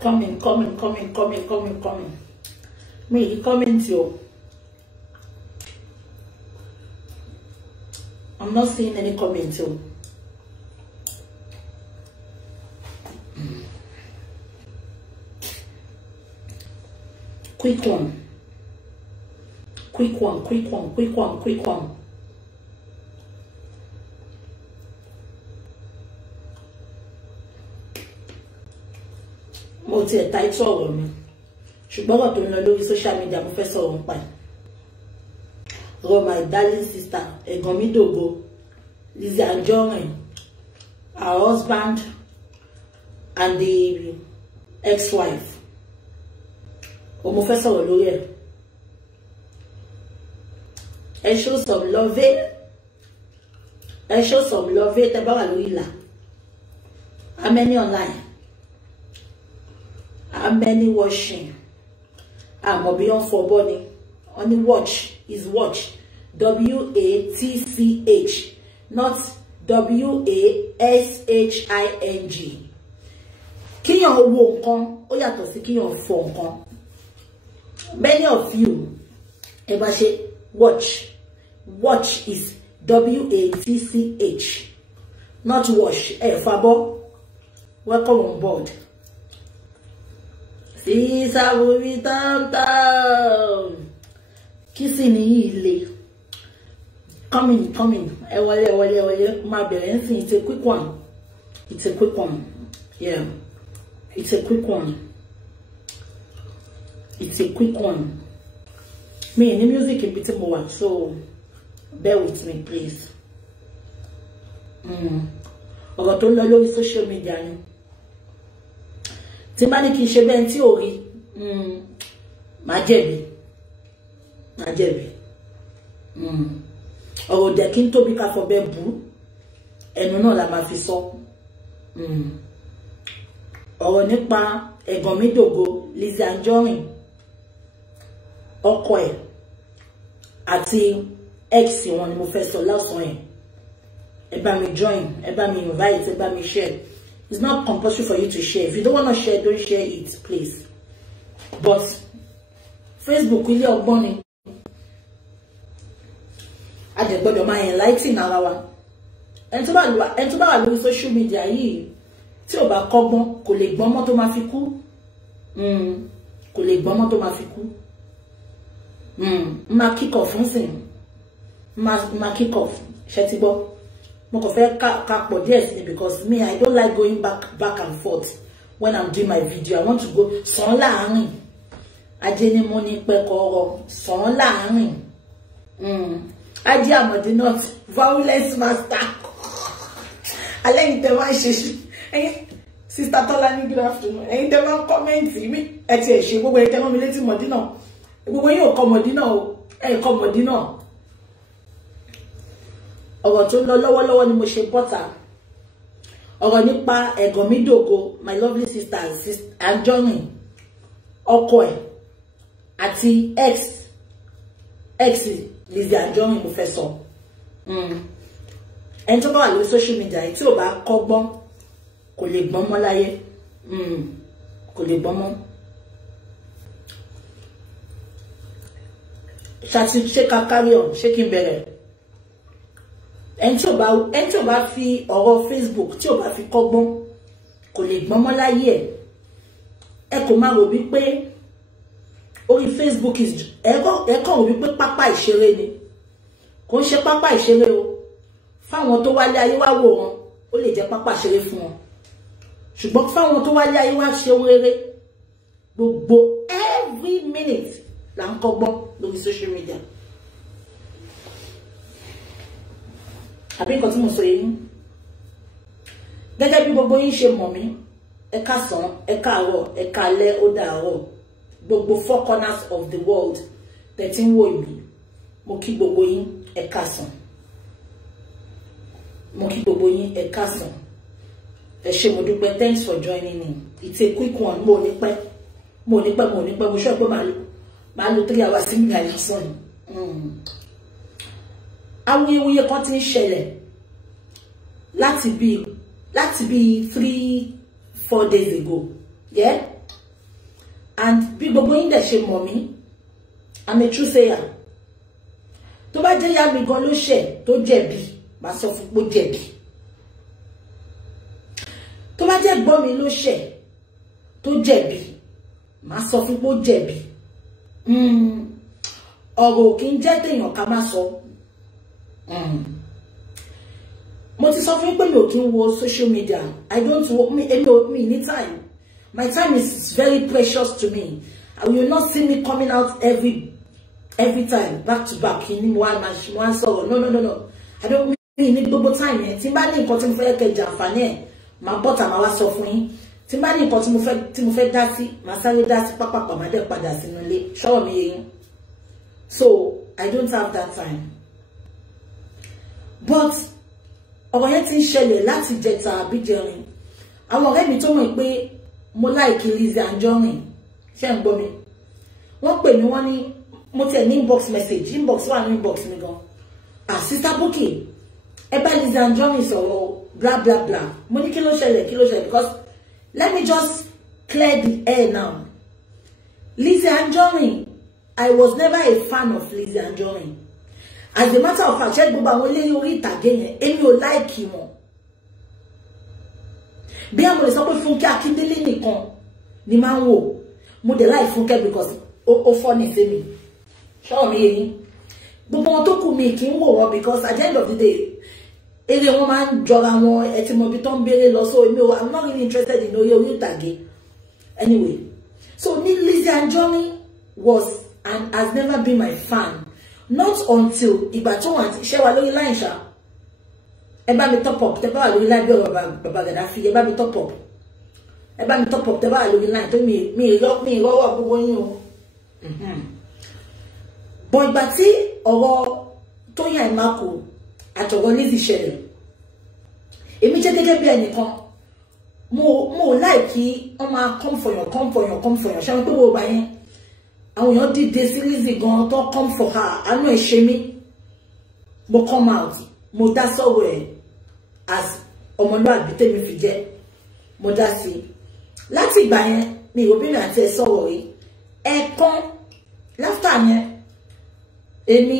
Coming. Me, comment yo. I'm not seeing any comments yo. Quick one. Mo ti ẹ̀ title ọ̀rọ̀ mi. Ṣùgbọ́n ọ̀rọ̀ tó ń lọ lórí social media mo fẹ́ sọ̀rọ̀ nípa ẹ̀. Oh, my darling sister, ẹ̀gbọ́n mi dògo, Lizzy Anjorin, her husband and the ex-wife. Oh, mo fẹ́ sọ̀rọ̀ lórí ẹ̀. Ẹ show some love. Ẹ show some love. Tẹ́ bá wà lórí ìlà. How many online? How many watching? I'm beyond for body. Only watch is watch. WATCH, not WASHING. Kíyàn wo nǹkan, ó yàtọ̀ sí kíyàn fọ nǹkan. Many of you, ẹ bá ṣe watch. Watch is WATCH, not wash. Fabo, welcome on board. Sisa wuri tam tam. Kissing ile. Coming. Ewole. My bẹ̀rẹ̀ it's a quick one. Yeah. It's a quick one. Me, the music in bit more, so bear with me, please. Ọ̀rọ̀ tó ń lọ lórí social media ni. Tí bá ní kí n ṣe bẹ́ẹ̀ tí ò rí, má jẹ̀bi. Ọ̀rọ̀ dẹ̀ kí n tóbi ká fọ bẹ́ẹ̀ bú, ẹnu náà la máa fi sọ. Ọ̀rọ̀ nípa ẹ̀gbọ́n mi dògo, Lizzy Anjorin, ọkọ ẹ̀ àti ex wọn ni mo fẹ́ sọ lásán ẹ̀. Ẹ bá mi join, ẹ bá mi invite, ẹ bá mi share. It's not compulsory for you to share. If you don't want to share, don't share it, please. But Facebook ilé ọgbọ́n ni. A dẹ̀ gbọ́dọ̀ máa enlighten ara wa. Ẹni tó bá wà lórí social media yìí, tí ò bá kọ́gbọ́n, kò lè gbọ́n mọ́ tó máa fi kú. Kò lè gbọ́n mọ́ tó máa fi kú. Ma kick off nsìn. Ma kick off. Ṣé ti gbọ́? Mo kàn fẹ́ ká pọ̀ díẹ̀ sí because me, I don't like going back and forth when I'm doing my video. I want to go sàn láàárín. Ajé ni mo ní pẹ́ kọ́rọ̀ sàn láàárín. Ajé Àmọ̀dé not violence master. Alẹ́yìn tẹ́ wá ṣe Sister Tọ́lání, good afternoon. Ẹ̀yin tẹ́ wá comment mi ẹ ti ẹ̀ ṣe gbogbo ẹ̀ tẹ́ mọ́ mi létí Mọ̀dínà. Gbogbo yín ò kọ́ Mọ̀dínà o. Ẹ kọ́ Mọ̀dínà. Ọ̀rọ̀ tó ń lọ lọ́wọ́lọ́wọ́ ni mo ṣe bọ́ta. Ọ̀rọ̀ nípa ẹ̀gbọ́n mi dògo, my lovely sister Anjorin, ọkọ ẹ̀ àti ex Lizzy Anjorin mo fẹ́ sọ. Ẹni tó bá wà lórí social media tí ò bá kọ́gbọ́n kò lè gbọ́n mọ́ láyé. Kò lè gbọ́n mọ́. Ṣé ká carry on? Ṣé kí n bẹ̀rẹ̀? Ẹni tí ò bá fi ọ̀rọ̀ Facebook tí ò bá fi kọ́gbọ́n kò lè gbọ́n mọ́ láyé ẹ̀. Ẹ kò máa rò wípé orí Facebook ẹ kàn rò wípé pápá ìṣeré ni. Kò ń ṣe pápá ìṣeré o. Fáwọn tó wálé ayé wá wò wọn, ó lè jẹ́ pápá ìṣeré fún wọn. Ṣùgbọ́n fáwọn tó wálé ayé wá ṣe rere, gbogbo every minute là ń kọ́gbọ́n lórí social media. Àbí nǹkan tí mo sọ yìí. Gẹ́gẹ́ bí gbogbo yín ṣe mọ̀ mí, ẹ káàsán, ẹ káàárọ̀, ẹ káalẹ́, ó dàárọ̀. Gbogbo 4 corners of the world tẹ́ tí ń wò mí. Mo kí gbogbo yín, ẹ káàsán. Mo kí gbogbo yín, ẹ káàsán. Ẹ ṣé mo dúpẹ́, thanks for joining me. It's a quick one. Mo ní pẹ́. Mo sọ pé màá lo 3 hours sí mi àyàsán ni. Awuyewuye kan tí ń ṣẹlẹ̀ láti bí 3-4 days ago. Yeah? and bí gbogbo yín dẹ̀ ṣe mọ̀ mí, I'm a true sayer. Tó bá jẹ́ ìyá mi gan ló ṣẹ̀ tó jẹ̀bi, màá sọ fún pé ó jẹ̀bi. Tó bá jẹ́ ẹ̀gbọ́n mi ló ṣẹ̀ tó jẹ̀bi, màá sọ fún pé ó jẹ̀bi. Ọ̀rọ̀ kì í jẹ́ téèyàn ká má sọ. Mo ti sọ fún pé mi ò kí ń wo social media. I don't work me any time. My time is very precious to me. And you will not see me coming out every time, back to back. In one solo. No. I don't need gbogbo time. Timba ni nǹkan tí mo fẹ́ kẹ́ jàǹfààní ẹ̀, máa bọ́ta máa wá sọ fún yín. Timba ni nǹkan tí mo fẹ́ dá sí, máa sáré dá sí pápápá máa dẹ̀ padà sínú ilé. Ṣọ́rọ̀ mi yé yín. So I don't have that time. But ọ̀rọ̀ yẹn ti ń ṣẹlẹ̀ láti jẹta àbí jẹrin. Àwọn ọ̀rẹ́ mi tó mọ̀ pé mo like Lizzy Anjorin. Ṣé ń gbọ́ mi? Wọ́n pè mí, wọ́n ní mo tẹ̀ ní inbox message, inbox wà ní inbox mi gan. Sister Bukky, ẹ bá Lizzy Anjorin sọ̀rọ̀ bla bla bla. Mo ní kí ló ṣẹlẹ̀ because let me just clear the air now. Lizzy Anjorin, I was never a fan of Lizzy Anjorin. As a matter of fact, ṣé gbogbo àwọn eléyìí orí ìtàgé yẹn, èmi ò like wọn. Bí a mo lè sọ pé Fúnkẹ́ Akíndélé nìkan ni máa ń wò. Mo dẹ̀ like Fúnkẹ́ because ó funny sí mi. Ṣọ́ọ̀ mi yẹn. Gbogbo wọn tó kù mi kì í wò wọn because at the end of the day, eré wọn máa ń jọra wọn, ẹ ti mọ bí tó ń béèrè lọ. So I'm not really interested in orí ìtàgé. Anyway, so Lizzy Anjorin was and has never been my fan. Not until ìgbà tó wà ṣe wà lórí line ṣá. Ẹ bá mi top up, tẹ́ bá wà lórí line bí ọ̀rọ̀ bàbá Gaddafi, ẹ bá mi top up. Ẹ bá mi top up, tẹ́ bá wà lórí line tó mi ìrọ́wọ́ gbogbo yín o. But ìgbà tí ọ̀rọ̀ Tóyìn Àìmákò àtọ̀rọ̀ Lizzy ṣẹlẹ̀, èmi jẹ́ gẹ́gẹ́ bí ẹnìkan, mo like kí wọ́n máa come for you. Ṣé wọ́n pé wo bá yẹn? Àwọn èèyàn dìde sí Lizzy gan tó come for her. Àánú ẹ̀ ṣe mí. Mo come out. Mo dá sọ̀rọ̀ ẹ̀ as ọmọlúwàbí tèmi fi jẹ́. Mo dá sí. Láti ìgbà yẹn, mi ò bí mi àti ẹ̀ sọ̀rọ̀ rí. Ẹ̀ẹ̀kan láfta yẹn, èmi,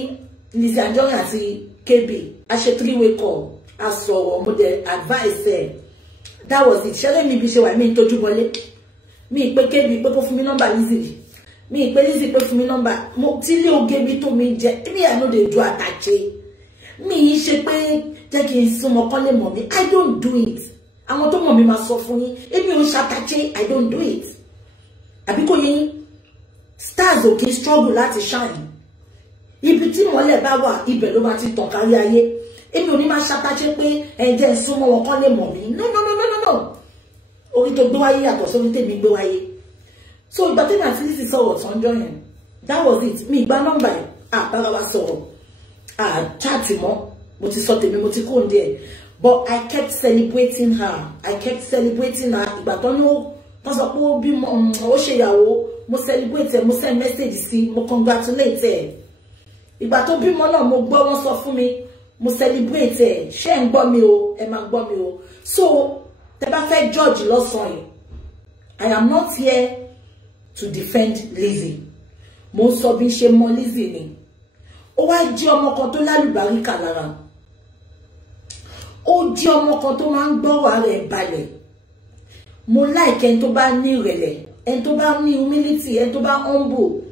Lizzy Anjorin àti KB, a ṣe 3-way call. A sọ̀rọ̀, mo dẹ̀ advice ẹ̀. That was it. Ṣẹ́rẹ́ mi bí ṣe wà mí tójú bọlé. Mi pé KB pé kó fún mi nọ́mbà Lizzy. Mi pé Lizzy pé fún mi nọ́mbà. Mo tí lé oge bí tó mi jẹ. Mi I know they do àtàché. Mi ṣe pé jẹ́ kí n súnmọ́ kán lè mọ̀ mí. I don't do it. Àwọn tó mọ̀ mí máa sọ fún yín. Èmi ò ṣàtàché. I don't do it. Àbí kò yé yín. Stars ò kì í struggle láti shine. Ibi tí mọ́lẹ̀ bá wà, ibẹ̀ ló bá ti tàn kárí ayé. Èmi ò ní máa ṣàtàché pé ẹ̀jẹ̀ súnmọ́ wọn kán lè mọ̀ mí. No. Orí tó gbé wáyé yàtọ̀ sórí tèmi gbé wáyé. So ìgbà tèmi àti Lizzy sọ̀rọ̀ tọ́njọ́ yẹn, that was it. Mi ìgbà nọ́mbà ẹ̀, bára wa sọ̀rọ̀, chat mọ́, mo ti sọ tèmi, mo ti kó ǹdí ẹ̀. But I kept celebrating her. Ìgbà tó ní ó sọ pé ó bímọ, ó ṣe ìyàwó, mo celebrate ẹ̀, mo send message sí, mo congratulate ẹ̀. Ìgbà tó bímọ náà, mo gbọ́ wọn sọ fún mi, mo celebrate ẹ̀. Ṣé ń gbọ́ mi o, ẹ máa gbọ́ mi o. So tẹ́ bá fẹ́ judge lọ́sàn yìí, I am not here to defend Lizzy. Mo sọ bí ṣe mọ̀ Lizzy ni. Ó wá jẹ́ ọmọ kan tó lálùbáríkà lára. Ó jẹ́ ọmọ kan tó máa ń gbọ́rọ̀ rẹ̀ balẹ̀. Mo like ẹni tó bá ní ìrẹ̀lẹ̀, ẹni tó bá ní humility, ẹni tó bá humble.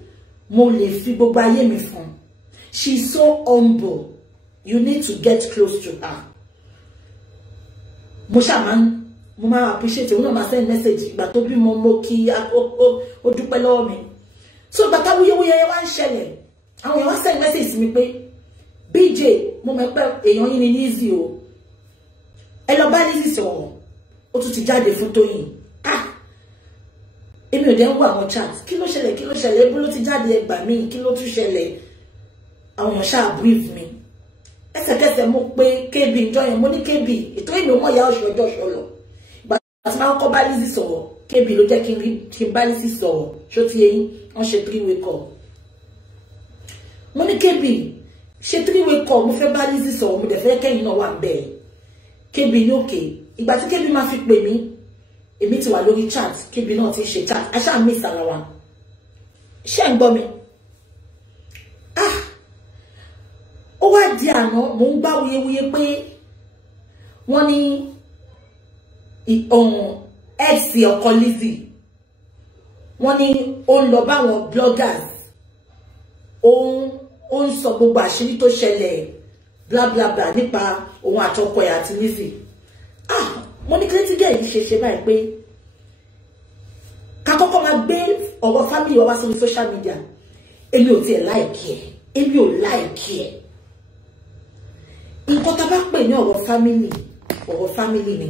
Mo lè fi gbogbo ayé mi fún. She's so humble. You need to get close to her. Mo máa appreciate it. Mo máa send message ìgbà tó bí mo kí ó dúpẹ́ lọ́wọ́ mi. So ìgbà tá wúyẹ́wúyẹ́ yẹn wá ń ṣẹlẹ̀. Àwọn èèyàn wá send message sí mi pé BJ, mo mọ̀ pé èèyàn yín ni Lizzy o. Ẹ lọ bá Lizzy sọ̀rọ̀. Ó tún ti jáde fún Tóyìn. Èmi ò dẹ̀ ń wo àwọn chat. Kí ló ṣẹlẹ̀? Bó ló ti jáde ẹgbà mi? Kí ló tún ṣẹlẹ̀? Àwọn èèyàn ṣáà brief mi. Ẹsẹ̀kẹsẹ̀ mo pé KB ìjọ yẹn, mo ní KB, ètò ìlú ọmọ ìyá ọ̀ṣọ́ ọjọ́ ṣọlọ. Àti máa ń kọ́ bá Lizzy sọ̀rọ̀, KB ló jẹ́ kí n bá Lizzy sọ̀rọ̀. Ṣó ti eyín, wọ́n ṣe 3-way call. Mo ní KB, ṣe 3-way call, mo fẹ́ bá Lizzy sọ̀rọ̀, mo dẹ̀ fẹ́ kẹ́yìn náà wà bẹ́ẹ̀. KB ní òkè. Ìgbà tí KB máa fi pè mí, èmi ti wà lórí chat, KB náà ti ṣe chat. A ṣáà miss ara wa. ṣé ń gbọ́ mi ó wá di àná mo ń gbá wuyewuye pé wọ́n ní ex ọkọ Lizzy wọ́n ní ó ń lọ báwọn bloggers ó ń sọ gbogbo àṣírí tó ṣẹlẹ̀ bla bla bla nípa òun àtọkọ ẹ̀ àti Lizzy mo ní kílẹ̀ tí gẹ̀ yìí ṣe báyìí pé ká kọ́kọ́ máa gbé ọ̀rọ̀ family wa wá sórí social media èmi ò tiẹ̀ láìkí ẹ̀ èmi ò láìkí ẹ̀ nǹkan tá bá pè ní ọ̀rọ̀ family ni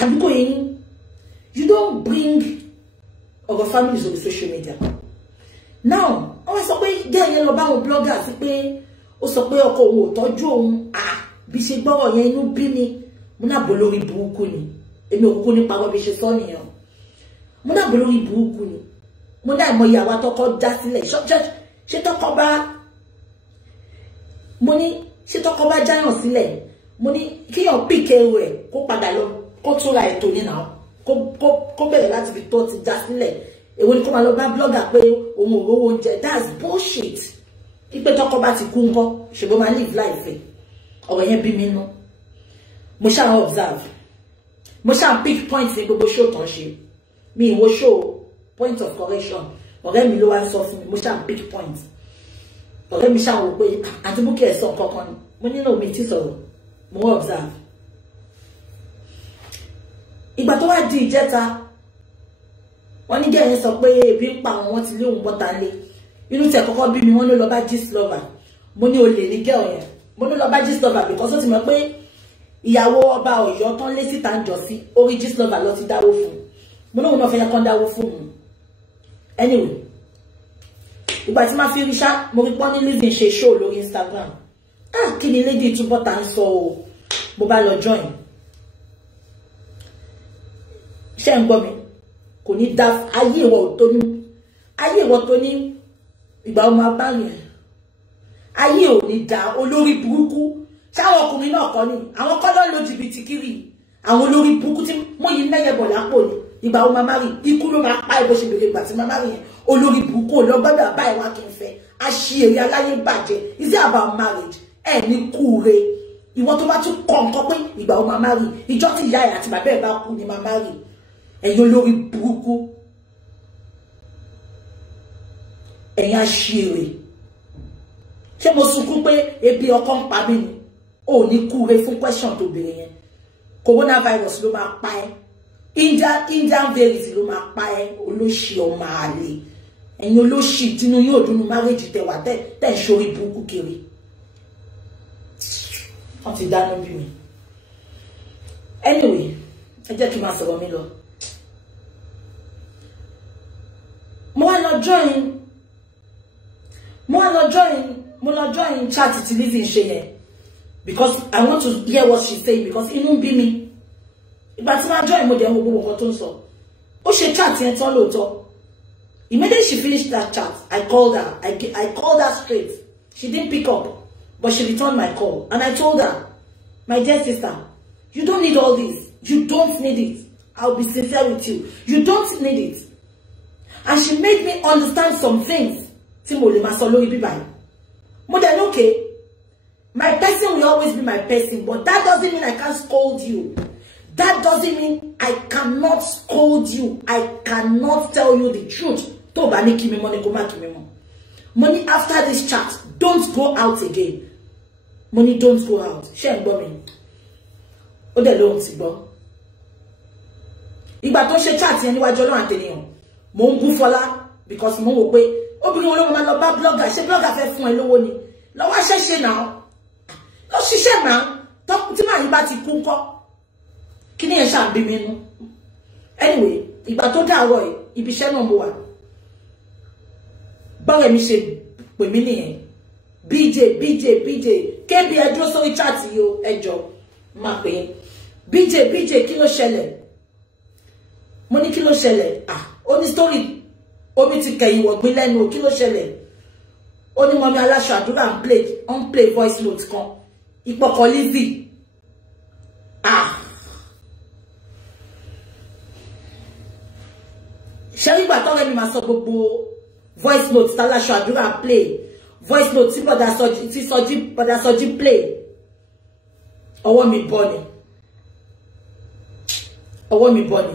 àdúgbò yẹn you don't bring ọ̀rọ̀ family sórí social media now wọ́n sọ pé gẹ́ẹ̀ yẹn lọ bá àwọn bloggers sí pé ó sọ pé ọkọ òun ò tọ́jú òun bí ṣe gbọ́rọ̀ yẹn inú bí mi mo náà bò lórí burúkú ni èmi ò kúkú nípa wọ́n bí ṣe sọ nìyẹn mo náà bò lórí burúkú ni mo náà mọ ìyàwó àtọkọ dá sílẹ̀ ṣé tọkọ bá mo ní ṣé tọkọ bá jáyàn sílẹ̀ mo ní kíyàn pìkẹ́ rẹ̀ kó padà lọ kó túnra ètò nínà kó bẹ̀rẹ̀ láti fi tó ti já sílẹ̀ èwo ni kó máa lọ bá blogger pé òun ò rówó oúnjẹ that's bullshit ipe tọkọ bá ti kú ńkọ́ ṣùgbọ́n máa live life ọ̀rọ̀ yẹn bí mi nú mo ṣáà observe mo ṣáà pick point ní gbogbo show tán ṣe mi ìwo show point of correction ọ̀rẹ́ mi ló wá sọ fún mi mo ṣáà pick point ọ̀rẹ́ mi ṣáà wò pé àti Bukky ẹ̀ sọ kankan ni mo nílò mi ti sọ̀rọ̀ mo observe ìgbà tó wá di ìjẹta wọ́n ní gẹ̀yìn sọ pé ebi ń pa àwọn wọn ti lé òun bọ́ta lé inú tẹ̀ kọ́kọ́ bí mi wọ́n ló lọ bá Gistlover mo ní olè ní gẹ̀ọ́ yẹn mo ní lọ bá Gistlover because ó ti mọ̀ pé ìyàwó ọba Ọ̀yọ́ tán lé síta ń jọ sí orí Gistlover lọ ti dáwó fún mo ní òun náà fẹ́ yẹ kán dáwó fún un anyway ìgbà tí máa fi rí ṣá mo rí pọ́n ní Lizzy ṣe show lórí Instagram kí ni lady túbọ̀ ta ń sọ o mo bá lọ join ṣé ń gbọ́ mi kò ní dá ayé ìwọ tó ní ìgbà ọmọ abáyẹn ayé ò ní dá olórí burúkú sáwọn ọkùnrin náà kọ́ ni àwọn kọ́ ló ń lo jìbìtì kiri àwọn olórí burúkú tí mo yí lẹ́yẹ bọ̀ lápò ni ìgbà ọmọ mari ikú ló máa pa ẹ̀ bó ṣe bèrè ìgbà tí mama rí yẹn olórí burúkú olóògbọ́dọ̀ àbá ẹ̀ wá kí n fẹ́ aṣèrè aláyé bàjẹ́ is it about marriage ẹ̀ ní kúure ìwọ tó bá tún kọ́ nǹkan pé ìgbà ọmọ mari ìjọ tí ìyá ẹ̀ àti bàbá ẹ̀ bá kú ni mama rí ẹ̀yin olórí burúkú ẹ̀yin aṣèrè ṣé mo sunkún pé ebi ọkọ ń pa mí ni ò ní kúre fún question tó béèrè yẹn coronavirus ló máa pa ẹ́ Indian virus ló máa pa ẹ́ olóṣì ọmọ àlè ẹ̀yin olóṣì tínú yóò dúnú marriage tẹwà tẹ́ ń ṣorí burúkú kiri wọ́n ti dáná bí mi anyway ẹ jẹ́ kí n máa sọ̀rọ̀ mi lọ. mo lọ join chat tí Lizzy ṣe yẹn because I want to hear what she's saying because inú bí mi ìgbà tí máa join mo dẹ̀ mo gbogbo nǹkan tó ń sọ ó ṣe chat yẹn tán lóòótọ́ immediately she finished that chat I called her I called her straight she didn't pick up but she returned my call and I told her my dear sister you don't need all this you don't need it I'll be sincere with you you don't need it and she made me understand some things tí mo lè máa sọ lórí bíbá yìí mo dẹ̀ ní okay my person will always be my person but that doesn't mean I can't scold you that doesn't mean I cannot scold you I cannot tell you the truth tó bá ní kí mi mọ̀ ní kó má kí mi mọ̀ mo ní after this chat don't go out again mo ní don't go out ṣé ń gbọ́ mi ó dẹ̀ lóhun ti gbọ́ ìgbà tó ṣe chat yẹn níwájú Ọlọ́run àtẹnìyàn mo ń bú Fọlá because mo wò pé obìnrin olóhùn máa lọ bá blogger ṣé blogger fẹ́ fún ẹ lówó ni lọ́wọ́ ṣẹ̀ṣẹ̀ náà lọ ṣiṣẹ́ náà tí màá yí bá ti kú ńkọ́ kí ni ẹ̀ ṣàbí mi nú anyway ìgbà tó dàárọ̀ ẹ̀ ibi iṣẹ́ náà mo wà bọ́ọ̀rẹ̀ mi ṣe pè mí nìyẹn BJ kébí ẹ dúró sórí chat yìí o ẹjọ́ máa pè é BJ kí ló ṣẹlẹ̀ mo ní kí ló ṣẹlẹ̀ ó ní story omi ti kẹ̀yìn wọ̀gbìn lẹ́nu kí ló ṣẹlẹ̀ ó ní mọ́mí aláṣọ àdúrà ń play voice note kan ìpọ̀kọ̀ Lizzy Ṣé nígbà tó rẹ̀ mi máa sọ gbogbo voice note t'Aláṣọ Àdúrà play, voice note tí Bọ̀dá Sọjí play. Ọwọ́ mi bọ́ ni. Ọwọ́ mi bọ́ ni.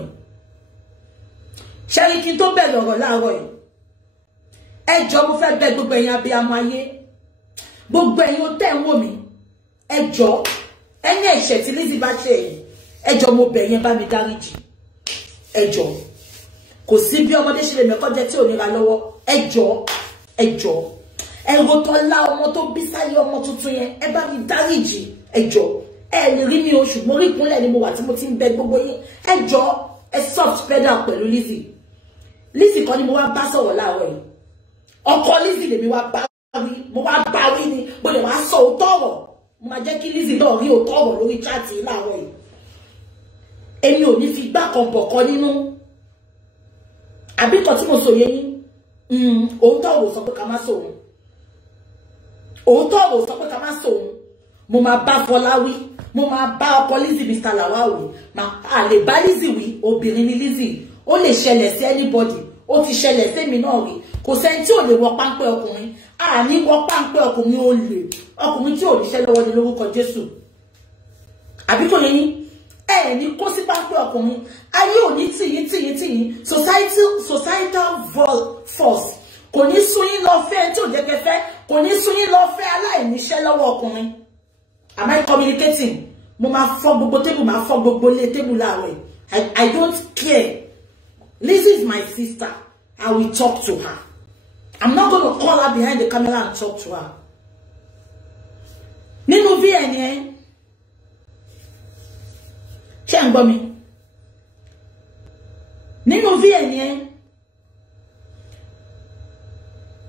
Ṣé rí kí n tó bẹ̀rẹ̀ ọ̀rọ̀ láàárọ̀ yìí? Ẹ jọ̀ọ́ mo fẹ́ bẹ̀ gbogbo ẹ̀yin abiyamọ ayé. Gbogbo ẹ̀yin ó tẹ́ ń wò mí. Ẹ jọ̀ọ́ ẹni ẹ̀ṣẹ̀ tí Lizzy bá ṣe yìí. Ẹ jọ̀ọ́ mo bẹ̀ yín bá mi dáríjì. Ẹ jọ̀ọ́. Kò sí bí ọmọdé ṣe lè mẹ́kọ́ jẹ tí ò ní ra lọ́wọ́. Ẹ jọ̀ọ́. Ẹ jọ̀ọ́. Ẹ ro tọ́lá ọmọ tó bí sáyé ọmọ tuntun yẹn. Ẹ bá mi dáríjì. Ẹ jọ̀ọ́. Ẹ lè rí mi o ṣùgbọ́n orí ìkúnlẹ̀ ni mo wà tí mo ti ń bẹ gbogbo yín. Ẹ jọ̀ọ́. Ẹ soft pedal pẹ̀lú Lizzy. Lizzy kan ni mo wá bá sọ̀rọ̀ láàárọ̀ yìí. Ọkọ Lizzy lèmi wá bá wí. Mo wá bá wí ni. Mo lè wá sọ òótọ́ ọ̀rọ̀. Mo máa jẹ́ kí Lizzy náà rí òótọ́ ọ̀rọ̀ lórí chat yìí láàárọ̀ yìí. Èmi ò ní fi gbá kan bọ̀ kan nínú. Àbí kan tí mo sọ yé yín. Òótọ́ ọ̀rọ̀ sọ pé ká má sọ òun. Òótọ́ ọ̀rọ̀ sọ pé ká má sọ òun. Mo máa bá Fọlá wí. Mo máa bá ọkọ Lizzy Mr. Lawal wí. A lè bá Lizzy wí. Obìnrin ni Lizzy. Ó lè ṣẹlẹ̀ sí anybody. Ó ti ṣẹlẹ̀ sí mi náà rí. Kò sẹ́ni tí ò lè wọ páńpẹ́ ọkùnrin. A ní wọ páńpẹ́ ọkùnrin ó lè. Ọkùnrin tí ò níṣẹ́ lọ́wọ́ ni lórúkọ Jésù. Àbí kò yé yín? Ẹ ní kó sí páńpẹ́ ọkùnrin. Ayé ò ní tìyín. Societal force. Kò ní sún yín lọ fẹ́ tí ò jẹ́ kẹfẹ́. Kò ní sún yín lọ fẹ́ aláìníṣẹ́ lọ́wọ́ ọkùnrin. Am I communicating? Mo máa fọ́ gbogbo table, máa fọ́ gbogbo lé table láàárọ̀. I don't care. Lizzy is my sister. I will talk to her. I'm not going to call her behind the camera and talk to her. Nínú VN yẹn. Ṣé ń gbọ́ mi? Nínú VN yẹn.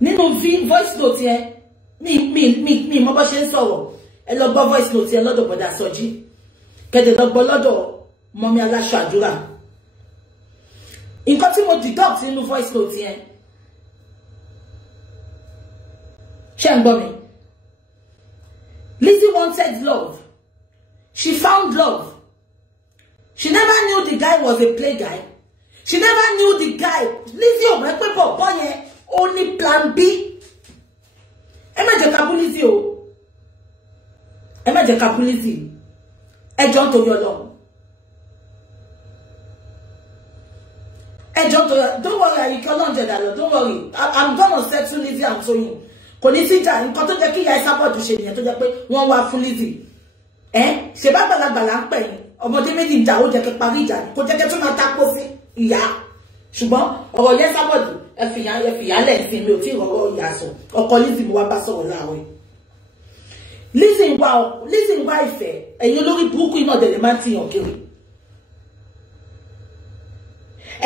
Nínú voice note yẹn. Mi mo bá ṣe ń sọ̀rọ̀. Ẹ lọ gbọ́ voice note yẹn lọ́dọ̀ Bọ̀dá Sọjí. Kẹ̀dẹ̀ lọ gbọ́ lọ́dọ̀ Mọ́mí Aláṣọ Àdúrà. Nǹkan tí mo deduct nínú voice note yẹn. Ṣé ń gbọ́ mi? Lizzy wanted love. She found love. She never knew the guy was a play guy. She never knew the guy. Lizzy ò mọ̀ pé bọ̀bọ́ yẹn ó ní plan B. Ẹ má jẹ́ ká bú Lizzy o. Ẹ má jẹ́ ká bú Lizzy. Ẹ jọ̀ọ́ nítorí Ọlọ́run. Ẹ jọ̀ọ́ nítorí Ọlọ́run. Don't worry, you cannot do that. Don't worry. I'm gonna settle Lizzy and Toyin. Kò ní sí jà nǹkan tó jẹ́ kí ìyá Ìsábọ̀dù ṣe nìyẹn tó jẹ́ pé wọ́n wá fún Lizzy. Ṣe bá gbàlagbà là ń pè yín. Ọmọdé méjì ń jà ó jẹ́ kí parí ìjà kó jẹ́ kí tó máa tako sí ìyá. Ṣùgbọ́n ọ̀rọ̀ ìyá Ìsábọ̀dù ẹ fìyà lẹ̀ sí mi ò tí ì rọ̀rọ̀ ìyá sọ. Ọkọ Lizzy mo wá bá sọ̀rọ̀ láàárọ̀. Lizzy ń wá ìfẹ́. Ẹ̀yin olórí burúkú iná dẹ̀ lè máa ń tìyàn kiri.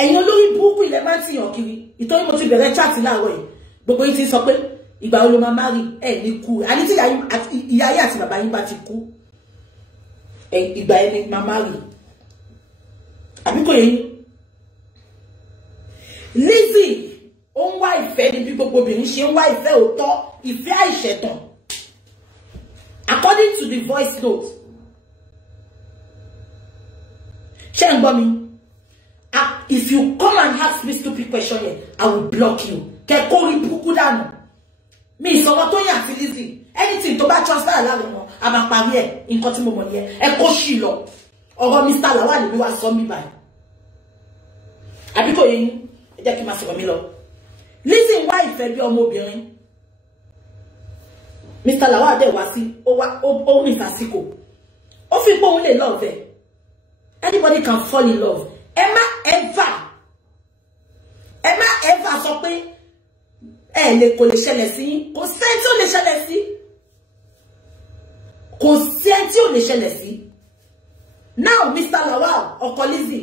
Ẹ̀yin olórí burúkú ilẹ̀ máa ń tìyàn kiri. Ìtorí mo ti bẹ̀rẹ̀ chat láàárọ̀ yìí. Gbogbo yín ti sọ pé ìgbà wo ló máa marry ẹ̀ ní kú. Àní tí ìyá ayé àti bàbá yín bá ti kú. Ìgbà ẹni máa marry. Àbí kò yé yín? Lizzy ó ń wá ìfẹ́ ní bí gbogbo obìnrin ṣe ń wá ìfẹ́ òótọ́, ìfẹ́ àìṣẹ̀tàn. According to the voice note. Ṣé ń gbọ́ mi? If you come and ask me stupid question here, I will block you. Kẹ́ kó rí burúkú dànù. Mi ìsọ̀rọ̀ tó yàn sí Lizzy. Anything tó bá transfer láàrin wọn, a máa parí ẹ̀. Nǹkan tí mo mọ̀ nìyẹn. Ẹ kó ṣì lọ. Ọ̀rọ̀ Mr. Lawal ni wá sọ mí báyìí. Àbí kò yé yín? Ẹ jẹ́ kí n máa sọ̀rọ̀ mi lọ. Lizzy ń wá ìfẹ́ bí ọmọbìnrin. Mr. Lawal dẹ̀ wá sí, ó rìn fásíkò. Ó fi pé òun lè love ẹ̀. Anybody can fall in love. Ẹ má ever sọ pé kò lè ṣẹlẹ̀ sí. Kò sẹ́ni tí ó lè ṣẹlẹ̀ sí. Kò sẹ́ni tí ó lè ṣẹlẹ̀ sí. Now Mr. Lawal, ọkọ Lizzy.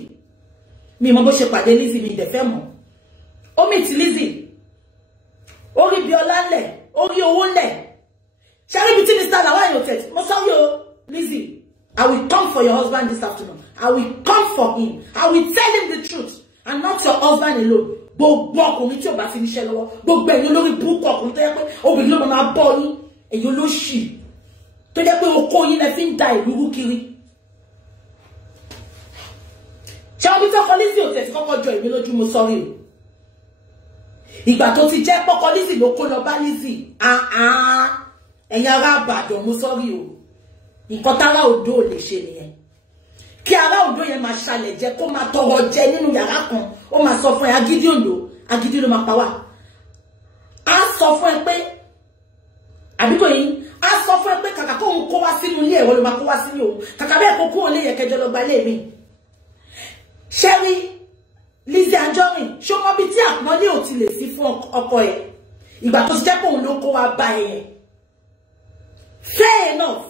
Mi mọ̀ bó ṣe pàdé Lizzy mi dẹ̀ fẹ́ mọ̀. Ó meet Lizzy. Ó rí Bíọ́lá ńlẹ̀, ó rí owó ńlẹ̀. Ṣé rí bí tí Mr. Lawal yóò tẹ̀? Mo sọ yóò Lizzy. I will come for your husband this afternoon. I will come for him. I will tell him the truth. And not your husband alone. Gbogbo ọkùnrin tí ò bá fi níṣẹ́ lọ́wọ́. Gbogbo ẹ̀yin olórí burúkú ọkùnrin tó yẹ pé obìnrin ló máa bọ́ yín. Ẹ̀yin olóṣì. Tó yẹ pé okó yín lẹ fi ń da ìlú rú kiri. Ṣé omi tó kọ Lizzy ò tẹ̀sí kọ́kọ́ jọ èmi lójú mo sọ́rí o. ìgbà tó ti jẹ́ pọ́kọ Lizzy ló kó lọ bá Lizzy ẹ̀yin ará Ìbàdàn mo sọ́rí o nǹkan tára Oǹdó lè ṣe nìyẹn kí ará Oǹdó yẹn máa ṣàlẹ̀ jẹ kó máa tọrọ jẹ nínú yàrá kan ó máa sọ fún ẹ agídí Oǹdó agídí ló máa pa wá á sọ fún ẹ pé àbíkò yìí á sọ fún ẹ pé kàkà kó òun kó wá sínú ilé ẹ̀wọ́ ló máa kó wá sínú òun kàkà bẹ́ẹ̀ kó kúrò lé yẹ kẹjọ lọ gba ilé mi ṣẹ́rí Lizzy Anjorin ṣó mọ́ bí tí àpọ́nlé ò ti lè sí fún ọkọ ẹ̀ ìgbà tó ti jẹ́ pé òun ló kó wá bá ẹ̀ yẹn fair enough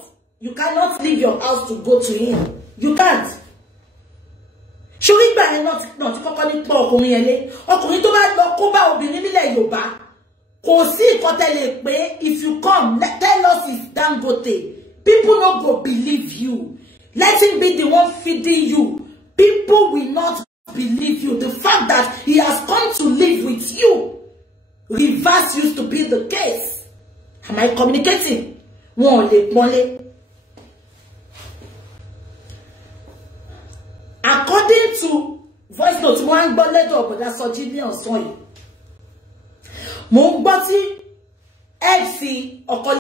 you cannot leave your house to go to him you can't ṣorí ìgbà yẹn náà ti kọ́kọ́ ní pọ̀ ọkùnrin yẹn lé ọkùnrin tó bá lọ kó bá obìnrin nílẹ̀ Yorùbá kò sí ìkọ́tẹ́lẹ̀ pé if you come tell us it's Dangote people no go believe you let him be the one feeding you people will not believe you the fact that he has come to live with you reverse used to be the case am I communicating wọn ò lè pọ́nlé. According to voice note mo ń gbọ́ lẹ́dọ̀ ọ̀bọ̀dá Sọjí ní ọ̀sán yìí mo ń gbọ́ tí FC ọkọ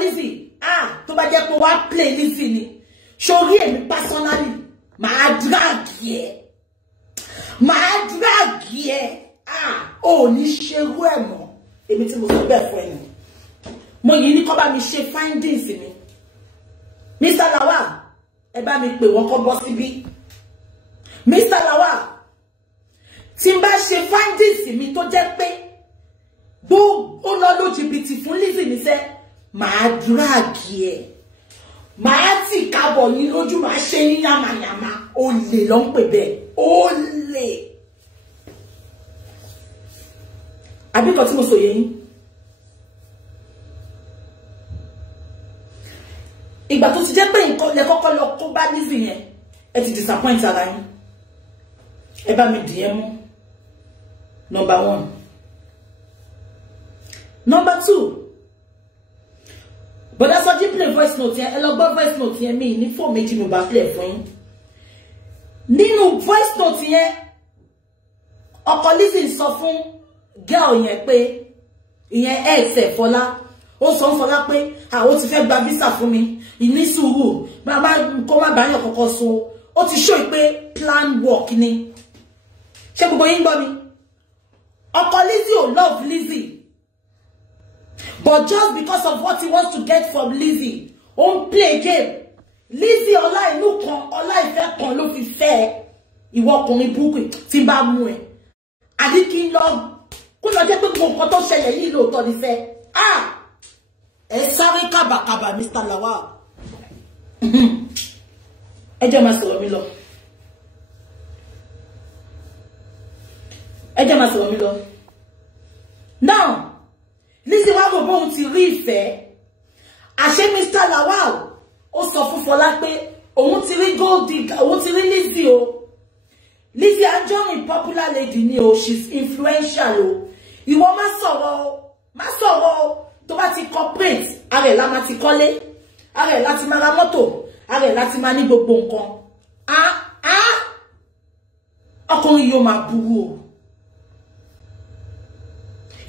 Lizzy tó bá jẹ́ pé wá play Lizzy ni sórí èmi personally máa drag yẹ ò ní ṣerú ẹ̀ mọ́ èmi tí mo sọ bẹ́ẹ̀ fún ẹ̀yìn mo yìí ní kọ́ bá mi ṣe findings mi Mr. Lawal ẹ bá mi pè wọ́n kọ́ bọ́ síbí Mr. Lawal tí n bá ṣe findings mi tó jẹ́ pé gbogbo lọ ló jìbìtì fún Lizzy níṣẹ́ máa drag ẹ máa tì kábọ̀ yín lójú máa ṣe ní yàmàyàmà olè ló ń pè bẹ́ẹ̀ olè àbíkọ́ tí mo sọ yẹn ìgbà tó ti jẹ́ pé nǹkan lẹ kọ́kọ́ lọ kó bá Lizzy yẹn ẹ ti disappoint ara yín ẹ bá mi dì ẹ́ mú number 1 number 2 bọ́dá Sọjí play voice note yẹn ẹ lọ gbọ́ voice note yẹn mi ní fóònù méjì mo bá play fún yín nínú voice note yẹn ọkọ Lizzy sọ fún girl yẹn pé ìyẹn ex Fọlá ó sọ fún Fọlá pé ó ti fẹ́ gba visa fún mi ìní sùúrù bàbá kó má bàyàn kọ́kọ́ so ó ti show pé plan work ni ṣé gbogbo yín gbọ́ mi ọkọ Lizzy ò love Lizzy but just because of what he wants to get from Lizzy ó ń play game Lizzy ọlá inú kan ọlá ìfẹ́ kan ló fi fẹ́ ìwọ ọkùnrin burúkú tí bá mú ẹ àdí kí n lọ kó lọ jẹ́ pé gbogbo nǹkan tó ṣẹlẹ̀ yìí lóòótọ́ ni fẹ́ ẹ sáré kábàkábà Mr. Lawal ẹ jẹ́ máa sọ̀rọ̀ mi lọ now Lizzy wá rò bóun ti rí ìfẹ́ àṣé Mr. Lawal ó sọ fún Fọlá pé òun ti rí gold digger òun ti rí Lizzy o Lizzy Anjorin popular lady ni o she's influential o ìwọ má sọ̀rọ̀ o tó bá ti corporate ara ẹ̀ la máa ti kọ́lé ara ẹ̀ láti máa ra mọ́tò ara ẹ̀ láti máa ní gbogbo nǹkan ọkùnrin yóò máa burú o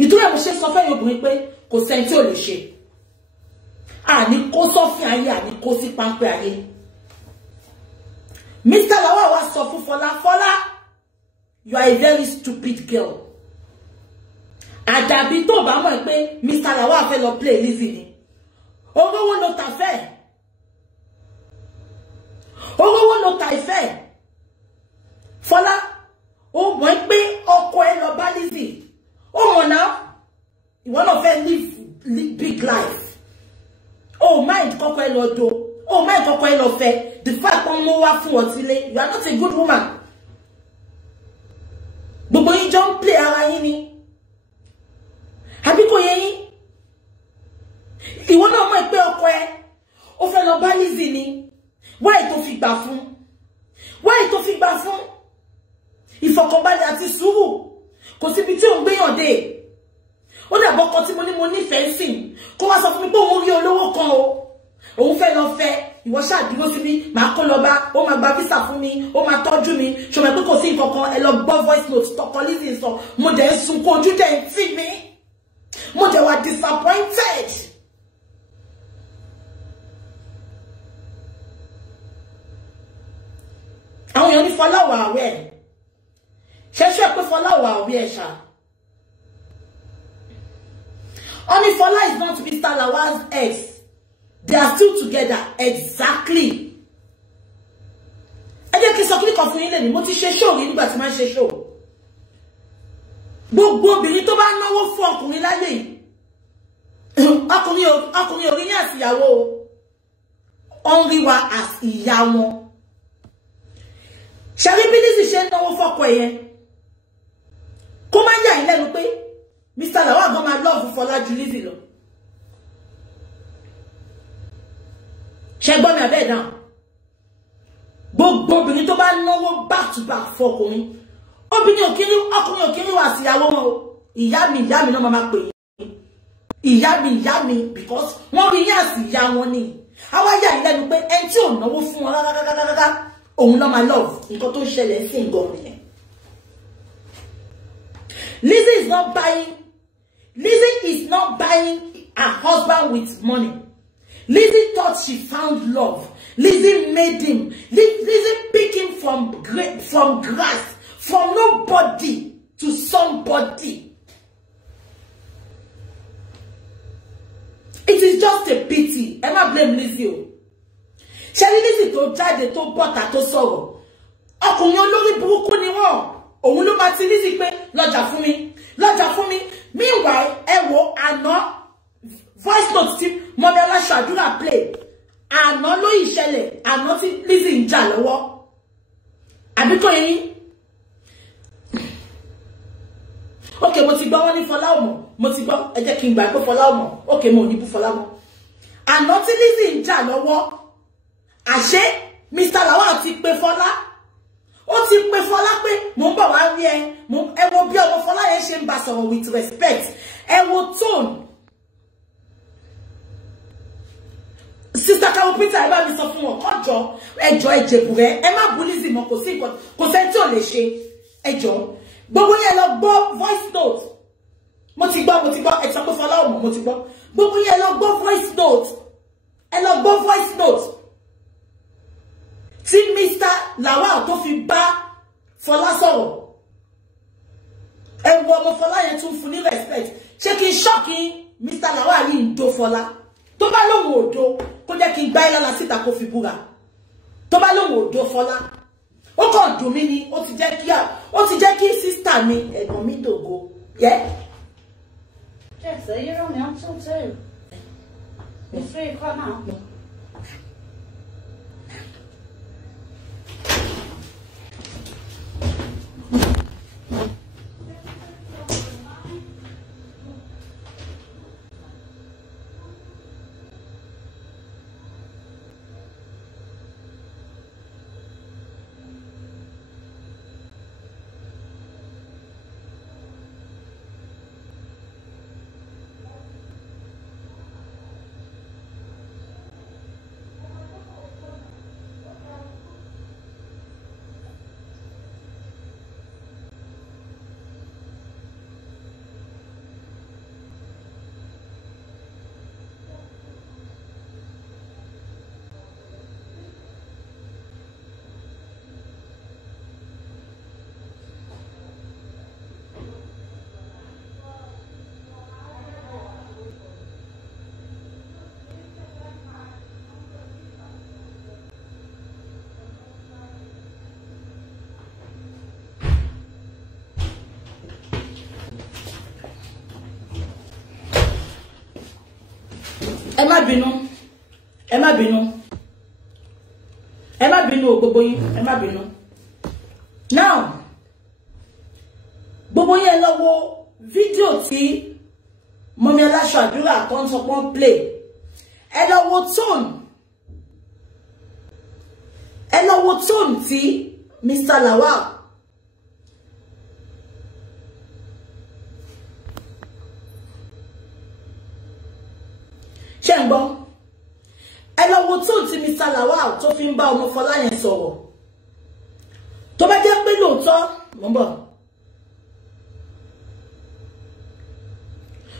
ìtúrò ẹ̀ mo ṣe sọ fẹ́yìn obìnrin pé kò sẹ́ni tí ò lè ṣe àní kó sọ́fìn ayé àní kó sí páńpẹ́ ayé Mr. Lawal wá sọ fún Fọlá you are a very stupid girl àdàbí tó bá mọ̀ pé Mr. Lawal fẹ́ lọ play Lizzy ni owó ló ta fẹ́ owó ló ta ìfẹ́ Fọlá ó mọ̀ pé ọkọ ẹ lọ bá Lizzy ó mọ̀ náà ìwọ náà fẹ́ live big life oh mind kọ́kọ́ ẹ lọ do oh mind kọ́kọ́ ẹ lọ fẹ́ the fact pé mo wá fún ọtílé you are not a good woman gbogbo yín jọ ń play ara yín ni àbí kò yé yín ìwọ náà mọ̀ pé ọkọ ẹ ó fẹ́ lọ bá Lizzy ni why tó fi gbà fún ìfọ̀kànbalẹ̀ àti sùúrù kò síbi tí òun gbéyàn dé ó dàbọ̀ ọkọ tí mo nífẹ̀ẹ́ sí kó wá sọ fún mi pé òun rí olówó kan o òun fẹ́ lọ fẹ́ ìwọ ṣá dúró sí mi máa kó lọ bá ó máa gba visa fún mi ó máa tọ́jú mi ṣó mọ̀ pé kò sí nǹkan kan ẹ lọ gbọ́ voice note tọkọ Lizzy sọ mo dẹ̀ ń sunkún ojú dẹ̀ ń tì mí mo dẹ̀ wà disappointed. àwọn èèyàn ní Fọlá wà àwẹ̀ ṣẹ́ṣẹ́ pé Fọlá wà àwẹ̀ ṣá. Only Fọlá is not Mr. Lawal's ex. They are still together. Exactly. Ẹ jẹ́ kí n sọ kí nìkan fún yín lẹ́nu mo ti ṣe show yìí nígbà tí máa ń ṣe show. Gbogbo obìnrin tó bá náwó fún ọkùnrin láyé yìí ọkùnrin ò rí ní àsìyàwó ó ń rí wa as ìyá wọn. Ṣàrí bí Lizzy ṣe ń náwó fọ́kọ ẹ̀yẹn kó má yà yín lẹ́nu pé Mr. Lawal gan máa love Fọlá ju Lizzy lọ. Ṣé gbọ́ mi abẹ́ dáhùn? Gbogbo obìnrin tó bá náwó back to back fọkùnrin ọkùnrin òkìrí wà síyàwó wọn o. Ìyá mi náà máa pè yín. Ìyá mi because wọ́n rí yín àsì ìyá wọn ni. Àwa yà yín lẹ́nu pé ẹni tí ò náwó fún wọn rárá òun ló máa love nǹkan tó ṣẹlẹ̀ sí nǹkan nìyẹn. Lizzy is not buying her husband with money. Lizzy thought she found love. Lizzy made him. Lizzy picked him from grass, from nobody to somebody. It is just a pity. I don't blame Lizzy. Ṣé Lizzy tó jáde tó bọ́ta tó sọ̀rọ̀. Ọkùnrin olórí burúkú ni wọ́n. Òun ló máa ti Lizzy pé lọ́jà fún mi. Meanwhile, ẹ wo àná voice note tí Mọ́mí Aláṣọ Àdúrà play. Àná ló ìṣẹ̀lẹ̀, àná tí Lizzy ń jà lọ́wọ́. Àbí kò yín? Okay, mo ti gbọ́ wọ́n ní Fọlá ọmọ. Mo ti gbọ́, ẹ jẹ́ kí n gbà pé Fọlá ọmọ. Okay, mo ní bú Fọlá mọ́. Àná tí Lizzy ń jà lọ́wọ́. Àṣé Mr. Lawal ti pe Fọlá. Ó ti pe Fọlá pé mo ń bọ̀ wá rí ẹ. Ẹ wo bí ọmọ Fọlá yẹn ṣe ń bá sọ̀rọ̀ with respect. Ẹ wo tone. Sister Kawo Peter ẹ bá mi sọ fún wọn kọjọ ẹjọ ẹjẹbùrẹ ẹ má bú Lizzy mọ́ kò sí nǹkan kò sẹ́ni tí ò lè ṣe ẹjọ gbogbo yẹn lọ gbọ́ voice note mo ti gbọ́ ẹ sọ pé Fọlá ọmọ mo ti gbọ́ gbogbo yẹn lọ gbọ́ voice note ẹ lọ gbọ́ voice note tí Mr. Lawal tó fi bá Fọlá sọ̀rọ̀ ẹ wo ọmọ Fọlá yẹn tún fún ní respect ṣé kí n ṣọ́ọ̀kì Mr. Lawal yìí ń do Fọlá tó bá lóhùn òdo kó jẹ́ kí n gbá ilá síta kó fi búra tó bá lóhùn òdo Fọlá ó kàn dùn mí ni ó ti jẹ́ kí sísítà mi ẹ̀gbọ́n mi dògo yẹ. Jesse, you're only on till 2. It's 3 o'clock now. ẹ má bínú o gbogbo yín ẹ má bínú. Now gbogbo yín ẹ lọ wo fídíò tí Mọ́mí Aláṣọ Àdúrà tó ń sọ pé wọ́n play ẹ lọ wo tone tí Mr. Lawal ṣé ń gbọ́ ẹ lọ wo tó ti Mr. Lawal tó fi ń bá ọmọ Fọlá yẹn sọ̀rọ̀ tó bá jẹ́ pé lóòótọ́ mo ń bọ̀.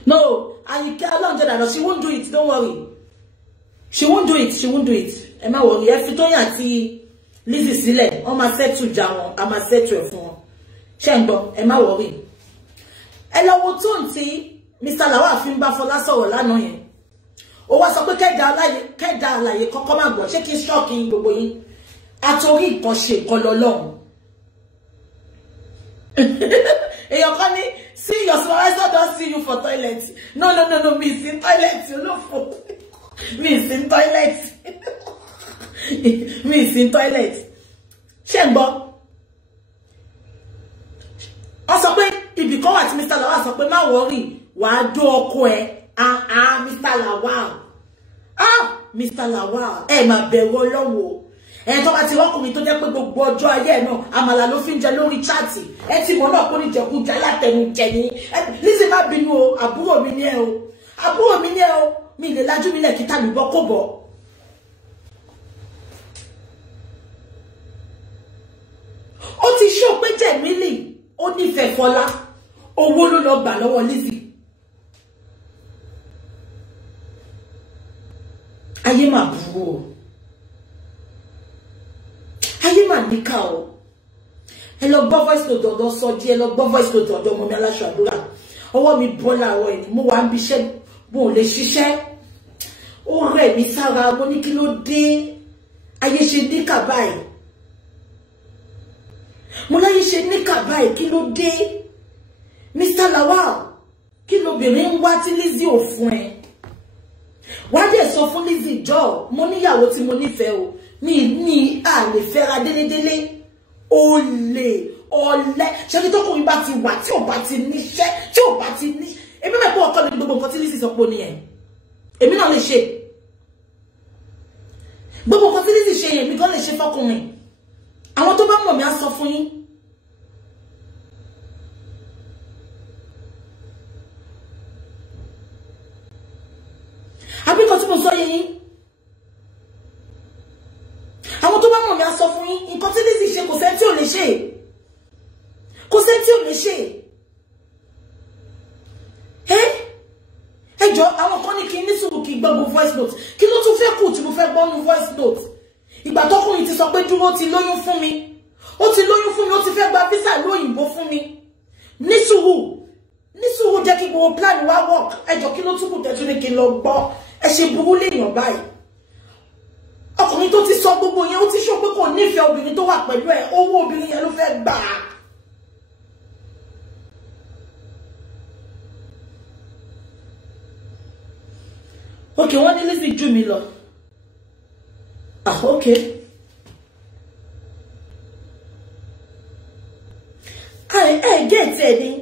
No, and you can't do she won't do it, don't worry. She won't do it, she won't do it. Ẹ má worry, ẹ fi Tóyìn àti Lizzy sílẹ̀, wọ́n máa settle jà wọ́n, a máa settle ẹ̀ fún wọn. Ṣé ń gbọ́, ẹ má worry. Ẹ lọ wo tone tí Mr. Lawal fi ń bá Fọlá sọ̀rọ̀ lánàá yẹn. Ó wá sọ pé kẹ́dà àlàyé kọ́kọ́ má gbọ́, ṣé kí n shock yín gbogbo yín. Àtòrí nǹkan ṣe nǹkan lọ́lọ́run. Èèyàn kan ní, see your supervisor don't see you for toilet. No, me in toilet. You know for me in toilet. Me in toilet. Ṣé ó sọ pé ibi kan wà tí Mr. Lawal sọ pé má worry, wàá dó ọkọ ẹ. Mr. Lawal. Mr. Lawal, ẹ má bẹ̀rù Ọlọ́run. Ẹ tó bá ti rọ́kùnrin tó jẹ́ pé gbogbo ọjọ́ ayé ẹ̀ náà àmàlà ló fi ń jẹ lórí chaati. Ẹ ti mọ̀ náà kó ní jẹkújẹ látẹnujẹ ni. Lizzy má bínú o, àbúrò mi ni ẹ o. Àbúrò mi ni ẹ o. Mi lè lajú mi lẹ̀ kíta mi bọ́ kó bọ̀. Ó ti ṣó pé Jẹ̀mílì ó nífẹ̀ẹ́ Fọlá. Owó ló lọ gbà lọ́wọ́ Lizzy. Ayé mà burú o. Ayé mà níkà o. Ẹ lọ gbọ́ voice note ọ̀dọ̀ Sọjí, ẹ lọ gbọ́ voice note ọ̀dọ̀ ọmọ mi aláṣọ àdúrà. Ọwọ́ mi bọ́ láàárọ̀ ẹ̀ ni mo wà ń bí iṣẹ́, mo ò lè ṣiṣẹ́. Ó rẹ̀ mí sára, mo ní kí ló dé? Ayé ṣe níkà báyìí. Mo láyé ṣe níkà báyìí, kí ló dé? Mr. Lawal, kí lobìnrin ń wá tí Lizzy ò fún ẹ? Wá dẹ̀ sọ fún Lizzy jọ̀ọ́, mo níyàwó tí mo nífẹ̀ẹ́ o. Ní àlè fẹ́ra délédélé. Olè, ọ̀lẹ. Ṣé kí tọ́kùnrin bá ti wà tí ò bá ti níṣẹ́, tí ò bá ti ní. Èmi mẹ́pọ̀ ọkọ ní gbogbo nǹkan tí Lizzy sọ pé ó nìyẹn. Èmi náà lè ṣe. Gbogbo nǹkan tí Lizzy ṣe yẹn, èmi gan lè ṣe fọ́kùnrin. Àwọn tó bá mọ̀ mí á sọ fún yín. Àbí nǹkan tí mo sọ yẹn yín. Àwọn tó bá mọ̀ mí á sọ fún yín. Nǹkan tí Lizzy ṣe kò sẹ́ni tí ò lè ṣe. Kò sẹ́ni tí ò lè ṣe. Ẹ jọ̀ọ́, àwọn kan ní kí n ní sùúrù kí gbogbo voice note. Kí ló tún fẹ́ kù tí mo fẹ́ gbọ́ nu voice note? Ìgbà tọ́kùnrin ti sọ pé dúró ti lóyún fún mi. Ó ti lóyún fún mi, ó ti fẹ́ gba visa lóyìnbó fún mi. Ní sùúrù jẹ́ kí gbogbo plan wá work. Ẹ jọ̀ọ́, kí ló tún kù tẹ́tún ní kí n lọ gbọ́? Ẹ ṣe burú léèyàn báyìí. Ọkùnrin tó ti sọ gbogbo yẹn, ó ti sọ pé kò nífẹ̀ẹ́ obìnrin tó wà pẹ̀lú ẹ̀. Owó obìnrin yẹn ló fẹ́ gbà. Okay, wọ́n ní Lizzy jù mí lọ. Okay. I get it.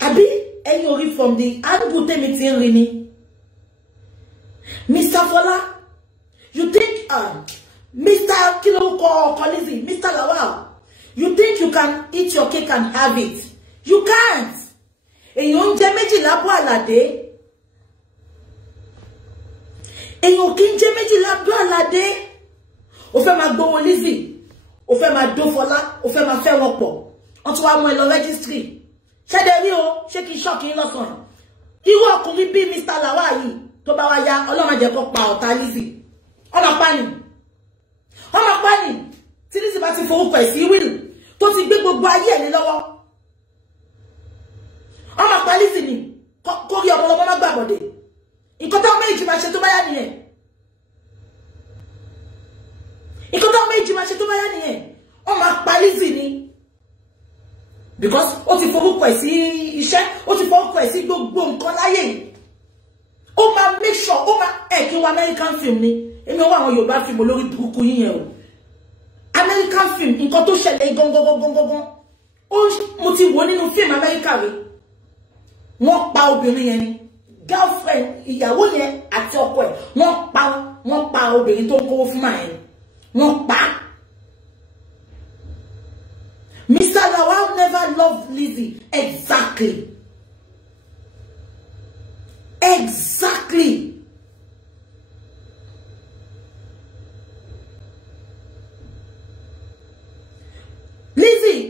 Àbí ẹ̀yin ò rí from the angle tèmi ti ń rí ni. Mr. Fọlá, you think Mr. Kilo Lizzy, Mr. Lawal, you think you can eat your cake and have it? You can't. Èyàn ń jẹ méjì lábọ́ àlàdé. Èyàn kì í jẹ méjì lábọ́ àlàdé. Ó fẹ́ máa gbowó Lizzy, ó fẹ́ máa dó Fọlá, ó fẹ́ máa fẹ́ wọn pọ̀. Wọ́n tún wá mú ẹ lọ registry. Ṣé dẹ̀ rí o? Ṣé kí n ṣọ́ọ̀kì yín lọ́sàn-án? Irú ọkùnrin bí Mr. Lawal yìí tó bá wá yá, Ọlọ́run jẹ́ kó pa ọ̀tá Lizzy. Ọmọ pani. Tí Lizzy bá ti forúkọ ẹ̀ sí will tó ti gbé gbogbo ayé ẹ̀ ní lọ́wọ́. Ọmọ pa Lizzy ni kó rí ọmọlọmọ má gbàbọ̀dé. Nǹkan tó méjì máa ṣe tó bá yá nìyẹn. Ọmọ pa Lizzy ni. Because ó ti forúkọ ẹ̀ sí iṣẹ́, ó ti forúkọ ẹ̀ sí gbogbo nǹkan láyé yìí. Ó máa make sure, ó máa kí wọ́n American film ni. Èmi wá àwọn Yorùbá film olórí burúkú yín yẹn o. American film, nǹkan tó ṣẹlẹ̀ gangan. Mo ti wò nínú film America rí. Wọ́n pa obìnrin yẹn ni. Girlfriend, ìyàwó yẹn àti ọkọ ẹ̀. Wọ́n pa obìnrin tó ń kówó fún màá yẹn. Wọ́n pa. Mr. Lawal never loved Lizzy. Exactly.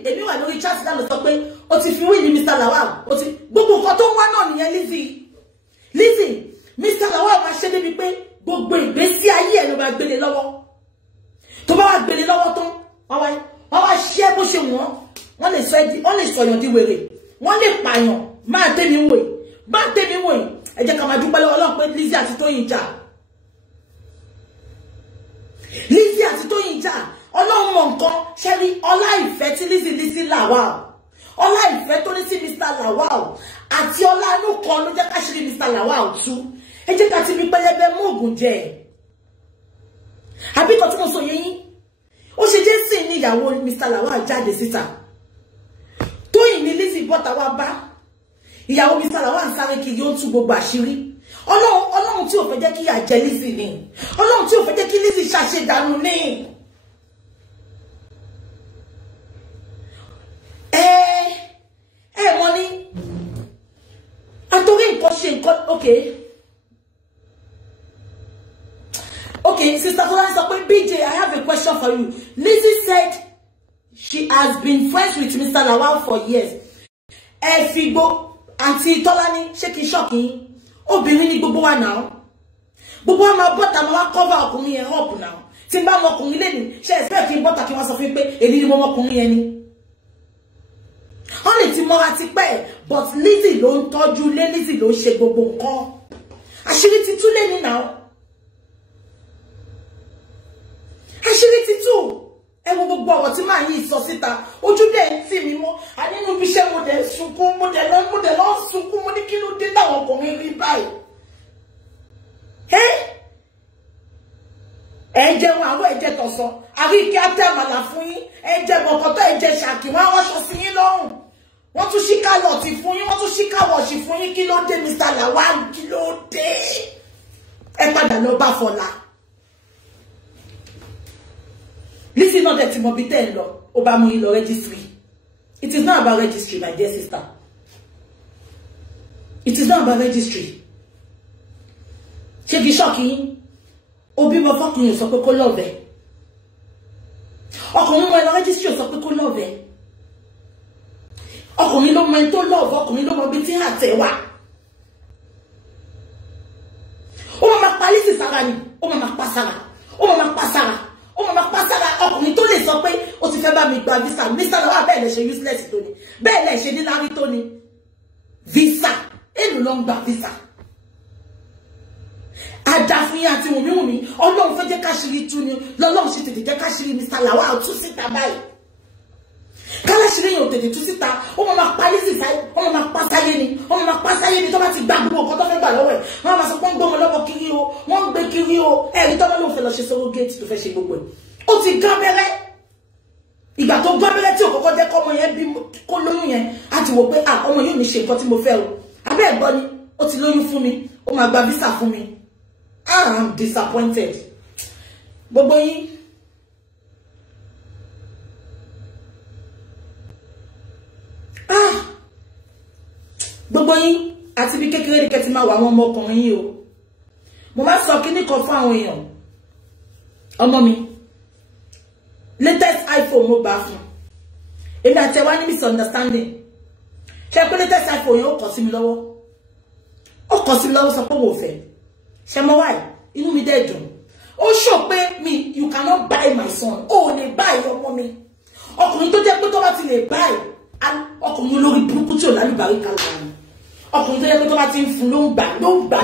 èmi wà lórí chat lánàá sọ pé ó ti fi win Mr. Lawal ó ti gbogbo nǹkan tó wá náà nìyẹn Lizzy Mr. Lawal máa ṣe débi pé gbogbo ìgbésí ayé ẹ̀ ló máa gbélé lọ́wọ́ tó bá wá gbélé lọ́wọ́ tán wọ́n wá ṣe bó ṣe wọ́n lè sọ̀yàn di wèrè wọ́n lè pààyàn máa tẹ́mi wò ẹ jẹ́ ká máa dúpẹ́ lọ́wọ́ Ọlọ́run pé Lizzy àti Tóyìn jà Ọlọ́run mọ̀ nǹkan ṣẹ́rí ọlá ìfẹ́ tí Lizzy Lawal ọlá ìfẹ́ tó ní sí Mr. Lawal àti ọlá inú kan ló jẹ́ ká ṣe Mr. Lawal tú ẹ jẹ́ ká ti fi pẹlẹbẹ mú ògùn jẹ àbí kan tí mo sọ yẹn ó ṣe jẹ́ sí ní ìyàwó Mr. Lawal jáde síta Tóyìn ní Lizzy bọ́ta wá bá ìyàwó Mr. Lawal sáré kiri ó tú gbogbo àṣírí Ọlọ́run tí ò fẹ́ jẹ́ kí ìyà jẹ Lizzy ni Ọlọ́run tí ò fẹ́ jẹ́ kí Lizzy ṣàṣedànù ni money àtòrí nǹkan ṣe nǹkan okay sister Tola sọ pé BJ I have a question for you. Lizzy said she has been friends with Mr. Lawal for years. Ẹ fi àǹtí Tọ́lá ní ṣé kí ṣọ́ọ̀kì obìnrin ní gbogbo wa náà gbogbo wa máa bọ́ta máa cover ọkùnrin yẹn up náà tí n bá mọ ọkùnrin lẹ́nu ṣe expect kí n bọ́ta kí wọ́n sọ fún pé èyí ni mo mọ ọkùnrin yẹn ni wọ́n lè ti mọ́ra ti pẹ́ but Lizzy ló ń tọ́jú lé Lizzy ló ń ṣe gbogbo nǹkan àṣírí ti tú lẹ́ni náà àṣírí ti tú ẹ wo gbogbo ọ̀rọ̀ tí màá yí sọ síta ojú dẹ̀ ń tì mí mọ́ ànínú bí iṣẹ́ mo dẹ̀ sunkún mo dẹ̀ lọ sunkún mo ní kí ló dé táwọn ọkùnrin rí báyìí ẹ jẹun àwọn ẹ̀jẹ̀ tọ̀sán àrí kí á tẹ́ àmàlà fún yín ẹ jẹ bọ̀kọ̀tọ̀ ẹ jẹ ṣàkì wọ́n á wáṣọ sí yín lọ́rùn wọ́n tún ṣí kálọ̀tì fún yín wọ́n tún ṣí káwọ̀ṣì fún yín kí ló dé Mr. Lawal kí ló dé ẹ padà lọ bá Fọlá Lizzy náà dẹ̀ tí mo bí tẹ́ ẹ lọ ó bá mú yín lọ registry. It is not about registry, my dear sister. It is not about registry. Ṣé kí ṣọ́ọ̀kì yín òbí mo fọkùnrin sọ pé kó lọ́ọ̀bẹ ọkùnrin mọ ẹ lọ registry sọ pé kó lọ́ọ̀bẹ ọkùnrin ló mọ ẹ tó lọ́ọ̀bẹ ọkùnrin ló mọ bí tí àtẹ wà ó máa pa Lizzy sára ni ó máa pa sára ó máa pa sára ó máa pa sára ọkùnrin tó lè sọ pé ó ti fẹ́ bá mi gba visa Mr. Lawal bẹ́ẹ̀ lè ṣe useless tó ni bẹ́ẹ̀ lè ṣe níláárí tó ni visa èlò ló ń gba visa àdàfin àti wùmíwùmí Ọlọ́run fẹ́ jẹ́ káṣírí tú ni lọ́lọ́run ṣe tètè jẹ́ káṣírí Mr. Lawal tú síta báyìí káláṣírí yẹn ò tètè tú síta ó máa pa Lizzy sáyé ó máa pa sáyé ni ó máa pa sáyé ni tó bá ti gbà gbogbo nǹkan tó fẹ́ gbà lọ́wọ́ ẹ̀ wọ́n máa sọ pé wọ́n gbọ́mọ lọ́wọ́ kiri o wọ́n ń gbé kiri o ẹ̀rí tọ́lá ló fẹ́ lọ ṣe surrogate tó fẹ́ ṣe gbogbo ẹ̀ ó ti gán abẹ́rẹ́ ìgbà tó gán abẹ́rẹ́ tí ò kọ́kọ́ jẹ́ kọ́ ọmọ yẹn bí kó lóyún yẹn á ti wò pé ọmọ yóò ní ṣe nǹkan tí mo fẹ́ o abẹ́ ẹ̀gbọ́n ni ó ti lóyún fún mi ó máa gba visa fún mi I'm disappointed. Gbogbo yín. Gbogbo yín àti bí kékeré ní kẹ́tì máa wà àwọn ọmọkùnrin yìí o. Mo máa sọ kíní kan fún àwọn èèyàn. Ọmọ mi. Latest iPhone mo bá fún. Èmi àti ẹ wá ní misunderstanding. Ṣé pé latest iPhone yẹn ó kọ sí mi lọ́wọ́? Ó kọ sí mi lọ́wọ́ sọ pé mo fẹ́. Ṣé mo wá inú mi dẹ̀ dùn ó sọ pé you cannot buy my son ó lè buy ọmọ mi ọkùnrin tó jẹ́ pé tó bá ti lè buy ọkùnrin lórí burúkú tí ò lálùbárí kálá ni ọkùnrin tó jẹ́ pé tó bá ti ń fún ló ń gbà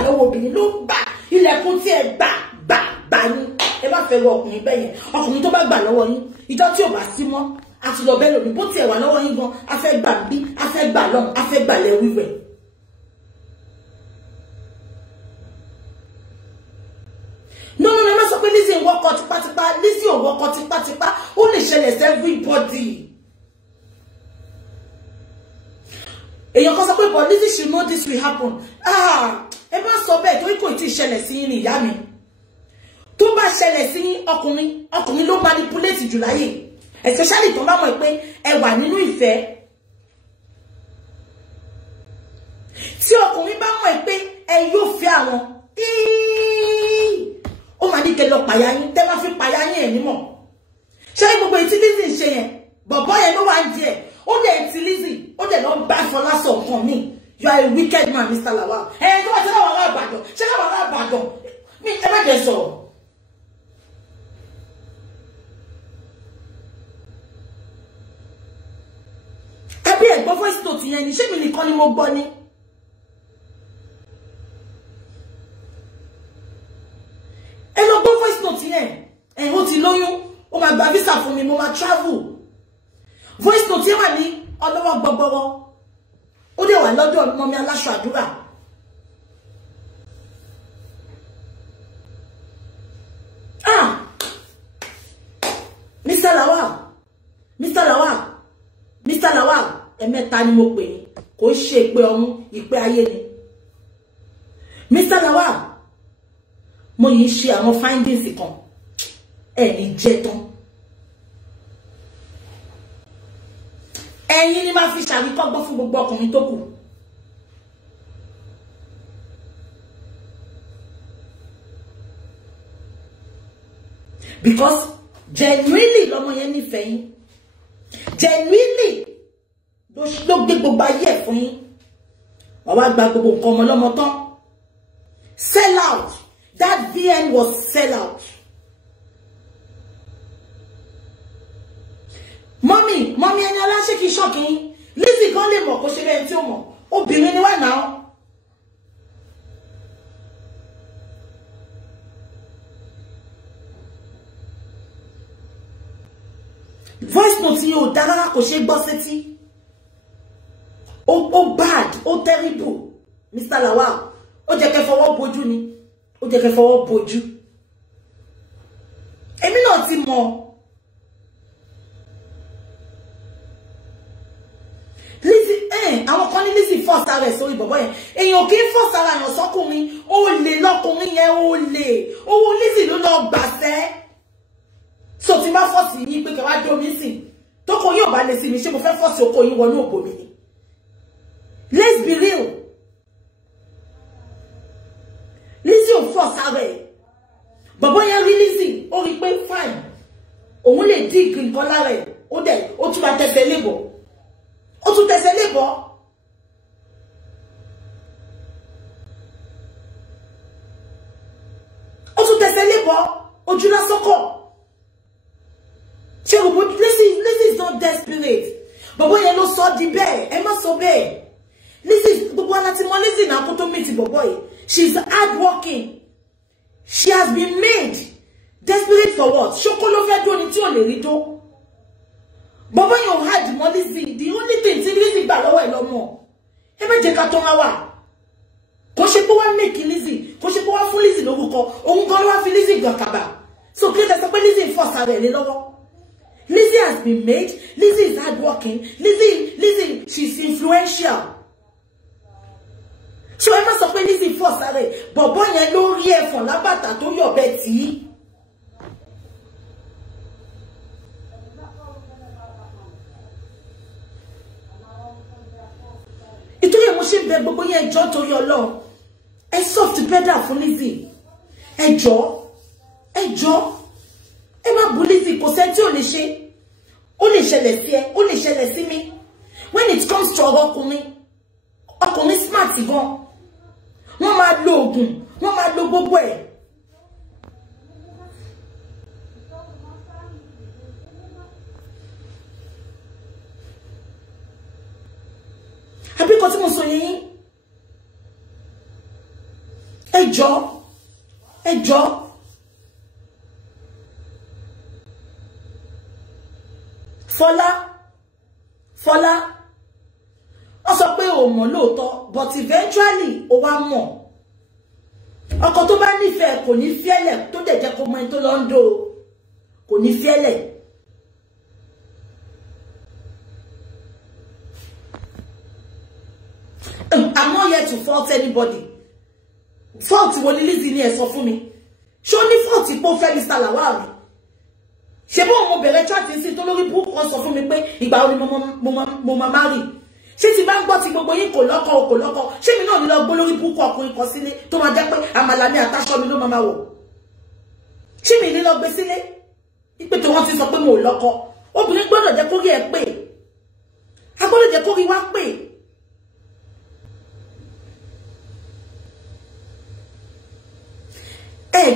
lọ́wọ́ obìnrin ló ń gbà ilẹ̀kùn tí ẹ gbà ní ẹ má fẹ́ wọ ọkùnrin bẹ́ẹ̀ yẹn ọkùnrin tó bá gbà lọ́wọ́ yín ìjọ tí ò bá sí mọ́ àti lọ bẹ́ẹ̀ lómi bó tiẹ̀ wà lọ́wọ́ yín gan a fẹ́ gbà bí a fẹ́ gbà lọ́hùn a fẹ́ gbà lẹ́ wíwẹ̀. No, má sọ pé Lizzy ń wọ́kọ̀ tipátipá Lizzy ò wọ́kọ̀ tipátipá ó lè ṣẹlẹ̀ sí everybody. Èèyàn kan sọ pé but Lizzy should know this will happen. Ẹ má sọ bẹ́ẹ̀ torí kò tí ì ṣẹlẹ̀ sí yín ní ìyá mi. Tó bá ṣẹlẹ̀ sí yín ọkùnrin ló manipulate jù láyé especially tó bá mọ̀ pé ẹ wà nínú ìfẹ́. Tí ọkùnrin bá mọ̀ pé ẹ yóò fẹ́ àwọn ó máa ní kẹ́ lọ pàyà yín tẹ́ bá fi pàyà yín ẹ̀ nímọ̀ ṣé gbogbo èyí tí Lizzy ń ṣe yẹn Bọ̀bọ́ yẹn ló wà ń díẹ̀. Ó dẹ̀ ti Lizzy. Ó dẹ̀ lọ bá Fọlá sọ nǹkan mi. You are a wicked man, Mr. Lawal. Ẹ tó bá ti láwọn ará Ìbàdàn. Ṣé káwọn ará Ìbàdàn? Mi ẹ má jẹ sọ. Ẹbí ẹ̀gbọ́n voice note yẹn ni. Ṣé mi nìkan ni mo gbọ́ ni? Ẹ lọ gbọ́ voice note yẹn. Ó ti lóyún. Ó máa gba visa fún mi. Mo máa travel. Voice note yẹn wà ní ọlọ́wọ́ gbọgbọrọ. Ó dẹ̀ wà lọ́dọ̀ Mọ́mì Aláṣọ Àdúrà. Mr. Lawal. Mr. Lawal. Mr. Lawal. Ẹ̀mẹ́ta ni mo pè yín. Kò ṣe ìpè ọ̀run, ìpè ayé ni. Mr. Lawal. Mo yìí ṣe àwọn findings kan. Ẹni jẹ́ tán. Ẹ̀yin ni máa fi ṣàríkọ́gbọ́n fún gbogbo ọkùnrin tó kù. Because genuinely lọ́mọ yẹn nífẹ̀ẹ́ yín. Genuinely ló gbé gbogbo ayé ẹ̀ fún yín. Wọ́n wá gba gbogbo nǹkan ọmọ lọ́mọ tán. Sell out. That VN was sell out. Mommy ẹni aláṣẹ kìí ṣọ́kì yín. Lizzy gan lè mọ̀ kó ṣe bẹ́ẹ̀ tí ó mọ̀. Obìnrin ni wá náà. Voice note yìí ò dára kò ṣe gbọ́ sétí. Ó bad, ó terrible. Mr. Lawal. Ó jẹ́ kẹ́ fọwọ́ bojú ni. Ó jẹ́ kẹ́ fọwọ́ bojú. Èmi náà ti mọ̀. Lizzy, àwọn kan ní Lizzy force ara ẹ̀ sórí bọ̀bọ̀ yẹn. Èèyàn kì í force ara yàn sọ́kùnrin. Ó lè lọ́kùnrin yẹn, ó lè. Owó Lizzy ló lọ gbàṣẹ́. So tí bá force yín pé kẹ́ wá jó mi sìn. Tóko yín ò bá lè sí mi, ṣé mo fẹ́ force oko yín wọnú òbò mi ni? Let's be real. Lizzy ò force ara ẹ̀. Bọ̀bọ̀ yẹn rí Lizzy, ó rí pé fine. Òun lè dig nǹkan lára ẹ̀. Ó tún bá tẹsẹ̀ lébọ̀. Ó tún tẹsẹ̀ lébọ̀. Ó tún tẹsẹ̀ lébọ̀. Ojú lásán kọ̀. Ṣé o Lizzy is not desperate. Bọ̀bọ̀ yẹn ló sọ di bẹ́ẹ̀. Ẹ má sọ bẹ́ẹ̀. Lizzy, gbogbo ara ti mọ Lizzy náà kó tó meet bọ̀bọ̀ yìí. She's hardworking. She has been made desperate for what? Ṣókó ló fẹ́ dó ni tí ò lè rí dó. Bọ̀bọ̀ yẹn ò hard mọ́ Lizzy. The only thing tí Lizzy gbà lọ́wọ́ ẹ̀ lọ́mọ. Ẹ má jẹ́ ká tán wá wà. Kò ṣe pé wá make Lizzy. Kò ṣe pé wá fún Lizzy lórúkọ. Òun gan ló wá fi Lizzy gbà kàbà. So kí lè sọ pé Lizzy force ara ẹ̀ lé lọ́wọ́. Lizzy has been made. Lizzy is hardworking. Lizzy, she's influential. So ẹ má sọ pé Lizzy force ara ẹ̀. Bọ̀bọ̀ yẹn ló rí ẹ̀fọ̀n lábàtà tó yọ̀bẹ tì í. Ìtòyè mo ṣe ń bẹ gbogbo yẹn ẹjọ́ torí Ọlọ́run. Ẹ soft pedal fún Lizzy. Ẹjọ́. Ẹ má bú Lizzy, kò sẹ́ tí ò lè ṣe. Ó lè ṣẹlẹ̀ sí ẹ, ó lè ṣẹlẹ̀ sí mi. When it comes to ọkùnrin smart gan. Wọ́n máa lo oògùn, wọ́n máa lo gbogbo ẹ̀. Àbí kò tí mo sọ yín. Ẹjọ́. Fọlá. Wọ́n sọ pé o mọ̀ lóòótọ́, but eventually o wá mọ̀. Ọkọ tó bá nífẹ̀ẹ́ kò ní fiẹ́lẹ̀ tó dẹ̀ jẹ́ kó mọ ẹni tó lọ ń dó. Kò ní fiẹ́lẹ̀. I'm not here to fault anybody. Fault wo ni Lizzy ni ẹ sọ fún mi. Ṣé ó ní fault pé ó fẹ́ Mr. Lawal ni? Ṣé bó mo bẹ̀rẹ̀ chat sí tó lórí book kan sọ fún mi pé ìgbà wo ni mo máa marry. Ṣé tí bá ń gbọ́ tí gbogbo yín kò lọ́kọ. Ṣé mi náà ní lọ gbọ́ lórí book ọkùnrin kan sílé tó máa jẹ́ pé àmàlà mi àtàṣọ mi ló máa wọ̀. Ṣé mi ní lọ gbé sílé? Ipe tó wọ́n ti sọ pé mo lọ́kọ. obìnrin gbọ́dọ̀ jẹ́ kó rí ẹ pé a gbọ́dọ̀ jẹ́ kó rí wá pé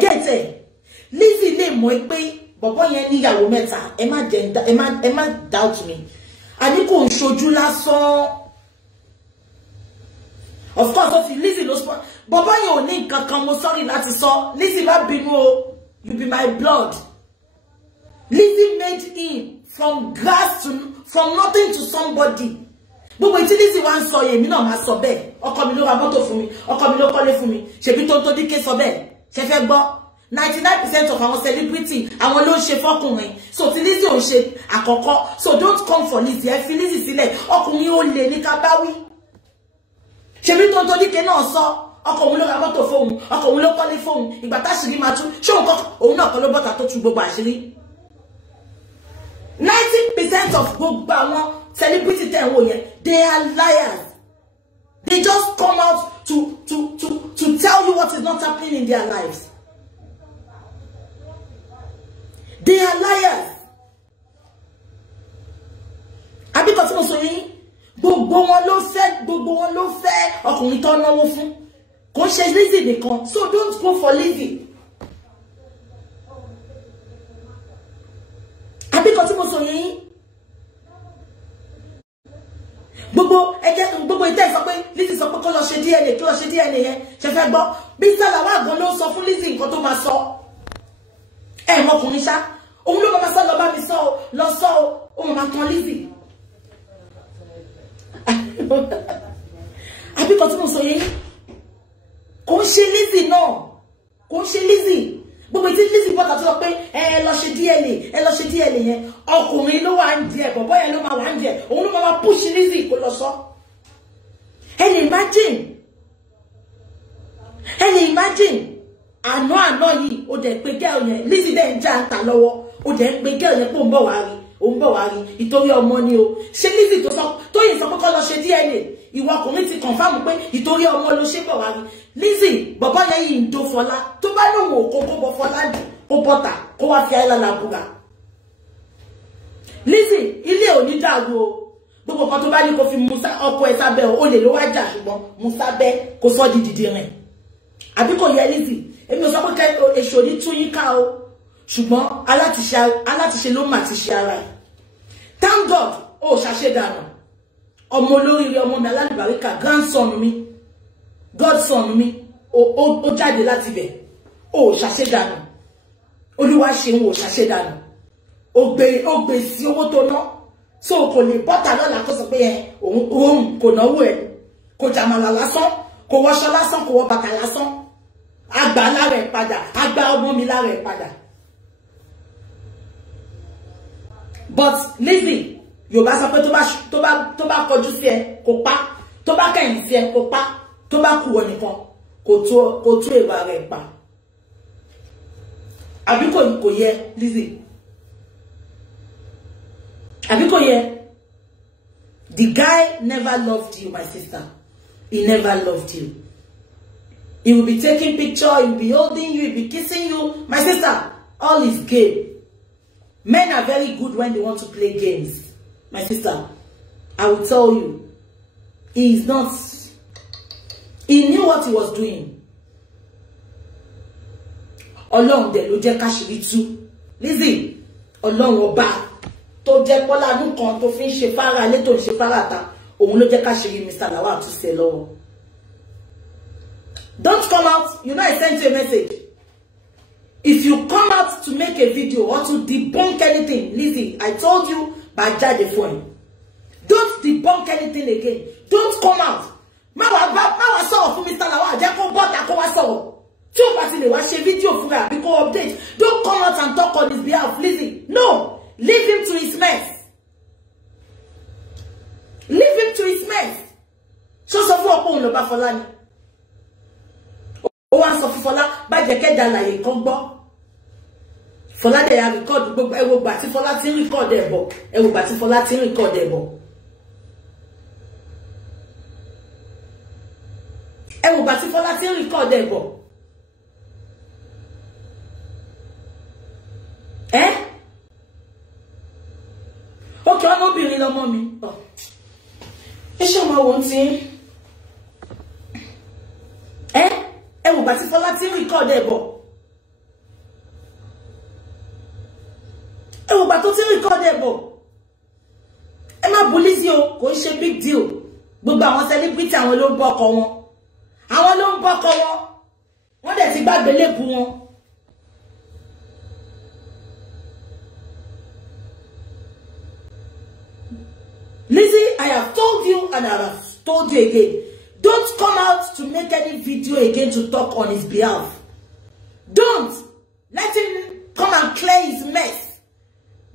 gẹ́tẹ̀ Lizzy lè mọ̀ pé bọ̀bọ́ yẹn níyàwó mẹ́ta ẹ má doubt me àní kò ń ṣojú lásán. Of course, ó fi Lizzy ló sport. Bọ̀bọ́ yẹn ò ní nǹkan kan, mo sorry láti sọ. Lizzy má bínú o. You be my blood. Lizzy made him from nothing to somebody. Gbogbo tí Lizzy wá ń sọ yẹn, mi náà máa sọ bẹ́ẹ̀. Ọkọ mi ló ra mọ́tò fún mi, ọkọ mi ló kọ́lé fún mi. Ṣebí tó díké sọ bẹ́ẹ̀. Ṣé fẹ́ gbọ́? 99% of our celebrity, àwọn ló ń ṣe fọ́kùnrin. So tí Lizzy ò ń ṣe àkọ́kọ́. So don't come for Lizzy. Ẹ fi Lizzy sílẹ̀. Ọkùnrin ó lè ní ká bá wí. Ṣebí tó díké náà sọ. Ọkọ òun ló ra mọ́tò fóun, ọkọ òun ló kọ́lé fóun. Ìgbà táṣìírí máa tú. Ṣé òun náà kọ́ ló bọ́ta tó tú gbogbo àṣírí? 90% of gbogbo àwọn celebrity tẹ̀ ń wò yẹn, they are liars. They just come out to tell you what is not happening in their lives. They are liars. Àbíkọ́ tí mo sọ yín, gbogbo wọn ló fẹ́ ọkùnrin tó náwó fún. Kò ṣe Lizzy nìkan. So don't go for Lizzy. Àbíkọ́ tí mo sọ yín, gbogbo ìtẹ́ sọ pé Lizzy sọ pé kó lọ ṣe DNA yẹn. Ṣé fẹ́ gbọ́? Bí Salawa gan ló sọ fún Lizzy nǹkan tó máa sọ. Mọkùnrin ṣá. Òun ló máa sọ lọ bá mi sọ o, lọ sọ o, ó máa tán Lizzy. Àbíkọ́ tí mo sọ yín, kò ń ṣe Lizzy náà. Kò ń ṣe Lizzy. Gbogbo tí Lizzy bọ́ta tó sọ pé lọ ṣe DNA yẹn. Ọkùnrin ló wà ń díẹ̀, bọ̀bọ́ yẹn ló máa wà ń díẹ̀. Òun ló máa push Lizzy kó lọ sọ. Ẹ lè imagine. Àná yìí, ó dẹ̀ pé girl yẹn, Lizzy dẹ̀ ń já ń ta lọ́wọ́. Ó dẹ̀ ń pé girl yẹn pé ó ń bọ̀ wá rí. Ìtorí ọmọ ni o. Ṣé Lizzy tó yìí sọ pé kó lọ ṣe DNA? Ìwọ ọkùnrin ti confirm pé ìtorí ọmọ ló ṣe bọ̀ wá rí. Lizzy, bọ̀bọ́ yẹn yìí ń do Fọlá. Tó bá lóun ò kó bọ Fọlá kó bọ́ta kó wá fi ayélujára búra. Lizzy, ilé ò ní dàrú o. Gbogbo kan tó bá ní kó fi Musa ọkọ ẹ̀ sábẹ́ o lè ló wá jà ṣùgbọ́n Musa bẹ́ kó sọ di dìde rìn. Àbí kò yẹ Lizzy? Èmi ò sọ pé èṣù ní tún yín ká o. Ṣùgbọ́n alátiṣe ló mà ti ṣe ara ẹ̀. Thank God, ó ṣàṣedànù. Ọmọ olóríire ọmọ mi alálùbáríkà, grandson mi, godson mi, ó jáde láti bẹ̀. Ó ṣàṣedànù. Olúwa ṣeun, ó ṣàṣedànù. Ó gbé sí owó tó ná. So kò lè bọ́ta lọ́la kó sọ pé òun kò náwó ẹ̀. Kò jàmàlà lásán, kò wọṣọ lásán, kò wọ bàtà lásán. Àgbà lára ẹ̀ padà, àgbà ọmọ mi lára ẹ̀ padà. But Lizzy, Yorùbá sọ pé tó bá kọjú sí ẹ kó pa, tó bá kẹ̀yìn sí ẹ kó pa, tó bá kú wọ nìkan kò tó èrò rẹ̀ pa. Àbí kò yẹ Lizzy? Àbí kò yẹ? The guy never loved you, my sister. He never loved you. He will be taking picture, he will be holding you, he will be kissing you. My sister, all is game. Men are very good when they want to play games. My sister, I will tell you, he is not. He knew what he was doing. Ọlọ́run dẹ̀ ló jẹ́ káṣírí tú. Lizzy, Ọlọ́run ọba tó jẹ́ pọ́lánú kan tó fi ń ṣe fara ilé tó ń ṣe fara ta, òun ló jẹ́ káṣírí Mr. Lawal tú ṣe lọ́wọ́. Don't come out. You know I sent you a message. If you come out to make a video or to debunk anything, Lizzy, I told you by the phone. Don't debunk anything again. Don't come out. Má wá sọ̀rọ̀ fún Mr. Lawal, jẹ́ kó bọ́ta kó wá sọ̀rọ̀. Tí ó bá ti lè wá ṣe video fún rẹ̀ àbí kó update. Don't come out and talk on his behalf, Lizzy. No. Leave him to his mess. Leave him to his mess. Ṣó sọ fún ọ̀pọ̀ òun ló bá Fọlá ni. Ó wá sọ fún Fọlá bá jẹ́ kẹ́dà láyé kan gbọ́. Fọlá dẹ̀ ya record gbogbo ẹwọ gbà tí Fọlá ti ń record ẹ̀ bọ̀. Ẹwọ gbà tí Fọlá ti ń record ẹ̀ bọ̀. Ẹwọ gbà tí Fọlá ti ń record ẹ̀ bọ̀. ọmọ mi. Ẹ ṣe ọmọ wo ti ẹ wò bá ti Fọlá ti record ẹ bọ̀. Ẹ wò bá tó ti record ẹ bọ̀. Ẹ má bu Lizzy o, kò ṣe big deal. Gbogbo àwọn celebrity àwọn ló ń bọ́kọ wọn. Àwọn ló ń bọ́kọ wọn. Wọ́n dẹ̀ ti gbàgbé lébu wọn. Lizzy, I have told you and I have told you again. Don't come out to make any video again to talk on his behalf. Don't. Let him come and clear his mess.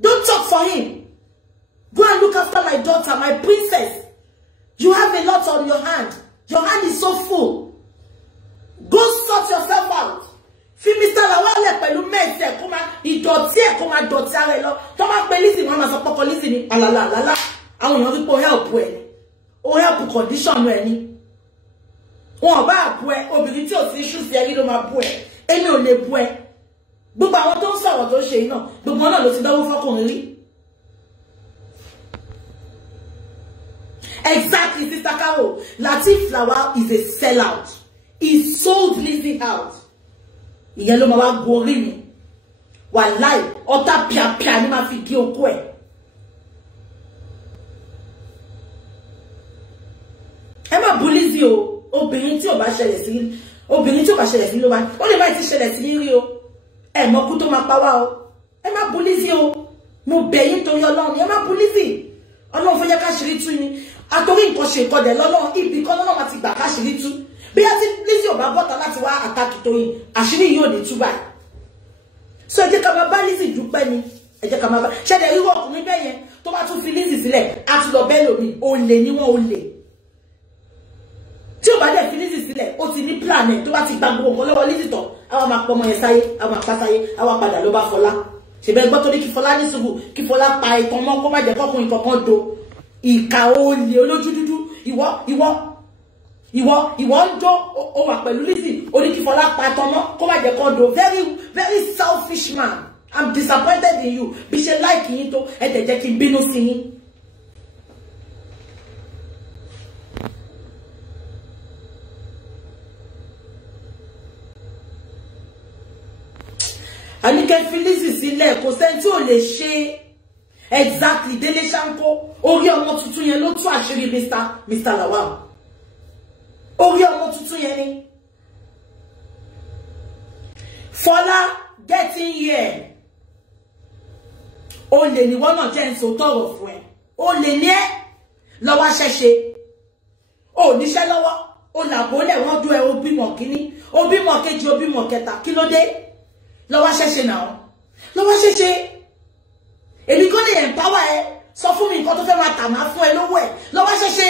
Don't talk for him. Go and look after my daughter, my princess. You have a lot on your hand. Your hand is so full. Go sort yourself out. Fi Mr. Lawal pẹ̀lú mess e ko ma ìdọ̀tí e ko ma dọ̀tí ara ẹ lọ. Tó bá pe Lizzy wọ́n máa sọ poko Lizzy ni alala lala. Àwọn èèyàn rí pé help ẹ ni. O help condition ẹ ni. Wọ́n bá bu ẹ obìnrin tí ó ti issue ẹ rí ló máa bu ẹ. Èmi ò lè bu ẹ. Gbogbo àwọn tó ń sọ̀rọ̀ tó ṣe yìí náà, gbogbo wọn náà ló ti dáwó fọ́kùnrin rí. Exactly, Sister Carol. Lateef Lawal is a sellout. He sold Lizzy out. Ìyẹn ló máa wá gorí mi. Wàláì, ọ̀tá pìàpìà ni máa fi gé okó ẹ̀. Ẹ má bu Lizzy o. Obìnrin tí ò bá ṣẹlẹ̀ sí ló wá. Ó lè má ti ṣẹlẹ̀ sí rí o. Ẹ mọ̀ kú tó máa pa wá o. Ẹ má bu Lizzy o. Mo bẹ̀ yín torí Ọlọ́run, ẹ má bu Lizzy. Ọlọ́run fẹ́ jẹ́ ká ṣírí tú ni. Àtòrí nǹkan ṣe nǹkan dẹ̀ lọ́lọ́run ibi kan lọ́lọ́run àti gbà ká ṣírí tú. Bí a ti Lizzy ò bá bọ́ta láti wá àtàkì Tóyìn, àṣírí yìí ò ní tú báyìí. So ẹ jẹ́ ká máa bá Lizzy dúpẹ́ ni. Ẹ jẹ́ ká máa bá. Ṣẹ̀dẹ̀ irú ọkùnrin bẹ́ẹ̀ yẹn tó bá tún fi Lizzy sílẹ̀, á tún lọ bẹ́ẹ̀ lómi. Olè ni wọ́n olè. Tí ò bá dẹ̀ fi Lizzy sílẹ̀, ó ti ní plan ẹ̀ tó bá ti gba gbogbo nǹkan lọ́wọ́ Lizzy tán. Àwa máa pọ̀ ọmọ yẹn sáyé, àwa máa pa sáyé, àwa padà ló bá Fọlá. Ṣèbẹ̀ gbọ́ tó ní kí Fọlá ní sùúrù, kí Fọlá pa ìtàn mọ́ kó má jẹ́ kọ́kùnrin kankan do. Ìkà olè olójú dúdú ìwọ ń dó ó wà pẹ̀lú Lizzy ó ní kí Fọlá pa ìtàn mọ́ kó má jẹ́ kó do. Very selfish man. I'm disappointed in you. Bí ṣe like yín tó ẹ dẹ̀ jẹ́ kí n bínú sí yín. Àníkẹ́ fi Lizzy sílẹ̀ kò sẹ́ni tí ò lè ṣe. Exactly, Dele Shanko. Orí ọmọ tuntun yẹn ló tú àṣírí Mr. Lawal. Orí ọmọ tuntun yẹn ni. Fọlá, get in here. O lè ní wọ́n náà jẹ́ ń sọ tọrọ fún ẹ. O lè ní ẹ́ lọ́wọ́ ṣẹ́ṣe. O níṣẹ́ lọ́wọ́. O làbólẹ̀ wọ́n dún ẹ o bímọ kíní. O bímọ kejì, o bímọ kẹta. Kí ló dé? Lọ́wọ́ ṣẹ́ṣe náà. Lọ́wọ́ ṣẹ́ṣe. Èmi kò lè empower ẹ. Sọ fún mi nǹkan tó fẹ́ máa tà máa fún ẹ lówó ẹ. Lọ́wọ́ ṣẹ́ṣe.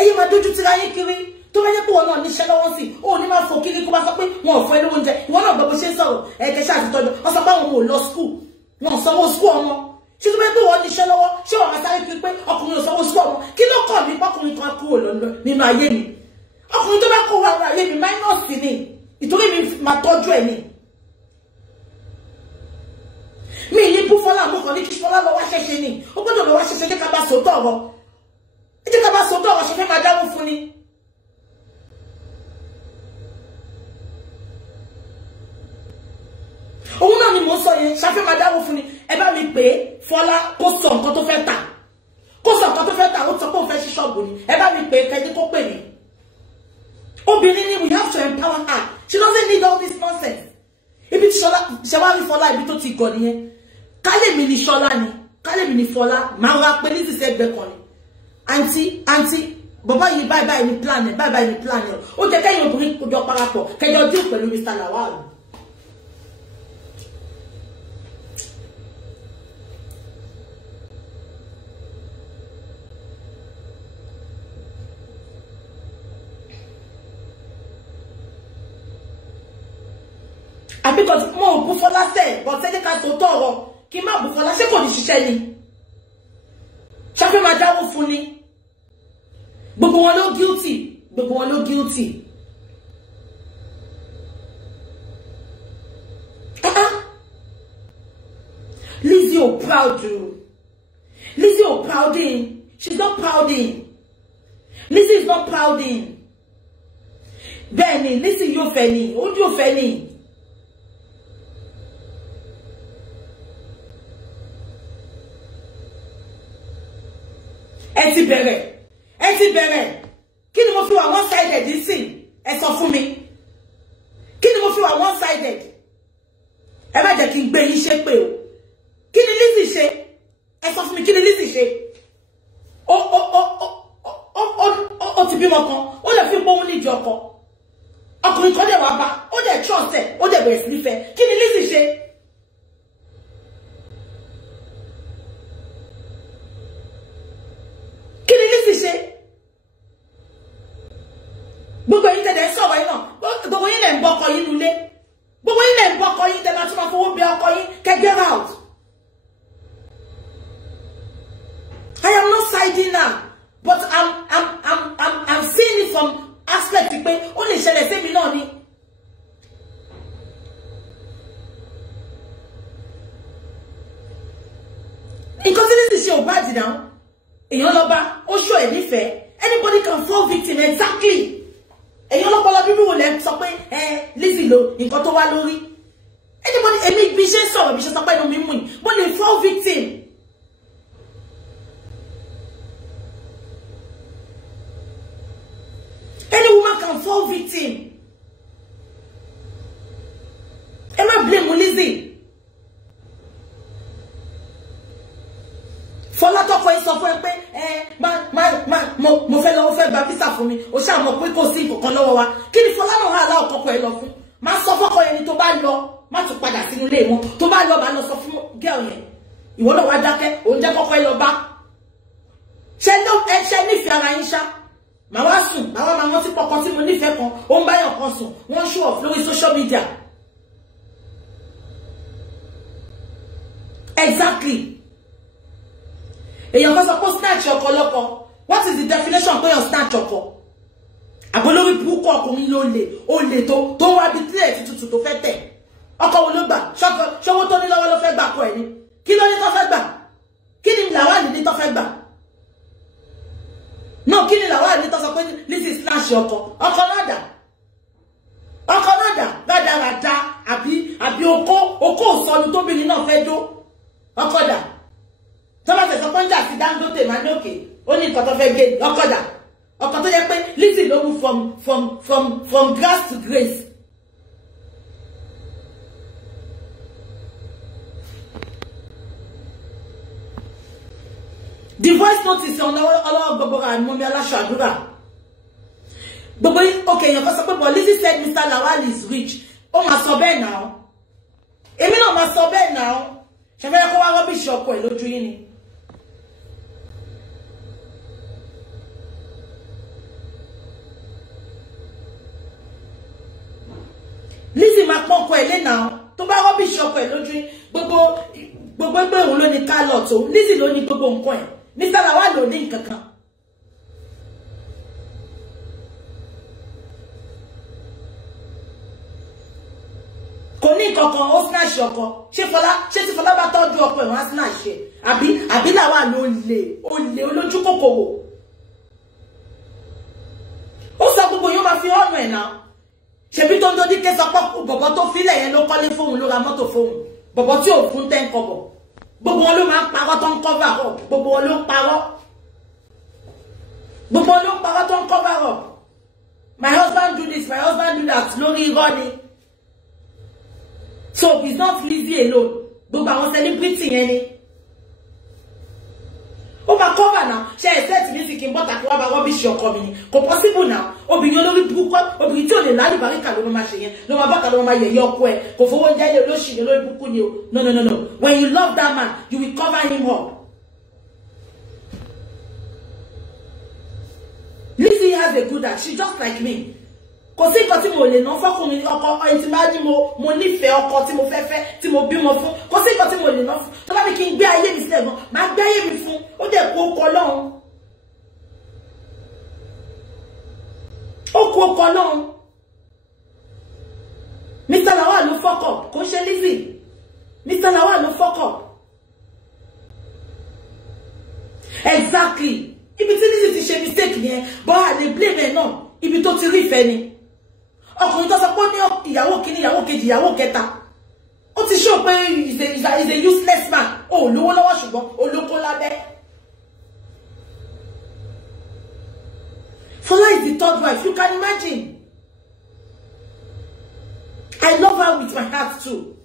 Ẹ̀yin máa dojú tira yín kiri. Tó bá jẹ́ pé wọn náà níṣẹ́ lọ́wọ́ sí. O ní máa fò kiri kó bá sọ pé wọn ò fún ẹ lówó oúnjẹ. Ìwọ náà gbọ́ bó ṣe ń sọ̀rọ̀. Ẹ̀kẹ́ ṣáà ti tọ́jú. Wọ́n sọ pé àwọn ò lọ school. Wọn ò sanwó school ọmọ. Ṣé tó bá jẹ́ pé wọ́n níṣẹ́ lọ́wọ́? Ṣé wọ́n máa sáré kiri pé ọkùnrin ò sanwó school ọmọ? Kí ló kọ̀ mí pọ́kùnrin kan kúrò lọ́nà nínú ayé mi? Ọkùnrin tó bá kó wà nínú ayé mi minus ni. Ìtorí mi máa tọ́jú ẹ̀ ni. Mi ní bú Fọlá mú kan ní kí Fọlá lọ wá ṣẹṣẹ ni. Ó gbọ́dọ̀ lọ wá ṣẹṣẹ ní ká bá sòótọ́ ọ̀rọ̀. Ẹ jẹ́ ká bá sòótọ́ ọ̀rọ̀ ṣe fẹ́ máa dáwó fún ni. Òun náà ni mò ń sọ yẹn, ṣafẹ́ máa dáwó fún ni. Ẹ bá mi pè é Fọlá kó sọ nǹkan tó fẹ́ tà. Kó sọ nǹkan tó fẹ́ tà, ó sọ pé òun fẹ́ ṣí ṣọ́ọ̀bù ni. Ẹ bá mi pè é kẹ́ni kó pè mí. Obìnrin ni we have to empower her. She doesn't need all this nonsense. Ibi tí ṣe wá rí Fọlá ibi tó ti gọ̀ nìyẹn. Kálẹ̀ mi ni Ṣọlá ni. Kálẹ̀ mi ni Fọlá. Màá wá pé Lizzy sẹ́gbẹ́ kan ni. Àǹtí, bàbá yìí báyìí ni plan ẹ̀, báyìí ni plan ẹ̀. Ó jẹ́ kẹ́yìn obìnrin kójọ parapọ̀, kẹjọ dín pẹ̀lú Mr. Lawal. Because mo bu Fọlá sẹ́, but ṣé ká tó tọ̀rọ̀ kí má bu Fọlá ṣé kò ní ṣiṣẹ́ ni. Ṣafẹ́ máa dáwó fún ni. Gbogbo wọn ló guilty. Gbogbo wọn ló guilty. Lizzy ò proud o. Lizzy ò prouding. She's not prouding. Lizzy is not prouding. Bẹ́ẹ̀ni, Lizzy yóò fẹ́ ni. Ó yóò fẹ́ ni. Ẹ ti bẹ̀rẹ̀. Kí ni mo fi wà one sided nísìn? Ẹ sọ fún mi. Kí ni mo fi wà one sided? Ẹ má jẹ́ kí n gbé yín ṣépè o. Kí ni Lizzy ṣe? Ẹ sọ fún mi, kí ni Lizzy ṣe? Ó ti bímọ kan, ó lè fi gbóhùn nídìí ọkọ. Ọkùnrin kan dẹ̀ wá bá, ó dẹ̀ trust ẹ̀, ó dẹ̀ bẹ̀rẹ̀ sí nífẹ̀ẹ́. Kí ni Lizzy ṣe? Kí ni Lizzy ṣe? Gbogbo yín tẹ̀lé sọ̀rọ̀ yín náà, gbogbo yín lẹ̀ ń bọ́ ọkọ yín nulẹ̀. Gbogbo yín lẹ̀ ń bọ́ ọkọ yín tẹ̀lé àti máa fowó bí ọkọ yín kẹ́ get out. I am not siding now, but I'm seeing it from aspect pé ó lè ṣẹlẹ̀ sí mi náà ni. Nǹkan tí Lizzy ṣe ò bá dìnnà, èèyàn lọ bá, ó ṣó ẹ̀ nífẹ̀ẹ́. Anybody can fall victim, exactly. Èèyàn lọ́pọlọ bíbí wò lẹ́ sọ pé Lizzy lo nǹkan tó wá lórí. Anybody, èmi bí ṣe sọ̀rọ̀ bí ṣe sọ pé inú mi mú ni, mo lè fall victim. Any woman can fall victim. Ẹ má blame Lizzy. Fọlá tọkọ yìí sọ fún ẹ pé mo fẹ́ lọ ó fẹ́ gba visa fún mi, ó ṣáà mọ̀ pé kò sí nǹkan lọ́wọ́ wa. Kí ni Fọlá náà hà láò kọ́kọ́ ẹ lọ fún? Má sọ fọ́kọ yẹn ni tó bá lọ, má tún padà sínú ilé wọn. Tó bá lọ, má lọ sọ fún girl yẹn. Ìwọ náà wá dákẹ́, òun jẹ́ kọ́kọ́ ẹ lọ bá. Ṣé nífẹ̀ẹ́ ara yín ṣá? Màá wá sùn, màá wá máa rántí pọkàn tí mo nífẹ̀ẹ́ kan, ó ń báyọ̀ kan sùn, wọ́n show off lórí social media. Exactly. Èèyàn kan sọ pé snatch ọkọ lọ́kọ. What is the definition pé yàn snatch ọkọ? Àbólórí burúkú ọkùnrin ló lè tó wá bí tílẹ̀ tuntun tó fẹ́ tẹ̀. Ọkọ wo ló gbà? Ṣọwọ́ tó ní lọ́wọ́ ló fẹ́ gbà kọ ẹ̀ ni. Kí ló ní tó fẹ́ gbà? Kí ni Lawal ní tó fẹ́ gbà? No, kí ni Lawal ní tó sọ pé Lizzy snatch ọkọ? Ọkọ náà dà. Rádaràda àbí okó sọnù tóbìnrin náà fẹ́ dó. Ọkọ dà. Tọ́lá tẹ̀sán pọ́njà sí Dangote máa ní òkè, ó ní nǹkan tó fẹ́ gé ọkọ dà. Ọkọ tó yẹ pé Lizzy ló mú from grass to grace. The voice notice on ọlọ́wọ́ gbogbo àmọ́mí aláṣọ àdúrà. Gbogbo okay, èèyàn kan sọ pé but Lizzy said Mr. Lawal is rich. Ó máa sọ bẹ́ẹ̀ náà. Èmi náà máa sọ bẹ́ẹ̀ náà. Ṣé fẹ́ kó wá rọ́bìṣì ọkọ ẹ̀ lójú yín ni? Lizzy máa pọ́n ọkọ ẹ̀ lé náà. Tó bá rọ́bìṣì ọkọ ẹ̀ lójú yín, gbogbo ẹgbẹ́ òun ló ní kálọ̀ tó. Lizzy ló ní gbogbo nǹkan ẹ̀. Mr. Lawal ló ní nǹkan kan. Kò ní nǹkan kan, ó snatch ọkọ. Ṣé tí Fọlá bá tọ́jú ọkọ ẹ̀ wọ́n á snatch ẹ̀? Àbí Lawal ló lè olójú kòkòrò. Ó sọ gbogbo yóò máa fi ọ̀nà ẹ̀ náà. Ṣebí tó ń dodi ké sọ pé bọ̀bọ̀ tó filẹ̀ yẹn ló kọ́lé fóun ló ra mọ́tò fóun. Bọ̀bọ̀ tí ò fún 10 kọ́bọ̀. Gbogbo wọn ló máa ń parọ́ tó ń cover up. Gbogbo wọn ló ń parọ́. Gbogbo wọn ló ń parọ́ tó ń cover up. My husband do this, my husband do that. Lórí irọ́ ni. So it's not Lizzy alone. Gbogbo àwọn celebrity yẹn ni. Ó máa cover now. Ṣé ẹ̀sẹ̀ tí mi sì kí n bọ́ta kí wọ́n bá rọ́bìṣì ọkọ mi ni. Kò possible now. Obìnrin olórí burúkú, obìnrin tí ò lè lárí baríkà ló máa ṣe yẹn. Ló máa bọ́ta ló máa yẹ̀yẹ́ ọkọ ẹ̀. Kò fowó jẹ́lé olóṣì olórí burúkú ni o. No. When you love that man, you will cover him up. Lizzy has a good heart. She's just like me. Kò sí nǹkan tí mo lè ná fọ́kùnrin ọkọ ẹni tí bá ní mo nífẹ̀ẹ́ ọkọ tí mo fẹ́ tí mo bímọ fún. Kò sí nǹkan tí mo lè ná fún. Tó bá ní kí n gbé ayé mi sílẹ̀ gan, máa gbé ayé mi fún. Ó dẹ̀ kó ọkọ lọ́hùn. Ó kó ọkọ lọ́hùn. Mr. Lawal ló fuck up. Kò ṣe Lizzy. Mr. Lawal ló fuck up. Exactly. If it is a mistake here, but they blame it no. If you don't read any. Ọkùnrin tó sọ pé ní ìyàwó kìíní, ìyàwó kejì, ìyàwó kẹta. Ó ti show pé is a useless man. Oh, lówó lọ́wọ́ ṣùgbọ́n olóko lábẹ́. Fola is the third wife. You can imagine. I love her with my heart too.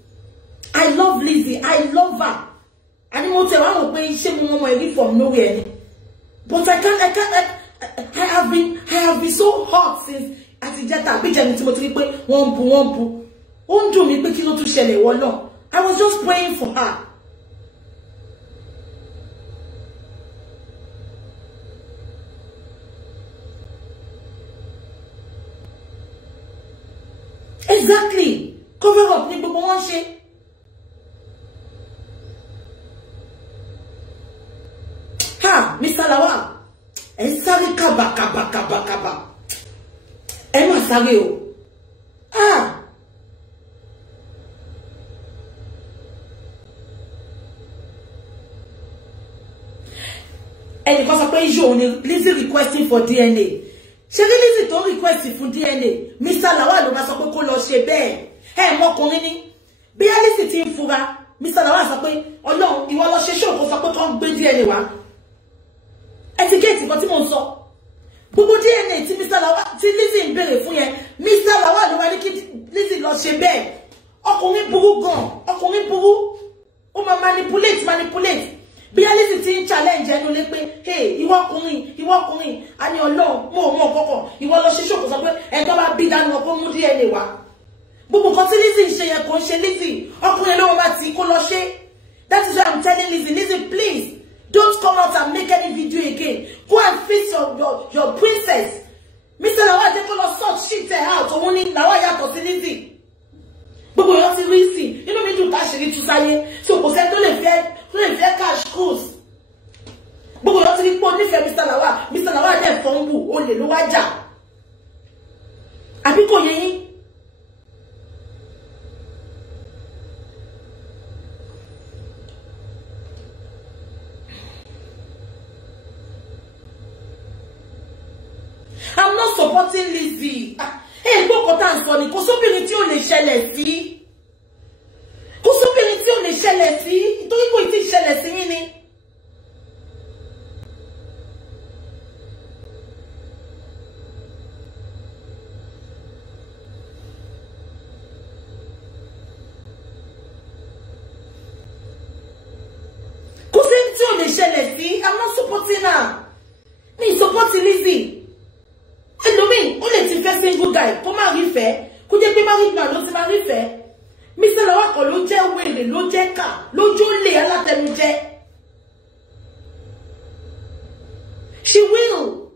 I love Lizzie. I love her. And I'm not telling you, she will from nowhere. But I have been so hot since Atijeta. I was just praying for her. Exactly. Cover up, ni gbogbo wọn ṣe. Ha, Mr. Lawal. Ẹ sáré kaba. Ẹ má sáré o. Ah. Ẹni kan sọ pé issue ni Lizzie requesting for DNA. Ṣé Lizzie tó request fún DNA? Mr. Lawal ló bá sọ pé kó lọ ṣe bẹ́ẹ̀. Mọ́kùnrin ni. Bí Lizzie ti ń fura, Mr. Lawal sọ pé Ọlọ́run ìwọ lọ ṣe show kó sọ pé kó gbé DNA wá. Etiquette kan tí mo ń sọ. Gbogbo DNA tí Mr. Lawal tí Lizzie ń béèrè fún yẹn, Mr. Lawal ló wá ní kí Lizzie lọ ṣe bẹ́ẹ̀. Ọkùnrin burú gan, ọkùnrin burú. Ó máa manipulate. Bí Lizzie ti ń challenge ẹnu lé pé, hey, ìwọ ọkùnrin, a ní Ọlọ́run, mo mọ̀ kọ́kọ́, ìwọ lọ ṣe show kó sọ pé ẹ̀tọ́ bá bí dánú ọkọ mú DNA wá. Gbogbo kan tí Lizzie ń ṣe yẹn kò ń ṣe Lizzie, ọkùnrin ló máa ti kó lọ ṣe. That is why I'm telling Lizzie, please, don't come out and make any video again. Go and face your princess. Mr. Lawal, they call us such shit out. So only Lawal yàtọ̀ sí Lizzie. Gbogbo yẹn ti rí sí. Inú mi dùn káṣírí tú sáyé. So kò sẹ́ tó lè fẹ́ cash cruise. Gbogbo yẹn ti rí pọ̀ nífẹ̀ẹ́ Mr. Lawal. Mr. Lawal dẹ̀ fọ́nbù olè ló wá jà. Àbí kò yẹ yín? I'm not supporting Lizzie. Hey, gbogbo tá ń sọ ni kò sóbìnrin tí ó lè ṣẹlẹ̀ sí. Kò sóbìnrin tí ó lè ṣẹlẹ̀ sí. Nítorí kò tí ṣẹlẹ̀ sí yín ni. Kò sí tí ó lè ṣẹlẹ̀ sí. I'm not supporting her. Me supporting Lizzie. Ẹlòmíì, ó lè ti fẹ́ single guy, kó má rí fẹ́, kó jẹ́ pé married man ló ti má rí fẹ́. Mr. Lawal kọ́ ló jẹ́ wèrè, ló jẹ́ kà, lójú lè alátẹnujẹ. She will.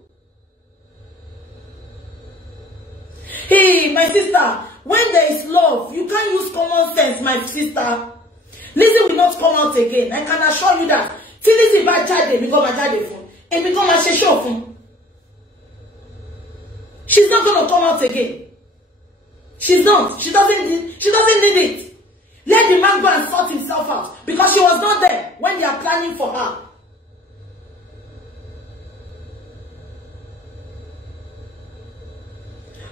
Hey, my sister, when there is love, you can't use common sense, my sister. Lizzie will not come out again. I can assure you that. Tí Lizzie bá jáde, èmi kọ́ máa jáde fún. Èmi kọ́ máa ṣe show fún. She's not going to come out again. She's not. She doesn't need it. Let the man go and sort himself out. Because she was not there when they are planning for her.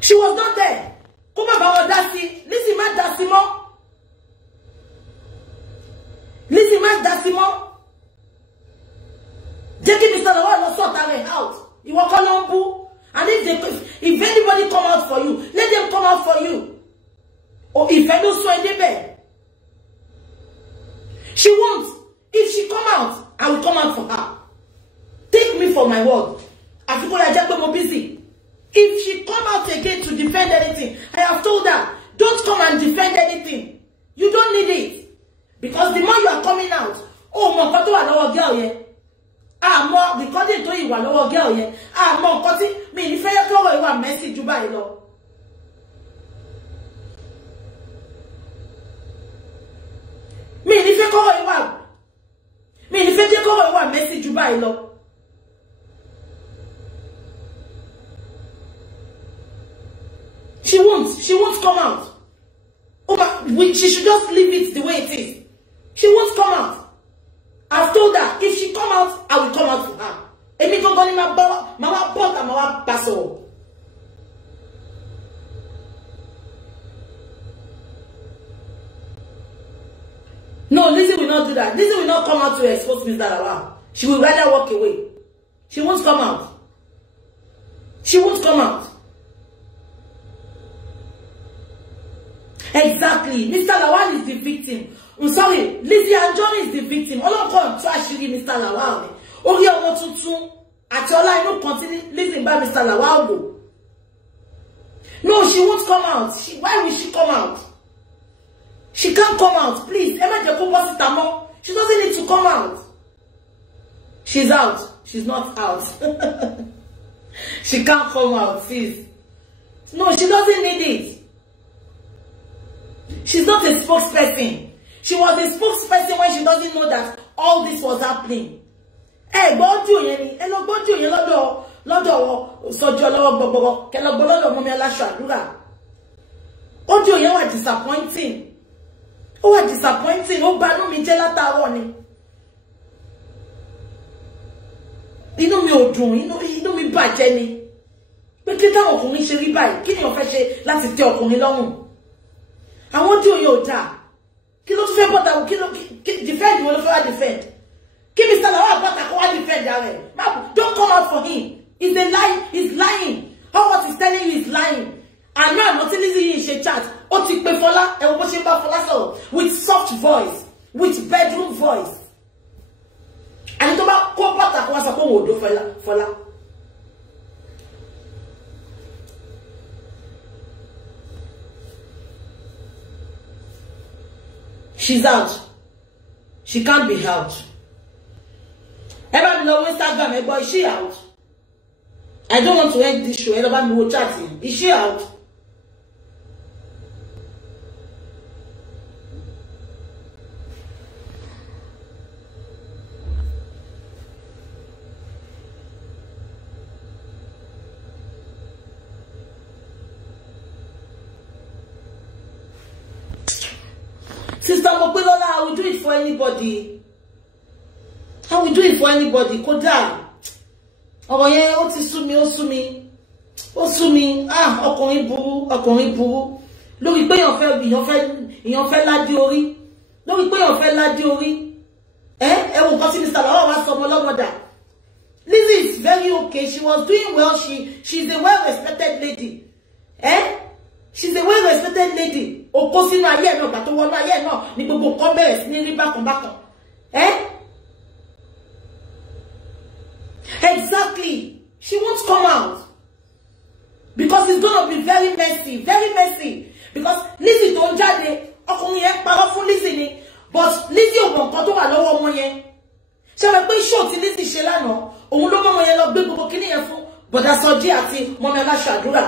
She was not there. Come about Dasi. Lizzie ma Dasi mo. Lizzie ma Dasi mo. Jackie Mr. Lawal will sort her out. You walk on boo. And if anybody come out for you, let them come out for you. Or if I don't saw any bed. She won't. If she come out, I will come out for her. Take me for my word. I feel like I'm busy. If she come out again to defend anything, I have told her, don't come and defend anything. You don't need it. Because the more you are coming out, oh, my photo and girl, yeah. More because they told you one over girl yet. More cutting me if I go away one message to buy law. Me if I go away one. Me if I go away one message to buy law. She won't come out. Oh, but she should just leave it the way it is. She won't come out. I've told her, if she come out, I will come out for her. Emi go goni ma bought and ma pass her. No, Lizzie will not do that. Lizzie will not come out to expose Mr. Lawal. She will rather walk away. She won't come out. She won't come out. Exactly. Mr. Lawal is the victim. I'm sorry. Lizzie Anjorin is the victim. All of them try to Mr. Lawal. Ori omo tuntun. Atiola ino continue living by Mr. Lawal go. No, she won't come out. Why will she come out? She can't come out. Please. She doesn't need to come out. She's out. She's not out. She can't come out, sis. No, she doesn't need it. She's not a spokesperson. She was a spokesperson when she doesn't know that all this was happening. Hey, audio yeni. Hello, audio yeni. Lodo sojo lowo gbogbo. Kelo gbolodo mo mi alasho adura. Audio yẹn wà disappointing. Ó wà disappointing. Ó banu mi jẹ́ látàárọ̀ ni. Inú mi ò dùn, inú mi bàjẹ́ ni. Pé kí táwọn ọkùnrin ṣe rí báyìí, kí ni ó fẹ́ ṣe láti tẹ́ ọkùnrin lọ́rùn? Àwọn audio yẹn ò dá. Kí ló tún fẹ́ bọ́ta, kí ló defend wọ́n ló fẹ́ wá defend. Kí Mr. Lawal bọ́ta kó wá defend rẹ̀. Don't come out for him. He's a lie. He's lying. All what he's telling you is lying. And now, not Lizzie in she chat. O ti pe Fola, e wo bo se ba Fola so with soft voice, with bedroom voice. And to ba ko pata ko so ko wo do Fola. She's out. She can't be out. Everybody know Instagram, boy, is she out? I don't want to end this show. Everybody know chatting. Is she out? Sister Mopelola, I will do it for anybody. I will do it for anybody. Koda. Ọ̀rọ̀ yẹn ó ti sú mi, ó sú mi. Ah, ọkùnrin burú. Lórí pé èèyàn fẹ́ ládé orí. Lórí pé èèyàn fẹ́ ládé orí. Ẹ wo nǹkan tí Mr. Lawal wá sọ ọmọ lọ́mọdà. Lizzie is very okay. She was doing well. She's a well-respected lady. She's a well-respected lady. Oko sínú ayé náà, gbà tó wọnú ayé náà ní gbogbo nǹkan bẹ̀rẹ̀ sí ní rí bákan. Exactly. She won't come out. Because it's going to be very messy. Very messy. Because Lizzie don't jáde. Ọkùnrin yẹn parọ́ fún Lizzie ni. But Lizzie ò mọ̀ nǹkan tó wà lọ́wọ́ ọmọ yẹn. Ṣé wọ́n pé show tí Lizzie ṣe lánàá, òun ló mọ̀ ọmọ yẹn lọ gbé gbogbo kíní yẹn fún Bọ̀dá Sọjí àti Mọ́mí Aláṣọ Àdúrà.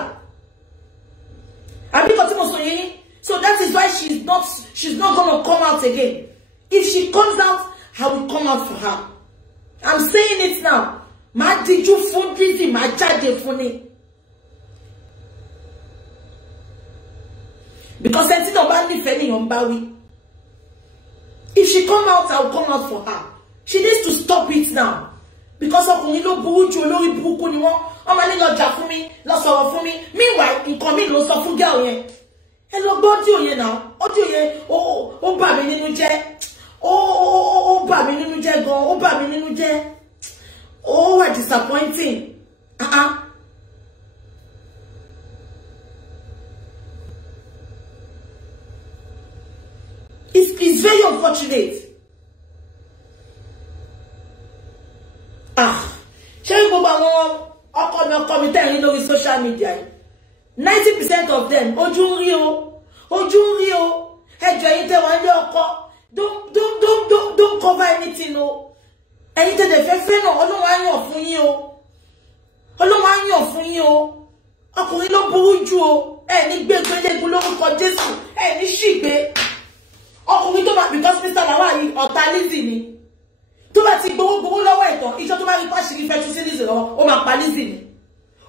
Àbí kan tí mo sọ yẹn. So that is why she's not going to come out again. If she comes out, I will come out for her. I'm saying it now. Ma diju fún Lizzie, ma jáde fún ni. Because ẹni tó bá nífẹ̀ẹ́ ni yon bá wí. If she come out, I will come out for her. She needs to stop it now. Because ọkùnrin ló burú jù, olórí burúkú ni wọ́n. Wọ́n máa ní lọ jà fún mi, lọ sọ̀rọ̀ fún mi. Meanwhile, nǹkan mi ló sọ fún girl yẹn. Ẹ lọ gbọ́ audio yẹn náà. Audio yẹn ó bà mí nínú jẹ́. Ó bà mí nínú jẹ́ gan. Ó bà mí nínú jẹ́. Oh, what disappointing. It's very unfortunate. Ṣé gbogbo àwọn ọkọ mi tẹ̀rín lórí social media 90% of them ojú ń rí o. Ẹjọ́ yín tẹ́ wọ́n lé ọkọ. Don't cover anything o. Ẹ̀yin tẹ́ dẹ̀ fẹ́ náà Ọlọ́run á yàn fún yín o. Ọlọ́run á yàn fún yín o. Ọkùnrin ló burú jù o. Ẹ ní gbégbélégun lórúkọ Jésù. Ẹ ní ṣìgbé. Ọkùnrin tó bá because Mr. Lawal yìí ọ̀tá Lizzie ni. Tó bá ti gbowó lọ́wọ́ ẹ̀tàn, ìjọ tó bá rí pàṣírí fẹ́ tún sí Lizzie lọ́wọ́, ó máa pa Lizzie ni.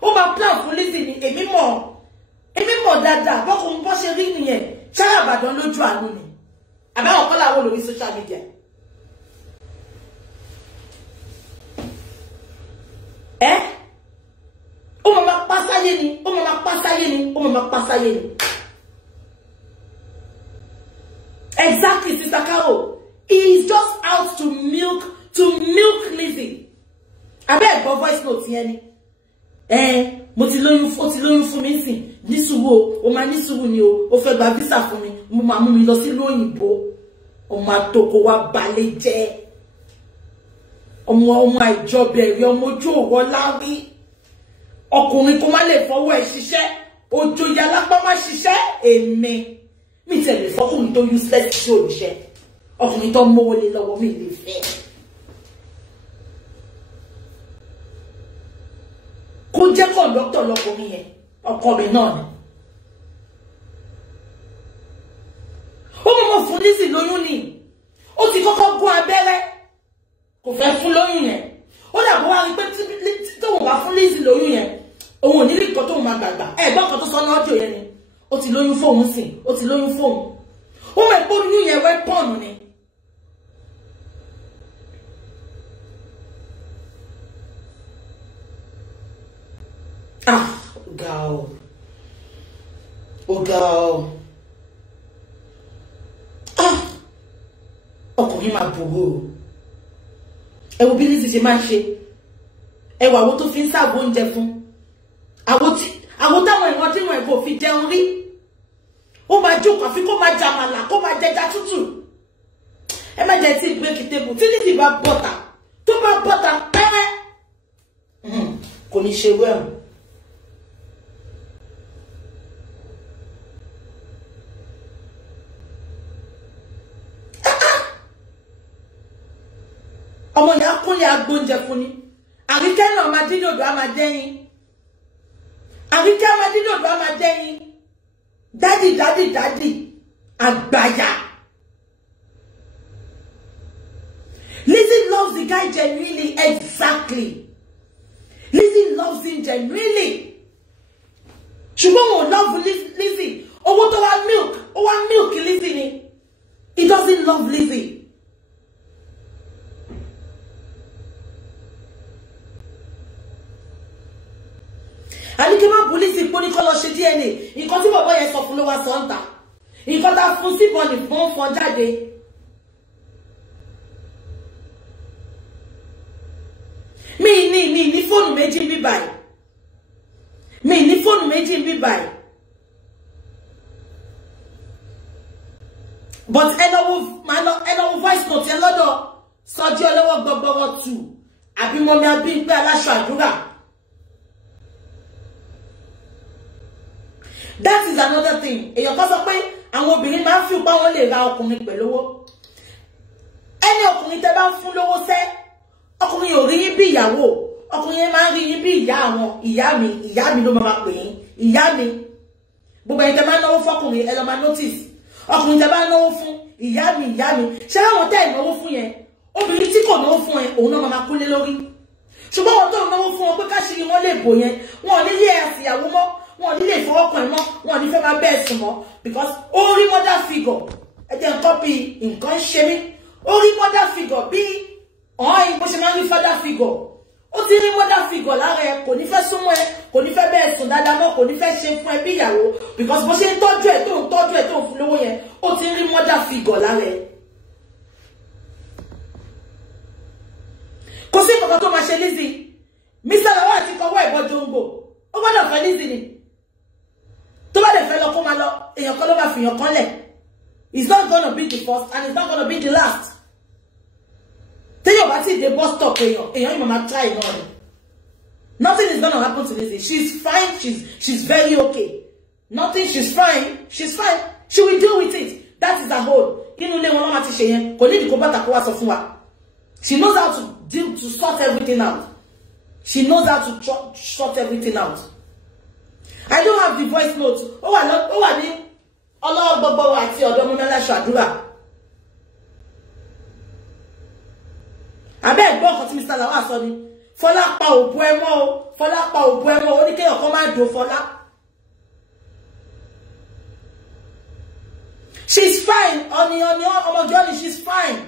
Ó máa plan fún Lizzie ni. Èmi mọ̀ dáadáa. Bọ́kùnrin bọ́ ṣe rí nìyẹn. Ṣáà Ìbàdàn lójú àánú ni. Àbáwọn kọ́lá wo lórí social media. Ó máa pa sáyé ni, ó máa pa sáyé ni, ó máa pa sáyé ni. Exactly, Sister Carol. He is just out to milk Lizzy. I bet your voice note yẹn ni. Mo ti lóyún fún mi sìn. Ní sùúrù o máa ní sùúrù ni o. Ó fẹ́ gba visa fún mi. Mo máa mú mi lọ sí lóyìnbó. Ó máa tó kó wá balẹ̀ jẹ́. Ọmọ àìjọbẹ̀rẹ̀ ọmọ ojú òwò láwí. Ọkùnrin kó má lè fọwọ́ ẹ̀ ṣiṣẹ́. Ojo ya lápá má ṣiṣẹ́. Èmi. Mi tẹ̀lé fọkùnrin tó useless sí òṣìṣẹ́. Ọkùnrin tó mówó lé lọ́wọ́ mi lè fẹ́. Kó jẹ́ kọ̀ńdọ́tọ̀ lọ́kùnrin yẹn. Ọkọ mi náà ni. Ó mọ̀ fún Lizzy lóyún ni. Ó ti kọ́kọ́ gún abẹ́rẹ́. Kò fẹ́ fún lóyún yẹn. Ó dàbọ̀ wá rí pé tóun bá fún Lizzy lóyún yẹn. Òun ò ní rí nǹkan tóun máa gbàgbà. Ẹ̀gbọ́n kan tó sọ lọ́jọ́ yẹn ni. Ó ti lóyún fóun sìn. Ó ti lóyún fóun. Ó mọ̀ pé oyún yẹn wẹ́pọ̀nù ni. Ó ga o. Ọkùnrin máa bòrò o. Ẹ wo bí Lizzy ṣe máa ń ṣe. Ẹ wo àwọn tó fi ń sáàbò oúnjẹ fún. Àwọn táwọn ìwọ̀n tí wọ́n kò fi jẹun rí. Ó máa jókòó àfi kó máa jàmàlà, kó máa jẹja tútù. Ẹ má jẹ́ tí break table. Tí Lizzy bá bọ́ta, tó bá bọ́ta pẹ́rẹ́. Kò ní ṣe wẹ́rùn. Ọmọ ìyá kúnlẹ̀ agbóúnjẹ fún ni. Àríkẹ́ náà máa dín dòdò á máa dẹ́yìn. Àríkẹ́ máa dín dòdò á máa dẹ́yìn. Dádì. Àgbàyà. Lizzy loves the guy genuinely. Exactly. Lizzy loves him genuinely. Ṣùgbọ́n wọ́n love Lizzy. Owó tó wá milk Lizzy ni. He doesn't love Lizzy. Àníkẹ́ má bu Lizzy pé ní kó lọ ṣe DNA. Nǹkan tí bàbá yẹn sọ fún ló wá sọ ń tà. Nǹkan tá fún síbọn ní fọ́n jáde. Mi ní fóònù méjì ń bí báyìí. Mi ní fóònù méjì ń bí báyìí. But ẹ lọ wo voice note ẹ lọ́dọ̀ Sọjí Ọlọ́wọ́ Gbọgbọrọ 2 àbí Mọ́mí Abímpé Aláṣọ Àdúrà. That is another thing. Èyàn kan sọ pé àwọn obìnrin máa ń fi pa wọn lè ra ọkùnrin pẹ̀lú owó. Ẹni ọkùnrin tẹ́ bá ń fún lówó sẹ́, ọkùnrin ò rí yín bí ìyàwó. Ọkùnrin yẹn máa ń rí yín bí ìyá àwọn. Ìyá mi ló máa pè yín. Ìyá mi. Gbogbo ẹni tẹ́ bá náwó fọ́kùnrin ẹ lọ máa notice. Ọkùnrin tẹ́ bá náwó fún ìyá mi. Ṣé àwọn tẹ́ ìnáwó fún yẹn? Obìnrin tí kò náwó fún ẹ, òun náà máa kúlé lórí. Ṣùgbọ́n wọn tó náwó fún wọn pé káṣírí wọn lè bò yẹn. Wọn ò ní yé àtìyàwó mọ́. Wọn ò ní lè fọwọ́kàn ẹ̀ mọ́. Wọn ò ní fẹ́ máa bẹ́ẹ̀ sùn mọ́. Because ó rí mother figure. Ẹ jẹ́ nǹkan bí nǹkan ṣe mí. Ó rí mother figure bí ọ̀hún bó ṣe máa ń rí father figure. Ó ti rí mother figure lára ẹ. Kò ní fẹ́ súnmọ́ ẹ. Kò ní fẹ́ bẹ́ẹ̀ sùn dáadáa mọ́. Kò ní fẹ́ ṣe fún ẹ bí ìyàwó. Because bó ṣe ń tọ́jú ẹ̀ tó ń fún lówó yẹn. Ó ti rí mother figure lára ẹ. Kò sí nǹkan tó máa ṣe Lizzy. Mr. Lawal ti kọwọ́ ẹ̀bọ jombo. Ó gbọ́dọ̀ fẹ́ Lizzy ni. Tó bá dẹ̀ fẹ́ lọ kó máa lọ, èèyàn kan ló máa fìyàn kan lẹ̀. It's not gonna be the first and it's not gonna be the last. Téèyàn bá ti dé bus stop èèyàn yìí máa try náà ni. Nothing is gonna happen to Lizzy. She's fine. She's very okay. Nothing. She's fine. She will deal with it. That is her whole. Inú ilé wọn ló máa ti ṣe yẹn. Kò ní ìdíkó bàtà kó wá sọ fún wa. She knows how to sort everything out. She knows how to sort everything out. I don't have the voice note. Ó wà ní Ọlọ́wọ́ Gbọgbọrọ àti ọ̀dọ̀ Mọ́mí Aláṣọ Àdúrà. Abẹ́ ẹ̀gbọ́n kan tí Mr. Lawal sọ ni. Fọlá pa òbú ẹ mọ́ o. Fọlá pa òbú ẹ mọ́ o. Ó ní kéèyàn kan máa dò Fọlá. She's fine. Ọmọ Johnny, she's fine.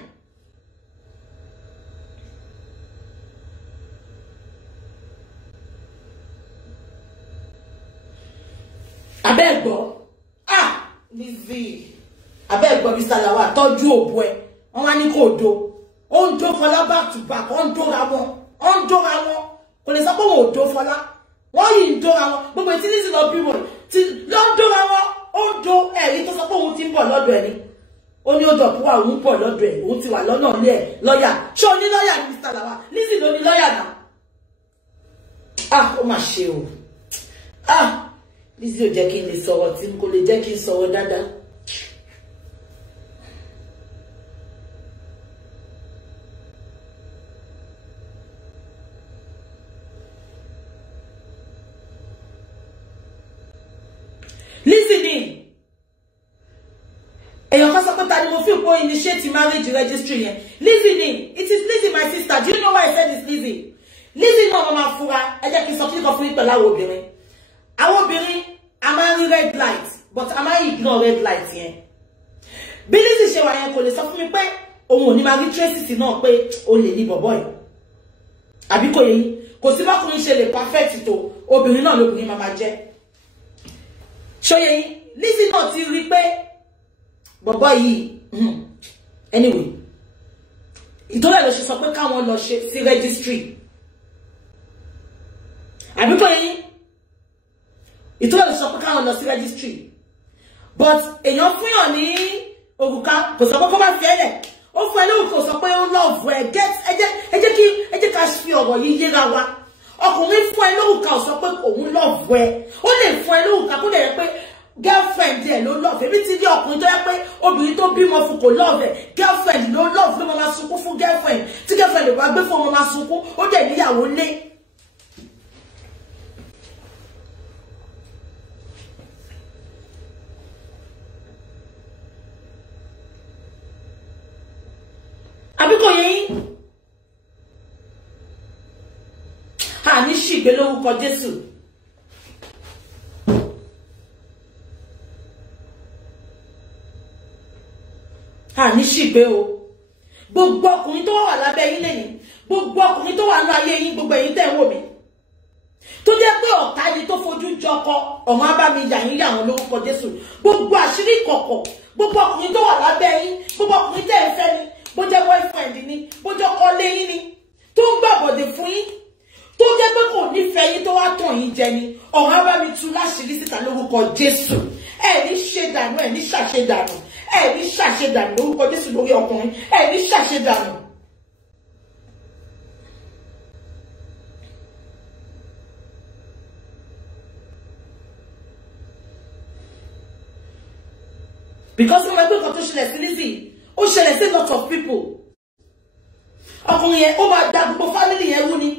Abegbo. Ah, Lizzy. Abegbo Mr. Lawal tọ́jú òbò ẹ̀. Wọ́n wá ní kò do. Ó ń do Fọlá back to back. Ó ń dóra wọn. Ó ń dóra wọn. Kò lè sọ pé wọn ò do Fọlá. Wọ́n yìí ń dóra wọn. Gbogbo etí Lizzy lọ bímọ. Ti lọ ń dóra wọn. Ó ń do ẹ̀rí tó sọ pé òun ti ń bọ̀ lọ́dọ̀ ẹ̀ ni. Ó ní ó dọ̀pọ̀ wà òun pọ̀ lọ́dọ̀ ẹ̀. Òun ti wà lọ́nà ilé ẹ̀ lọ́yà. Ṣé o ní lọ́yà ní Mr. Lawal? Lizzy ló ní lọ́yà náà. Ah, ó mà ṣe o. Ah, Lizzy ò jẹ́ kí n lè sọ̀rọ̀ tí kò lè jẹ́ kí n sọ̀rọ̀ dáadáa. Lizzy ni èèyàn kan sọ pé ta ni mo fi po initiate marriage registry yẹn. Lizzy ni, it is Lizzy my sister. Do you know why I said it's Lizzy? Lizzy náà máa fura. Ẹ jẹ́ kí n sọ kí n kọ fún yín pẹ̀lú àwọn obìnrin. Àwọn obìnrin a máa ń rí red light but a máa ń ignore red light yẹn. Bí Lizzy ṣe wà yẹn kò lè sọ fún mi pé òun ò ní máa rí traces náà pé o lè ní bọ̀bọ̀ yìí. Àbí kò yẹ yín. Kò sí bákùnrin ṣe lè perfect tó obìnrin náà lóbìnrin máa jẹ́. Ṣóyè yín, Lizzy náà ti rí pé bọ̀bọ̀ yìí anyway. Ìtọ́lẹ̀ lọ ṣe sọ pé káwọn lọ ṣe sí registry. Àbí kò yẹ yín. Ìtọ́lẹ̀ lọ sọ pé káwọn lọ sí registry. But èèyàn fún yàn ní òrùka kò sọ pé kó má fi ẹlẹ̀. Ó fún ẹ lóhùn kò sọ pé ó love ẹ ẹ jẹ́ ká fi ọ̀rọ̀ yìí yéra wa. Ọkùnrin fún ẹ lóhùn ká ò sọ pé òun love ẹ. Ó lè fún ẹ lóhùn ká kó lè rẹ pé girlfriend ẹ ló love. Èmi ti rí ọkùnrin tó yẹ pé obìnrin tó bímọ fún kò love ẹ. Girlfriend ló love ló máa sunkún fún girlfriend. Tí girlfriend bá gbé fún ọmọ máa sunkún, ó dẹ̀ níyàwó lé. Àbíkò yẹn ha ní ṣìgbé lórúkọ Jésù. Ha ní ṣìgbé o. Gbogbo ọkùnrin tó wà lábẹ́ yín lẹ́yìn, gbogbo ọkùnrin tó wà ní ayé yín, gbogbo ẹ̀yin tẹ́ ń wò mí. Tó jẹ́ pé ọ̀tá ni tó fojú jọkọ, ọ̀hún á bá mi yà yín yà wọ́n lórúkọ Jésù. Gbogbo àṣírí ìkọ̀kọ̀, gbogbo ọkùnrin tó wà lábẹ́ yín, gbogbo ọkùnrin tẹ́ ẹ fẹ́ ni. Bó jẹ́ boyfriend ni, bó jẹ́ ọkọ lé yín ni, tó ń gbàbọ̀dé fún yín, tó jẹ́ pé kò nífẹ̀ẹ́ yín tó wá tàn yín jẹ ni, ọ̀rọ̀ á bá mi tú láṣìírí síta lórúkọ Jésù. Ẹ ní ṣe dànù, ẹ ní ṣàṣe dànù, ẹ ní ṣàṣe dànù lórúkọ Jésù lórí ọkùnrin, ẹ ní ṣàṣe dànù. Because mo mọ̀ pé nǹkan tó ṣẹlẹ̀ sí Lizzy, ó ṣẹlẹ̀ sí lot of people. Ọkùnrin yẹn ó máa da gbogbo family yẹn rú ni.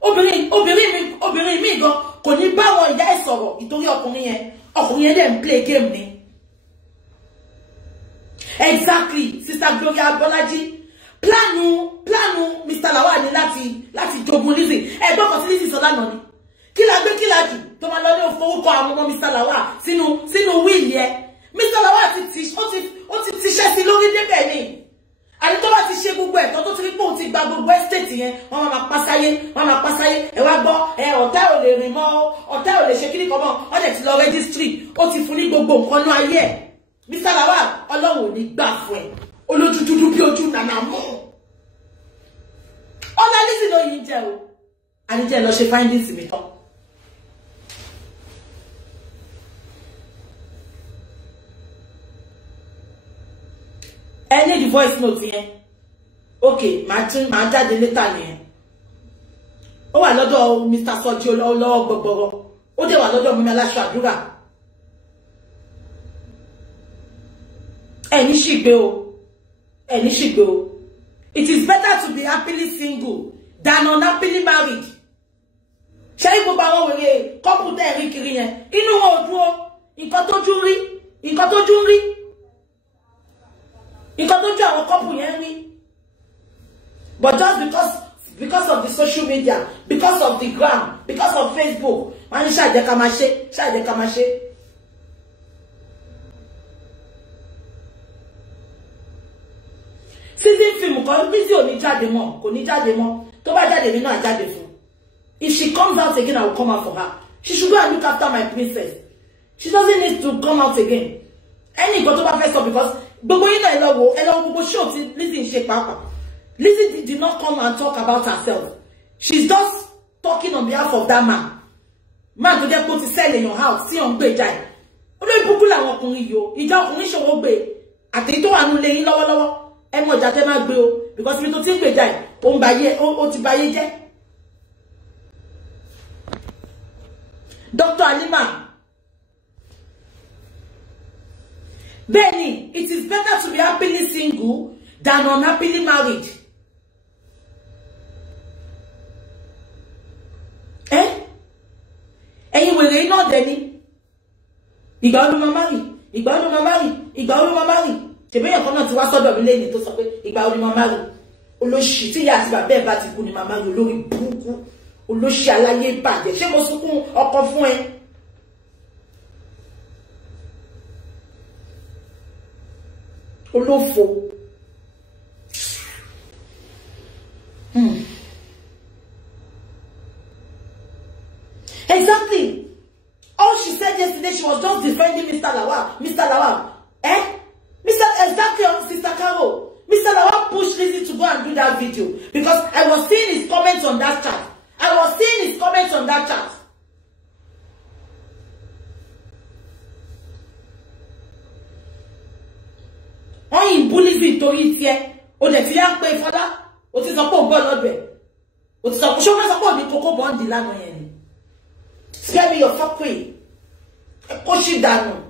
Obìnrin mi gan kò ní bá wọn ìyá ẹ̀ sọ̀rọ̀ ìtorí ọkùnrin yẹn dẹ̀ ń play game ni. Exactly, Sister Gloria Bolaji. Planu Mr. Lawal ni láti jogun Lizzy. Ẹgbọ́n kan sí Lizzy sọ lánàá ni. Kí la gbé kí la jù tó máa lọ ní òfowókọ àwọn ọmọ Mr. Lawal sínú wíìlì ẹ. Mr. Lawal ó ti tíṣẹ́ sí lórí débẹ̀ ni. Àní tó bá ti ṣe gbogbo ẹ̀tọ́ tó ti rí pé òun ti gba gbogbo estate yẹn, wọ́n máa pásáyé, ẹ wá gbọ́, ọ̀tá ò lè rìn mọ́, ọ̀tá ò lè ṣe kíní kan mọ́, wọ́n dẹ̀ ti lọ registry, ó ti fún ní gbogbo nǹkan ní ayé ẹ̀. Mr. Lawal, Ọlọ́run ò ní gbà fún ẹ, olójú dúdú bí ojú nànà mú. Ọlá Lizzy ló yín jẹ́ o, àníjẹ́ lọ ṣe findings mi tán. Ẹ ní the voice note yẹn. Okay, màá jáde later nìyẹn. Ó wà lọ́dọ̀ Mr. Soji olówó gbọgbọrọ. Ó dẹ̀ wà lọ́dọ̀ Mọ́mí Aláṣọ Àdúrà. Ẹ ní ṣìgbé o. It is better to be happily single than unhappily married. Ṣé gbogbo àwọn wèrè couple tẹ́ rí kiri yẹn? Inú wọn ò dúró. Nǹkan tójú rí. Nǹkan tójú àwọn couple yẹn rí. But just because of the social media, because of the gram, because of Facebook, wọ́n ní ṣáà jẹ́ ká máa ṣe. Season film kan Lizzy ò ní jáde mọ́, kò ní jáde mọ́. Tó bá jáde mi náà jáde fún. If she comes out again, I will come out for her. She should go and look after my princess. She doesn't need to come out again. Any go to my face because gbogbo yin na ẹ lọ gbogbo show ti Lizzy ń ṣe papa. Lizzy did not come and talk about herself. She's just talking on behalf of that man. Man to get put to sell in your house, see on gbé jai. Olórí burúkú làwọn ọkùnrin yo. Ìjà ọkùnrin ṣòwò gbé. Àti tó wà nu lé yín lọ́wọ́lọ́wọ́. Ẹ mọ̀ ìjà tẹ́ máa gbé o because ibi tó ti ń gbé jai, ó ń bayé, ó ti bayé jẹ́. Dr. Halima. Benny, it is better to be happily single than unhappily married. Wèrè iná dẹ̀ ni. Ìgbà wo ló máa marry? Ìgbà wo ló máa marry? Ìgbà wo ló máa marry? Tèmi èèyàn kan náà ti wá sọ́dọ̀ mi lẹ́yìn tó sọ pé ìgbà wo ló máa marry? Olóṣì tí ìyá àti bàbá ẹ̀ bá ti kú ni máa marry olórí burúkú. Olóṣì aláyé bàjẹ́. Ṣé mo sunkún ọkọ fún ẹ? Olófò. Exactly. All she said yesterday, she was just defending Mr. Lawal. Mr. Lawal. Exactly, Sister Carol. Mr. Lawal pushed Lizzy to go and do that video. Because I was seeing his comments on that chat. On yìí bú Lizzy torí tiẹ̀. O dẹ̀ ti yá pé Fọlá. O ti sọ pé o bọ́ lọ́dọ̀ ẹ̀. O ti sọ pé ṣé o fẹ́ sọ pé o ní kókó bọ́ǹdì lánàá yẹn ni. Spare me your fuckery. Push it down.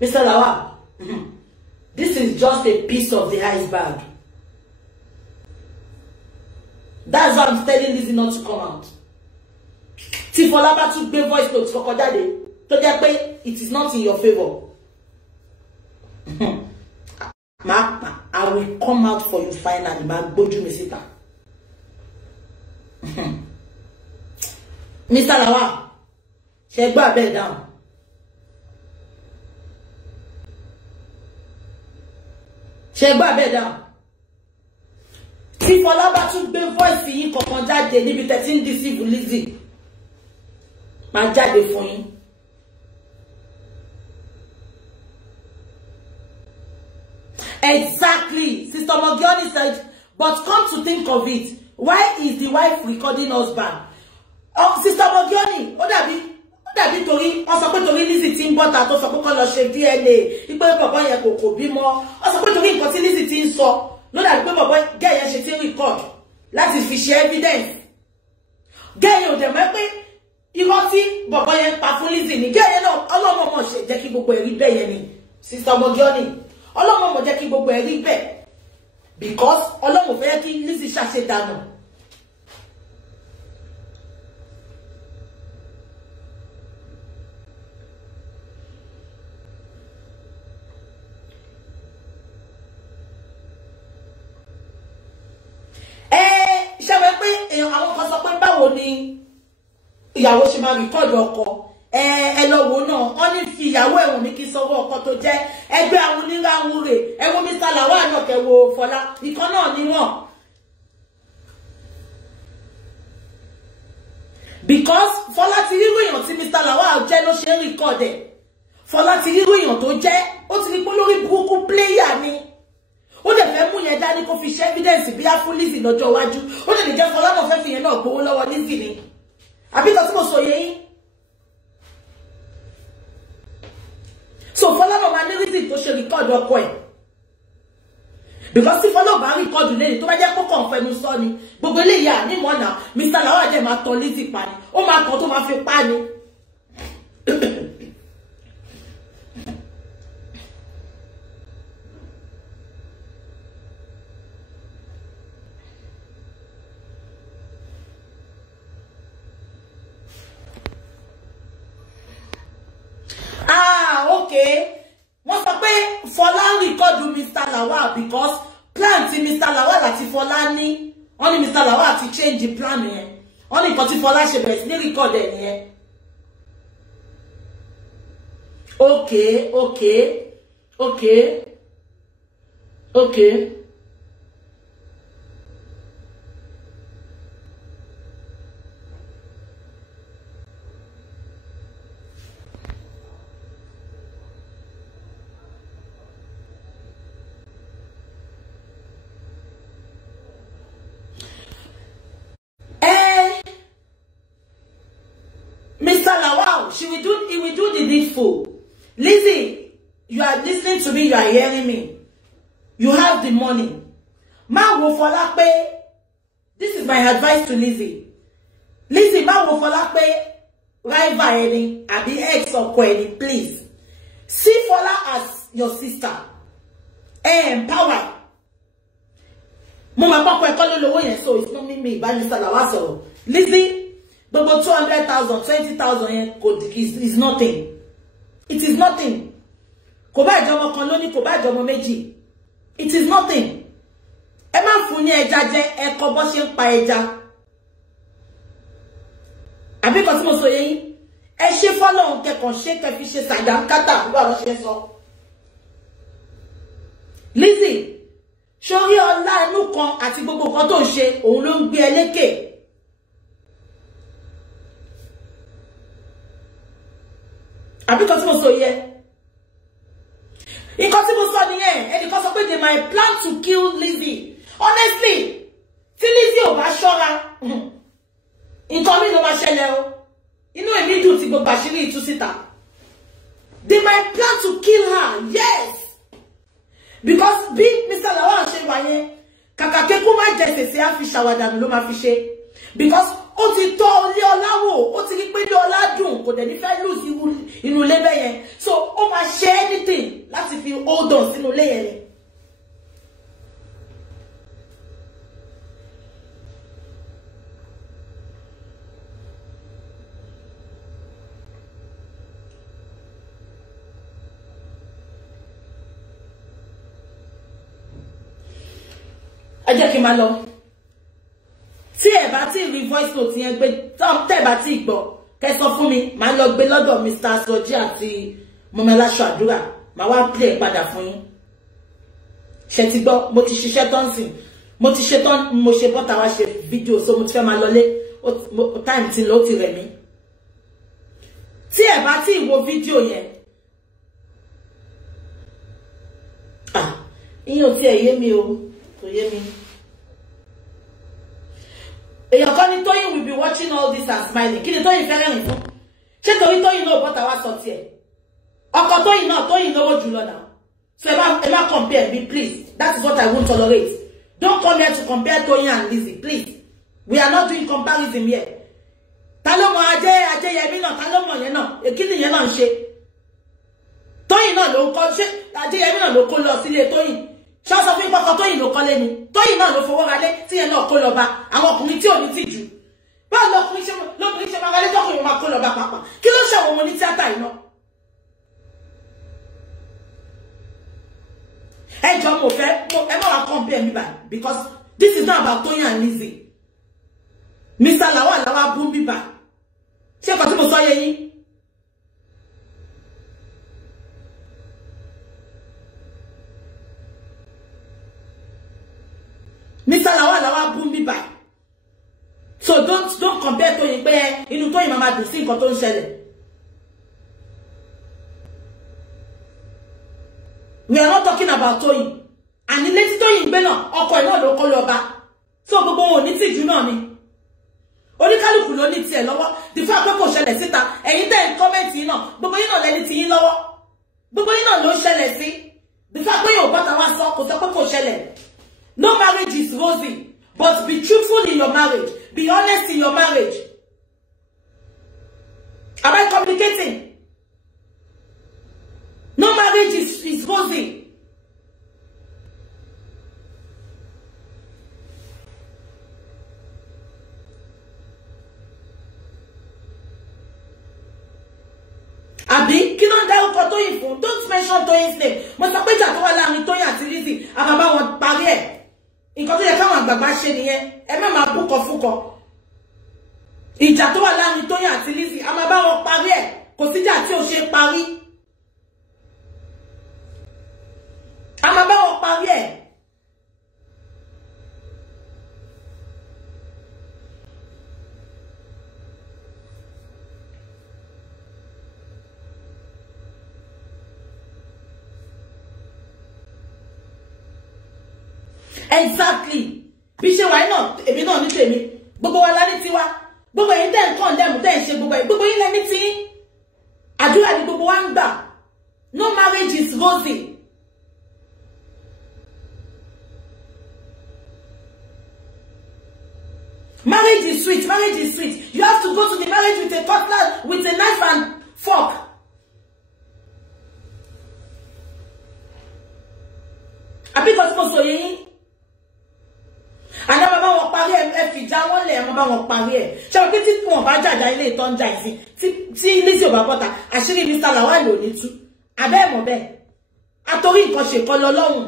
Mr. Lawal, this is just a piece of the iceberg. That's why I'm telling Lizzy not to come out. Tí Fọlá bá tún gbé voice note kọ́kọ́ jáde, tó jẹ́ pé it is not in your favor. I will come out for you finally. Gbójú mi síta. Mr. Lawal, ṣé gbọ́ abẹ́ down. Ṣé gbọ́ abẹ́ down. Tí Fọlá bá tún gbé voice yín kankan jáde níbi tẹ́ ti ń deceive Lizzy, máa jáde fún yín. Exactly. Sister Mogioni said, but come to think of it, why is the wife recording husband? Oh, Sister Mogioni, ó dàbí torí, ó sọ pé torí Lizzy tí ń bọ́ta tó sọ pé kó lọ ṣe DNA, ipe bàbá yẹn kò bímọ. Ó sọ pé torí nǹkan tí Lizzy tí ń sọ, ló dàbí pé bàbá gẹ́ yẹn ṣe tí ń record láti fi ṣe evidence. Gẹ́ yẹn ò dẹ̀ mọ̀ pé irọ́ tí bàbá yẹn pa fún Lizzy ni. Gẹ́ yẹn náà Ọlọ́run mọ̀ ṣe jẹ́ kí gbogbo ẹ̀rí bẹ́ẹ̀ yẹn ni. Sister Mogioni. Ọlọ́run mọ̀ jẹ́ kí gbogbo ẹ̀rí bẹ́ẹ̀ because Ọlọ́run fẹ́ kí Lizzy ṣàṣe dànù. Ṣé wẹ́ pé èèyàn àwọn kan sọ pé báwo ni ìyàwó ṣe máa rìkọ́ọ̀dù ọkọ? Ẹ lọ wò náà, wọ́n ní fi ìyàwó ẹ̀wọ̀n mi kí sọ́wọ́ ọkọ tó jẹ́ ẹgbẹ́ àwọn oníràwọ̀ rẹ̀ ẹ̀wọ̀n Mr. Lawal náà kẹwò Fọlá ìkan náà ni wọ́n. Because Fọlá ti rírú èèyàn tí Mr. Lawal jẹ́ ló ṣe ń rìkọ́ọ̀dẹ̀. Fọlá ti rírú èèyàn tó jẹ́, ó ti rí pé lórí burúkú pléyà ni. Ó dẹ̀ fẹ́ mú yẹn dání kó fi ṣe evidence bí á fún Lizzy lọ́jọ́ iwájú. Ó dẹ̀ lè jẹ́ Fọlá náà fẹ́ fi yẹn náà gbowó lọ́wọ́ Lizzy ni. Àbí kan tí mo sọ yẹ yín. So Fọlá náà máa ní Lizzy tó ṣe rìkọ́ọ̀dù ọkọ ẹ̀. Because tí Fọlá bá rìkọ́ọ̀dù lẹ́yìn tó bá jẹ́ kó kàn fẹnu sọ ni. Gbogbo eléyìí àní mọ́nà Mr. Lawal jẹ́ máa tọ́ Lizzy pa ni. Ó máa tọ́ tó máa fi pa ni. Okay. Wọ́n sọ pé Fọlá record Mr. Lawal because plan tí Mr. Lawal àti Fọlá ní. Wọ́n ní Mr. Lawal ti change the plan yẹn. Wọ́n ní nǹkan tí Fọlá ṣe bẹ̀rẹ̀ sí ní record ẹ̀ nìyẹn. Okay. now. He will do the needful. Lizzie, you are listening to me, you are hearing me. You have the money. Ma wo Folape. This is my advice to Lizzie. Lizzie, ma wo Folape. Rival any, abi ex or any, please. See Fola as your sister. Empower. Mama papa call lowo yen, so it's not me by Mr. Lawaso. Lizzie, but 200,000, 20,000 yen is nothing. It is nothing. Ko ba jomo kan loni, ko ba jomo meji. It is nothing. E ma fun ni eja je, e ko bo se npa eja. Abi ko ti mo so yin. E se follow ke kon se ke fi se sadan kata bi ba ro se so. Lizzie, sori ọlá inú kan àti gbogbo nǹkan tó ń ṣe òun ló ń gbé ẹlẹ́kè. Àbí kan tí mo sọ yẹ. Nǹkan tí mo sọ nìyẹn, ẹnìkan sọ pé they might plan to kill Lizzie. Honestly, tí Lizzie ò bá ṣọ́ra, nǹkan mi ló máa ṣẹlẹ̀ o. Inú èmi dùn tí gbogbo àṣírí ìtú síta. They might plan to kill her, yes. Because big Mr. Lawal ṣe wà yẹn, kàkà ke kó má jẹ sese a fi ṣàwàdà ló máa fi ṣe. Because ó ti tọ́ ilé ọlá wò, ó ti rí pé ilé ọlá dùn, kò dẹ̀ ní fẹ́ lose inú ilé bẹ́ẹ̀ yẹn. So ó máa ṣe anything láti fi hold on sínú ilé yẹn. Ẹ jẹ́ kí n máa lọ. Tí ẹ bá ti rí voice note yẹn gbé, tẹ́ bá ti gbọ́, kẹ́ sọ fún mi, màá lọ gbé lọ́dọ̀ Mr. Soji àti Mọ́mẹ́láṣọ Àdúrà, màá wá play padà fún yín. Ṣé ti gbọ́, mo ti ṣiṣẹ́ tán sìn. Mo ti ṣe tán, mo ṣe bọ́ta wá ṣe fídíò, so mo ti fẹ́ máa lọlé. Time ti lọ ti rẹ̀ mí. Tí ẹ bá ti wo fídíò yẹn. Ìyẹn ò tiẹ̀ yé mi o. Kò yé mi. Èèyàn kan ní Tóyìn will be watching all this and smiling. Kí ni Tóyìn fẹ́ rẹ́rìn fún? Ṣé torí Tóyìn náà bọ́ta wá sọ tiẹ̀? Ọkọ Tóyìn náà, Tóyìn lówó jùlọ náà. So ẹ má compare me, please. That is what I won't tolerate. Don't come here to compare Tóyìn and Lizzie, please. We are not doing comparison here. Ta ló mọ̀ Ajẹ́yẹmí náà, ta ló mọ̀ yẹn náà. Kí ni yẹn náà ń ṣe? Tóyìn náà ló ń kọ́, ṣé Ajẹ́yẹmí náà ló kó lọ sílé Tóyìn? Ṣé sọ fún ìpọkọ Tóyìn ló kọ́lé ni? Tóyìn náà ló fowó ralé tí yẹn náà kó lọ bá àwọn ọkùnrin tí ò ní tìjú. Báwo lọkùnrin ṣe máa ralé tọkùnrin máa kó lọ bá pàpà? Kí ló ṣe àwọn ọmọ ní tíátà yìí náà? Ẹ jọ mo fẹ́ ẹ má wá compare mi báyìí because this is not about Tóyìn and Lizzie. Mr. Lawal bú mi báyìí. Ṣé nǹkan tí mo sọ yé yín? Mr. Lawal bú mi báyìí. So don't compare Tóyìn pé inú Tóyìn máa dùn sí nǹkan tó ń ṣẹlẹ̀. We are not talking about Tóyìn. And ilé tí Tóyìn gbé náà, ọkọ ẹ̀ náà ló kọ́ lọ bá. So gbogbo wọn ò ní tìjú náà ni. Oníkálùkù ló ní tiẹ̀ lọ́wọ́. The fact pé kò ṣẹlẹ̀ síta, ẹ̀yin tẹ́ ń comment yín náà, gbogbo yín náà lẹ́ni tí yín lọ́wọ́. Gbogbo yín náà ló ṣẹlẹ̀ sí. The fact pé yóò bọ́ta wá sọ, kò sọ pé kò ṣẹlẹ̀. No marriage is rosy, but be truthful in your marriage. Be honest in your marriage. Am I communicating? No marriage is rosy. Àbí kí ló ń dárúkọ Tóyìn fún? Don't mention Tóyìn's name. Mo sọ pé ìjà tó wà láàrin Tóyìn àti Lizzie, a máa bá wọn parí ẹ̀. Nǹkan tó yẹ káwọn àgbààgbà ṣe nìyẹn. Ẹ má máa búkọ fúkọ. Ìjà tó wà láàrin Tóyìn àti Lizzie, a máa bá wọn parí ẹ̀. Kò síjà tí ò ṣe parí. A máa bá wọn parí ẹ̀. Exactly. Bí ṣe wà náà, èmi náà ní tèmi. Gbogbo wa la ní tiwa. Gbogbo yín tẹ́ ń condemn, tẹ́ ń ṣe gbogbo yín lẹ ní tí. àdúrà ni gbogbo wa ń gbà. No marriage is rosy. Marriage is sweet. Marriage is sweet. You have to go to the marriage with a cutlass, with a knife and fork. Àbí kò sí so yin. Ana baba wọn parí ẹ fi já wọn lé baba wọn parí ẹ. Ṣé o pé tí wọ́n bá jaja ilé ton ja isin. Tí Lizzy ò bá bota, àṣírí Mr. Lawal ló ní tú. Abe mo be. Àtorí nǹkan ṣe ko lọ́lọ́hun.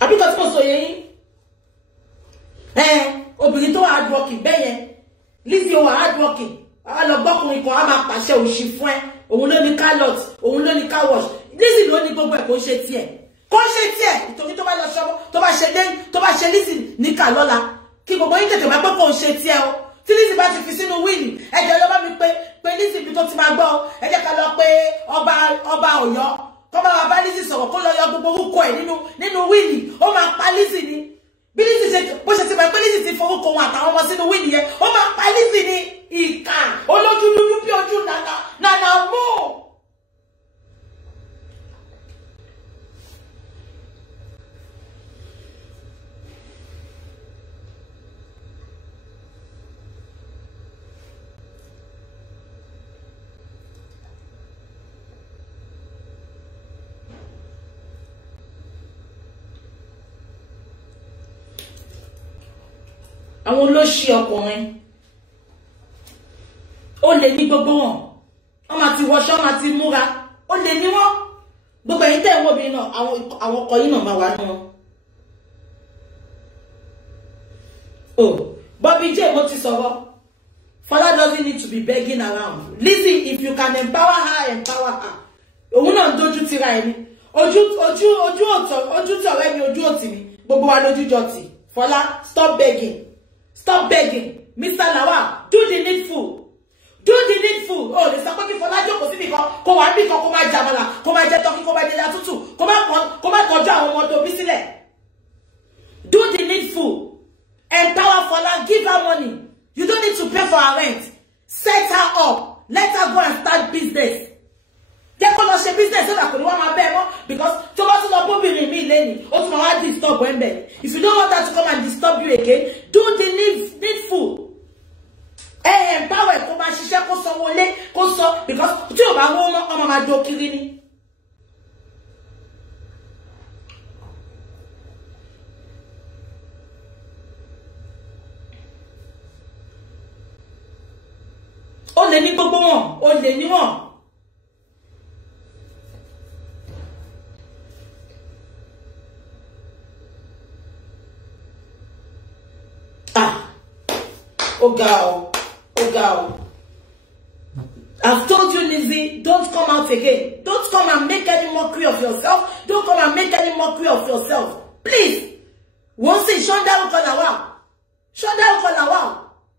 Àbí kò sí so yin. Obìnrin tó wà hard working bẹ́ẹ̀ yẹn. Lizzy ó wà hard working. A lọ gbọ́kùnrin kan a máa pàṣẹ òṣì fún ẹ. Òun ló ní car lot, òun ló ní car wash. Lizzy ló ní gbogbo ẹ̀ kò ṣe tiẹ̀. Kò ṣe tiẹ̀. Nítorí tó bá lọ ṣọ́bọ̀, tó bá ṣe Lizzy ní ká lọ́la. Kí gbogbo yín tètè máa pé kò ṣe tiẹ̀ o. Tí Lizzy bá ti fi sínú wíìlì, ẹ jẹ́ lọ bá mi pé Lizzy bí tó ti máa gbọ́. Ẹ jẹ́ ká lọ pé ọba Ọ̀yọ́. Kó bá wa bá Lizzy sọ̀rọ̀ kó lọ yọ gbogbo orúkọ ẹ̀ nínú wíìlì. Ó máa pa Lizzy ni. Bí Lizzy ṣe bó ṣe ti mọ̀ pé Lizzy ti forúkọ wọn àtàwọn ọmọ sínú wíìlì yẹn, ó máa pa Lizzy ni. Ìkà olójú dúdú bí ojú nànà mú. Àwọn olóṣì ọkùnrin ó lè ní gbogbo wọn. Wọ́n máa ti wọṣọ, wọ́n máa ti múra. Ó lè ní wọ́n. Gbogbo ẹ̀yin tẹ́ wo bí náà àwọn ọkọ yín náà máa wà nù. Oh, Bobby J mo ti sọ̀rọ̀. Fola doesn't need to be begging around. Lizzy, if you can empower her. Òun náà dojú tira ẹni. Ojú tọ̀rẹ́ mi, ojú òtì mi. Gbogbo wa lójú jọtì. Fola, stop begging. Stop begging. Mr. Lawal, do the needful. Do the needful. Oh, the support for that joke, ko wa bi ko ma jamala, ko ma je toki, ko ma je atutu, ko ma kojú àwọn ọmọ tó bí sílẹ̀. Do the needful. Empower Fola, give her money. You don't need to pay for her rent. Set her up. Let her go and start business. Jẹ́ kó lọ ṣe business so that kò ní wá máa bẹ́ẹ̀ mọ́, because tó bá tún lọ bóbìnrin mi lẹ́ni, ó tún máa wá disturb ẹ̀ ń bẹ̀. If you don't want her to come and disturb you again, do the needful. Empower kó máa ṣiṣẹ́ kó sanwó lé kó sọ, because tí ò bá wọ́n ọmọ máa do kiri ni. Ó lè ní gbogbo wọn, ó lè ní wọn. Oh girl. I've told you, Lizzy, don't come out again. Don't come and make any mockery of yourself. Don't come and make any mockery of yourself. Please. Once say, Shonda Lawal.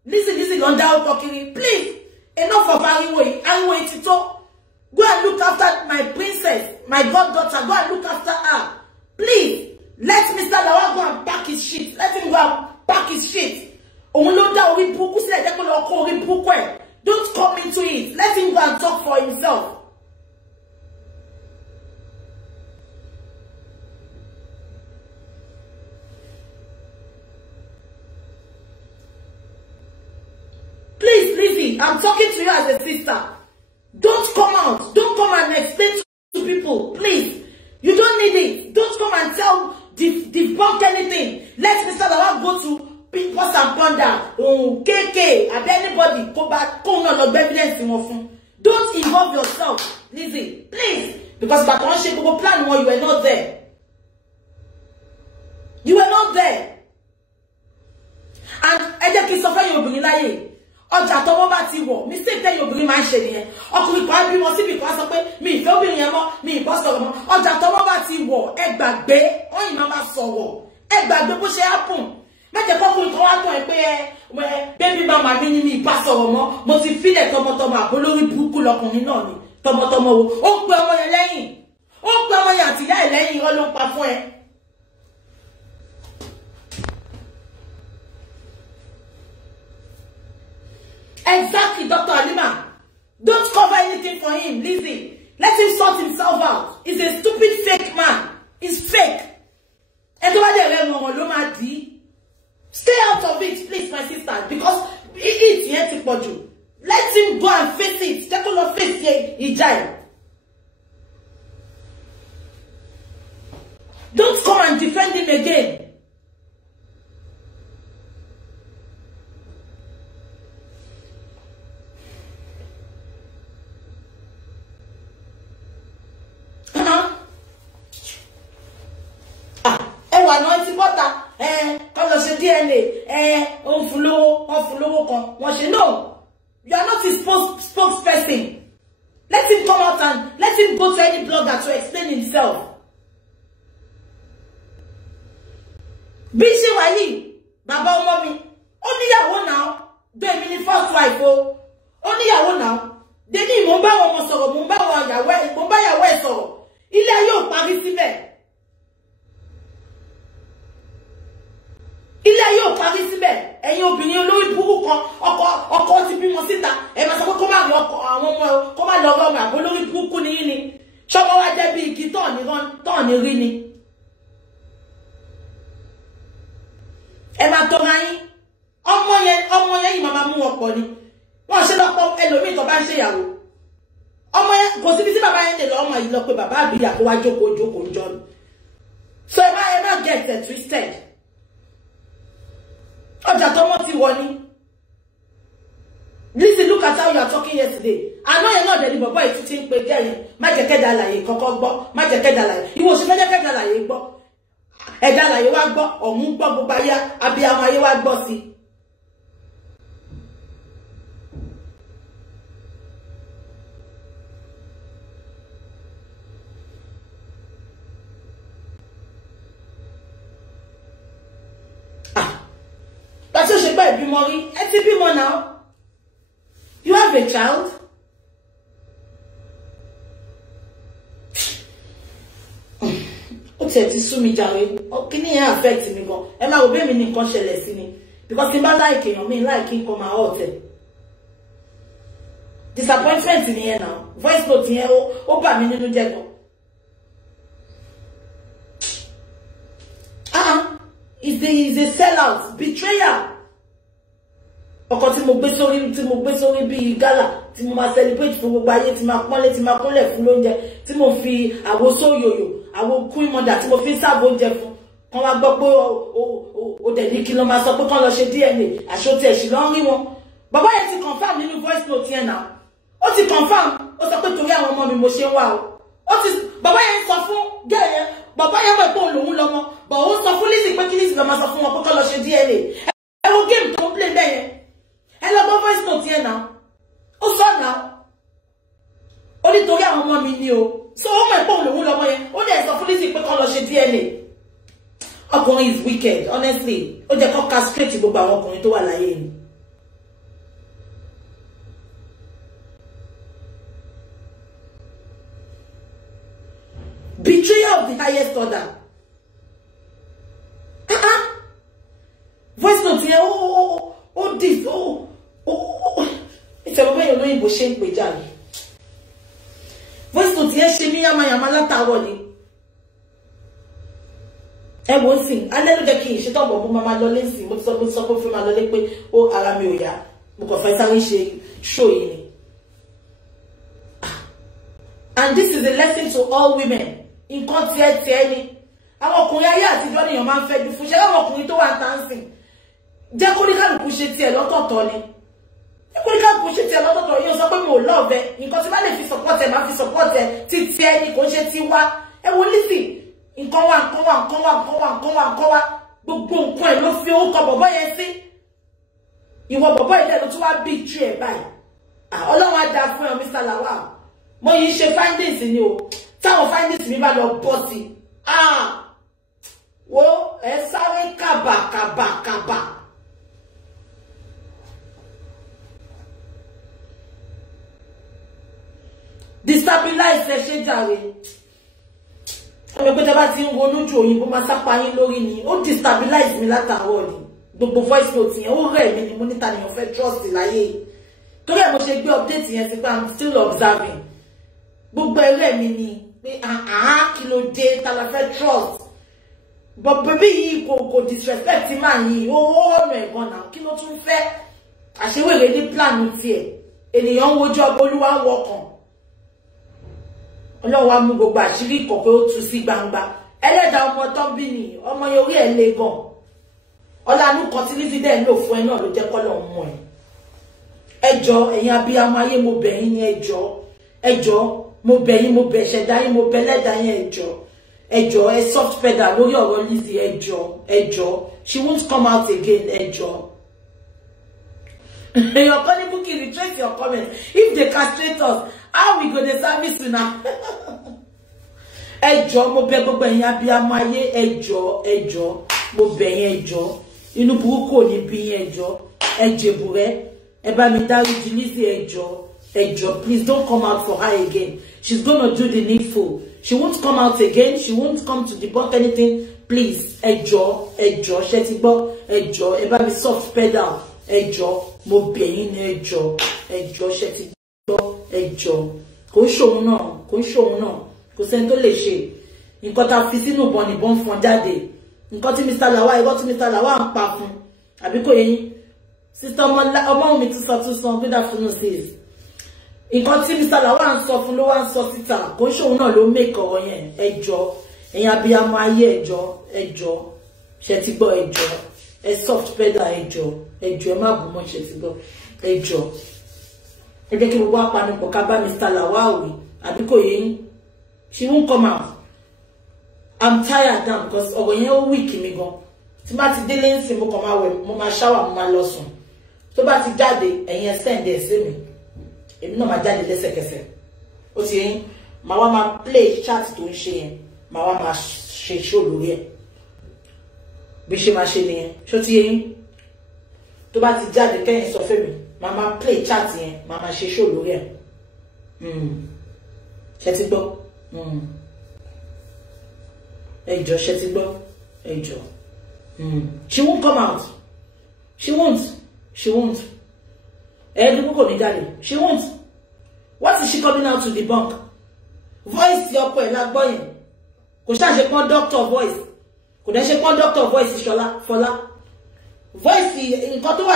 Lizzy, Shonda Lawal. Please. Enough of Ariwo Tito. Go and look after my princess, my goddaughter. Go and look after her. Please. Let Mr. Lawal go and pack his shit. Let him go and pack his shit. Don't come into it. Let him go and talk for himself. Please, Lizzy, I'm talking to you as a sister. Don't come out. Don't come and explain to people. Please. You don't need it. Don't come and debunk anything. Let Mr. Lawal go to People and ponder, KK, and anybody go back, come on, no evidence in one. Don't involve yourself, Lizzy, please, because but one shape of plan when you were not there. You were not there. And I just suffer you bring like ọjà tó bá ti wọ̀ mistake tẹ́ you bring máa ṣe nìyẹn. Ọkùnrin kan bí mo síbi kan sọ pé mi ìfẹ́ obìnrin yẹn mọ́, mi ìbọ́ sọ̀rọ̀ mọ́. Ọjà tó bá ti wọ̀ ẹ gbàgbé, wọ́n yìí máa sọ̀rọ̀. Ẹ gbàgbé bó ṣe happen. Mẹ́jẹ̀ kọ́kùnrin kan wá tán ẹ pé baby mama mi ní mi ìbá sọ̀rọ̀ mọ́. Mo ti fílẹ̀ tọmọtọmọ àbólórí burúkú lọkùnrin náà ni. Tọmọtọmọ wo. Ó pe ọmọ yẹn lẹ́yìn. Ó pe ọmọ yẹn àti ìyá ẹ̀ lẹ́yìn irọ́ ló ń pa fún ẹ. Exactly, Dr. Halima. Don't cover anything for him, Lizzie. Let him sort himself out. He's a stupid fake man. He's fake. Stay out of it, please, my sister, because it's here to put you. Let him go and face it. Take all face here, Don't come and defend him again. DNA, no. You are not his spokesperson. Let him come out and let him go to any blogger to explain himself. Bishi Wali, Baba Mommy, only ya now. Do a mini first wife, oh. Only ya now. They need Mumba or Mosoro, Mumba or Yahweh, Mumba Yahweh, so. Ila yo Paris. Ilé ayé ò parí síbẹ̀ ẹ̀yin obìnrin olórí burúkú kan ọkọ ti bímọ síta ẹ máa sọ pé kó má rí ọkọ àwọn ọmọ kó má lọ rọmọ àbó lórí burúkú ni yín ni ṣọmọ wá jẹ́ bí igi tọ́ọ̀ ní rí ni ẹ máa tọ́ máa yín ọmọ yẹn yìí máa mú wọn pọ̀ ni wọ́n ṣe lọ́pọ̀ ẹlòmíì tó bá ń ṣe ìyàwó ọmọ yẹn kò síbi tí bàbá yẹn lè lọ ọmọ yìí lọ pé bàbá àbíyà kó wá jókòó ń jọ so ẹ má get it twisted. Ọjà tó mọ́ ti wọ ni. Listen, look at how you are talking yesterday. I know you're not the little boy to think pe gẹ́yìn. Má jẹ́ kẹ́dà àlàyé kọ́kọ́ gbọ́. Má jẹ́ kẹ́dà àlàyé. Ìwọ ṣe fẹ́ jẹ́ kẹ́dà àlàyé gbọ́. Ẹ̀dà àlàyé wá gbọ́. Ọ̀mú gbọ́ gbogbo ayé. Abiyamọ ayé wá gbọ́ sí. Now, you have a child. Ó tiẹ̀ ti sú mi jàre. Kí ni yẹn affect mi gan. Ẹ máa wò bí èmi ní nǹkan ṣẹlẹ̀ sí ni. Because tí n bá like èèyàn mi like nǹkan máa hot ẹ̀. Disappointment nìyẹn now. Voice note yẹn ó bà mí nínú jẹ́ gan. Is a sellout, betrayer. Ọkọ tí mo gbé sórí bí gala tí mo máa celebrate fún gbogbo ayé tí máa pọ́nlé tí máa kúnlẹ̀ fún lóúnjẹ tí mo fi àwo sóyòyò àwo queen mother tí mo fi sáàbò oúnjẹ fún kan wá gbọ́ pé ó dẹ̀ ní kí ló máa sọ pé kán lọ ṣe DNA àṣótí ẹ̀ṣì lọ́ rí wọn. Bàbá yẹn ti confirm nínú voice note yẹn náà ó ti confirm ó sọ pé torí àwọn ọmọ mi mo ṣe ń wá o bàbá yẹn sọ fún gẹ́ẹ̀ yẹn bàbá yẹn mọ̀ pé òun lòun lọ́mọ bọ̀ ó sọ fún Lizzy pé kí Lizzy lọ́ máa sọ fún wọn pé kán lọ ṣe DNA ẹ wo game tó ń play bẹ́ẹ̀ yẹn. Hello, go voice note here now. Ó sọ now. Ó ní torí àwọn ọmọ mi ni o. So ó mọ̀ pé òun lòun lọ́mọ yẹn. Ó dẹ̀ sọ fún Lizzy pé kán lọ ṣe DNA. Ọkùnrin is wicked, honestly. Ó jẹ́ kó castrate gbogbo àwọn ọkùnrin tó wà láyé ni. Betrayal of the highest order. Voice note here. Ìfẹ̀mọ́ bẹ́yìn olóyìnbó ṣe ń pè jáde. Voice note yẹn ṣe mí yamayama látàárọ̀ ni. Ẹ wò ó sìn, alẹ́ ló jẹ́ kí n ṣe tọ́gbọ̀n mo máa lọ lẹ́sìn, mo ti sọ pé fún máa lọ lé pé ó ara mi ò yá. Mo kàn fẹ́ sáré ṣe show yìí ni. And this is a lesson to all women. Nǹkan tiẹ̀ ni. Àwọn ọkùnrin ayé àtijọ́ nìyàn máa ń fẹ́ ju fún ṣẹ́ àwọn ọkùnrin tó wà ń tàǹsìn. Jẹ́ kó ní kálukú ṣe tiẹ̀ lọ́tọ̀ọ̀tọ̀ ni. Jẹ́ kó ní kálukú ṣe tiẹ̀ lọ́tọ̀ọ̀tọ̀ yóò sọ pé mo love ẹ. Nǹkan tí bá lè fi support ẹ máa fi support ẹ ti tiẹ̀ ni kò ń ṣe ti wá. Ẹ wo Lizzy. Nǹkan wà. Gbogbo nǹkan ẹ̀ ló fi orúkọ bọ̀bọ́ yẹn sí. Ìwọ bọ̀bọ́ yẹn ló tún wá bí tú ẹ̀ báyìí. Ọlọ́run á dáa fún ẹ Mr. Lawal. Mo yìí ṣe findings ni o. Táwọn findings mi bá lọ bọ́ sí. Wo ẹ sáré kàbà. Destabilize ẹ ṣe jàre. Ọmọ pé tẹ́ bá ti ń ronú ju òyìnbó máa sápa yín lórí ni. Ó destabilize mi látàárọ̀ ni. Gbogbo voice note yẹn ó rẹ̀ mí ni mo níta nìyàn fẹ́ trust láyé. torí ẹ̀ mo ṣe gbé update yẹn sí pé I'm still observing gbogbo ẹrẹ́ mi ni pé kí ló dé ta la fẹ́ trust but baby yìí kò disrespect man yìí ó ọ̀nà ẹ̀gbọ́n náà kí ló tún fẹ́ àṣewèrè ní plan tiẹ̀ ènìyàn ń wojú ọgbọ́n olúwa ń wọkàn ọlọ́run wa mú gbogbo àṣírí ìkọ̀ pé ó tú sí gbangba ẹlẹ́dàá ọmọ tó ń bí ni ọmọ yẹn orí ẹ̀ le gan ọlànà kan tí Lizzy dẹ̀ ń lò fún ẹ náà ló jẹ́ kọ́lọ̀ mú ẹ ẹjọ́ ẹ̀yin abiyamọ ayé mo bẹ̀ yín ẹjọ́ mo bẹ̀ yín mo bẹ̀ ṣẹ̀dá yín mo bẹ̀ lẹ́dàá yín ẹjọ́ ẹ soft pedal lórí ọ̀rọ̀ Lizzy ẹjọ́ she won't come out again ẹjọ́. Your calling Bukky, retrace your comment. If they castrate us, how we go to service now? Ẹjọ́ mo bẹ̀ gbogbo ẹ̀yin abiyamọ ayé ẹjọ́ mo bẹ̀ yín ẹjọ́ inú burúkú ò ní bí yín ẹjẹ̀bùrẹ́ ẹ bá mi dáríjì Lizzy ẹjọ́ please don't come out for her again. She's gonna do the needful. She won't come out again. She won't come to debunk anything. Please ẹjọ́ ṣé ti gbọ́ ẹjọ́ ẹ bá mi soft pedal ẹjọ́ mo bẹ̀ yín ní ẹjọ́ ṣé ti gbọ́ ẹjọ́ kò ń ṣòun náà kò sẹ́ni tó lè ṣe nǹkan tá a fi sínú ìbọn nìbọn fọn jáde nǹkan tí Mr. Lawal ń pa fún àbí kò yẹ yín sister ọmọ mi tún sọ good afternoon sis nǹkan tí Mr. Lawal ń sọ fún ló wá ń sọ síta kò ń ṣòun náà ló make ọ̀rọ̀ yẹn ẹjọ́ ẹ̀yin abiyamọ ayé ẹjọ́ ṣé ti gbọ́ ẹjọ́ ẹ soft pedal ẹjọ́ ẹ má bù mọ́ ṣé ti gbọ́ ẹjọ́ ẹ jẹ́ kí gbogbo apanupọ̀ ká bá Mr. Lawal wí àbí kò yẹ yín. She won't come out. I'm tired now because ọ̀rọ̀ yẹn ó weak mi gan. Tí bá ti délé ńsìn mo kàn máa wẹ̀ mo máa shower mo máa lọ sùn. Tó bá ti jáde ẹ̀yin send ẹ̀ sí mi. Èmi náà máa jáde lẹ́sẹ̀kẹsẹ̀. Ó ti yín màá wá máa play chat tó ń ṣe yẹn. Màá wá máa ṣe show lórí ẹ̀. Bí ṣe máa ṣe nìyẹn. Ṣó ti yín? Tó bá ti jáde kẹ́yìn sọ fún mi. Màá máa play chat yẹn. Màá máa ṣe show lórí ẹ̀. Ṣé ti gbọ́? Ẹjọ́ ṣé ti gbọ́ ẹjọ́. She won't come out. She won't. Ẹ̀ẹ́dùn kò ní jáde. She won't. What is she coming out to debunk? Voice ti ọkọ ẹ̀ la gbọ́ yẹn. Kò ṣáà ṣe pọ́n doctor voice. Kò dẹ̀ ṣe pọ́n doctor voice Fọlá. Voice nǹkan tó wà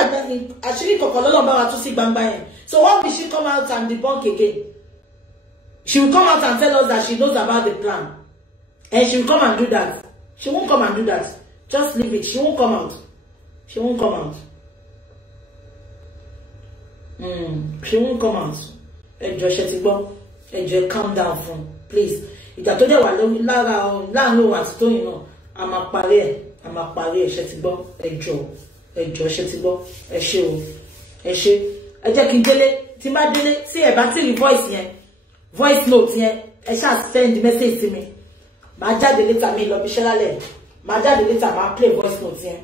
àṣírí kọ̀ọ̀kan lọ́lọ́ bá wa tún sí gbangba yẹn. So why will she come out and debunk again? She will come out and tell us that she knows about the plan. And she will come and do that. She won't come and do that. Just leave it. She won't come out. She won't come out. She won't come out. Ẹjọ́ ṣé ti gbọ́. Ẹjọ́ calm down fún. Please. Ìgbà tó dẹ̀ wà láàrin òun àti Tóyìn náà. A máa parí ẹ̀ ṣé ti gbọ́. Ẹjọ́ ṣé ti gbọ́. Ẹ ṣé o. Ẹ ṣé. Ẹ jẹ́ kí n délé. Tí n bá délé, tí ẹ bá ti rí voice yẹn. Voice note yẹn ẹ ṣáà send message sí mi màá jáde later mi lọ bí ṣẹlálẹ màá jáde later màá play voice note yẹn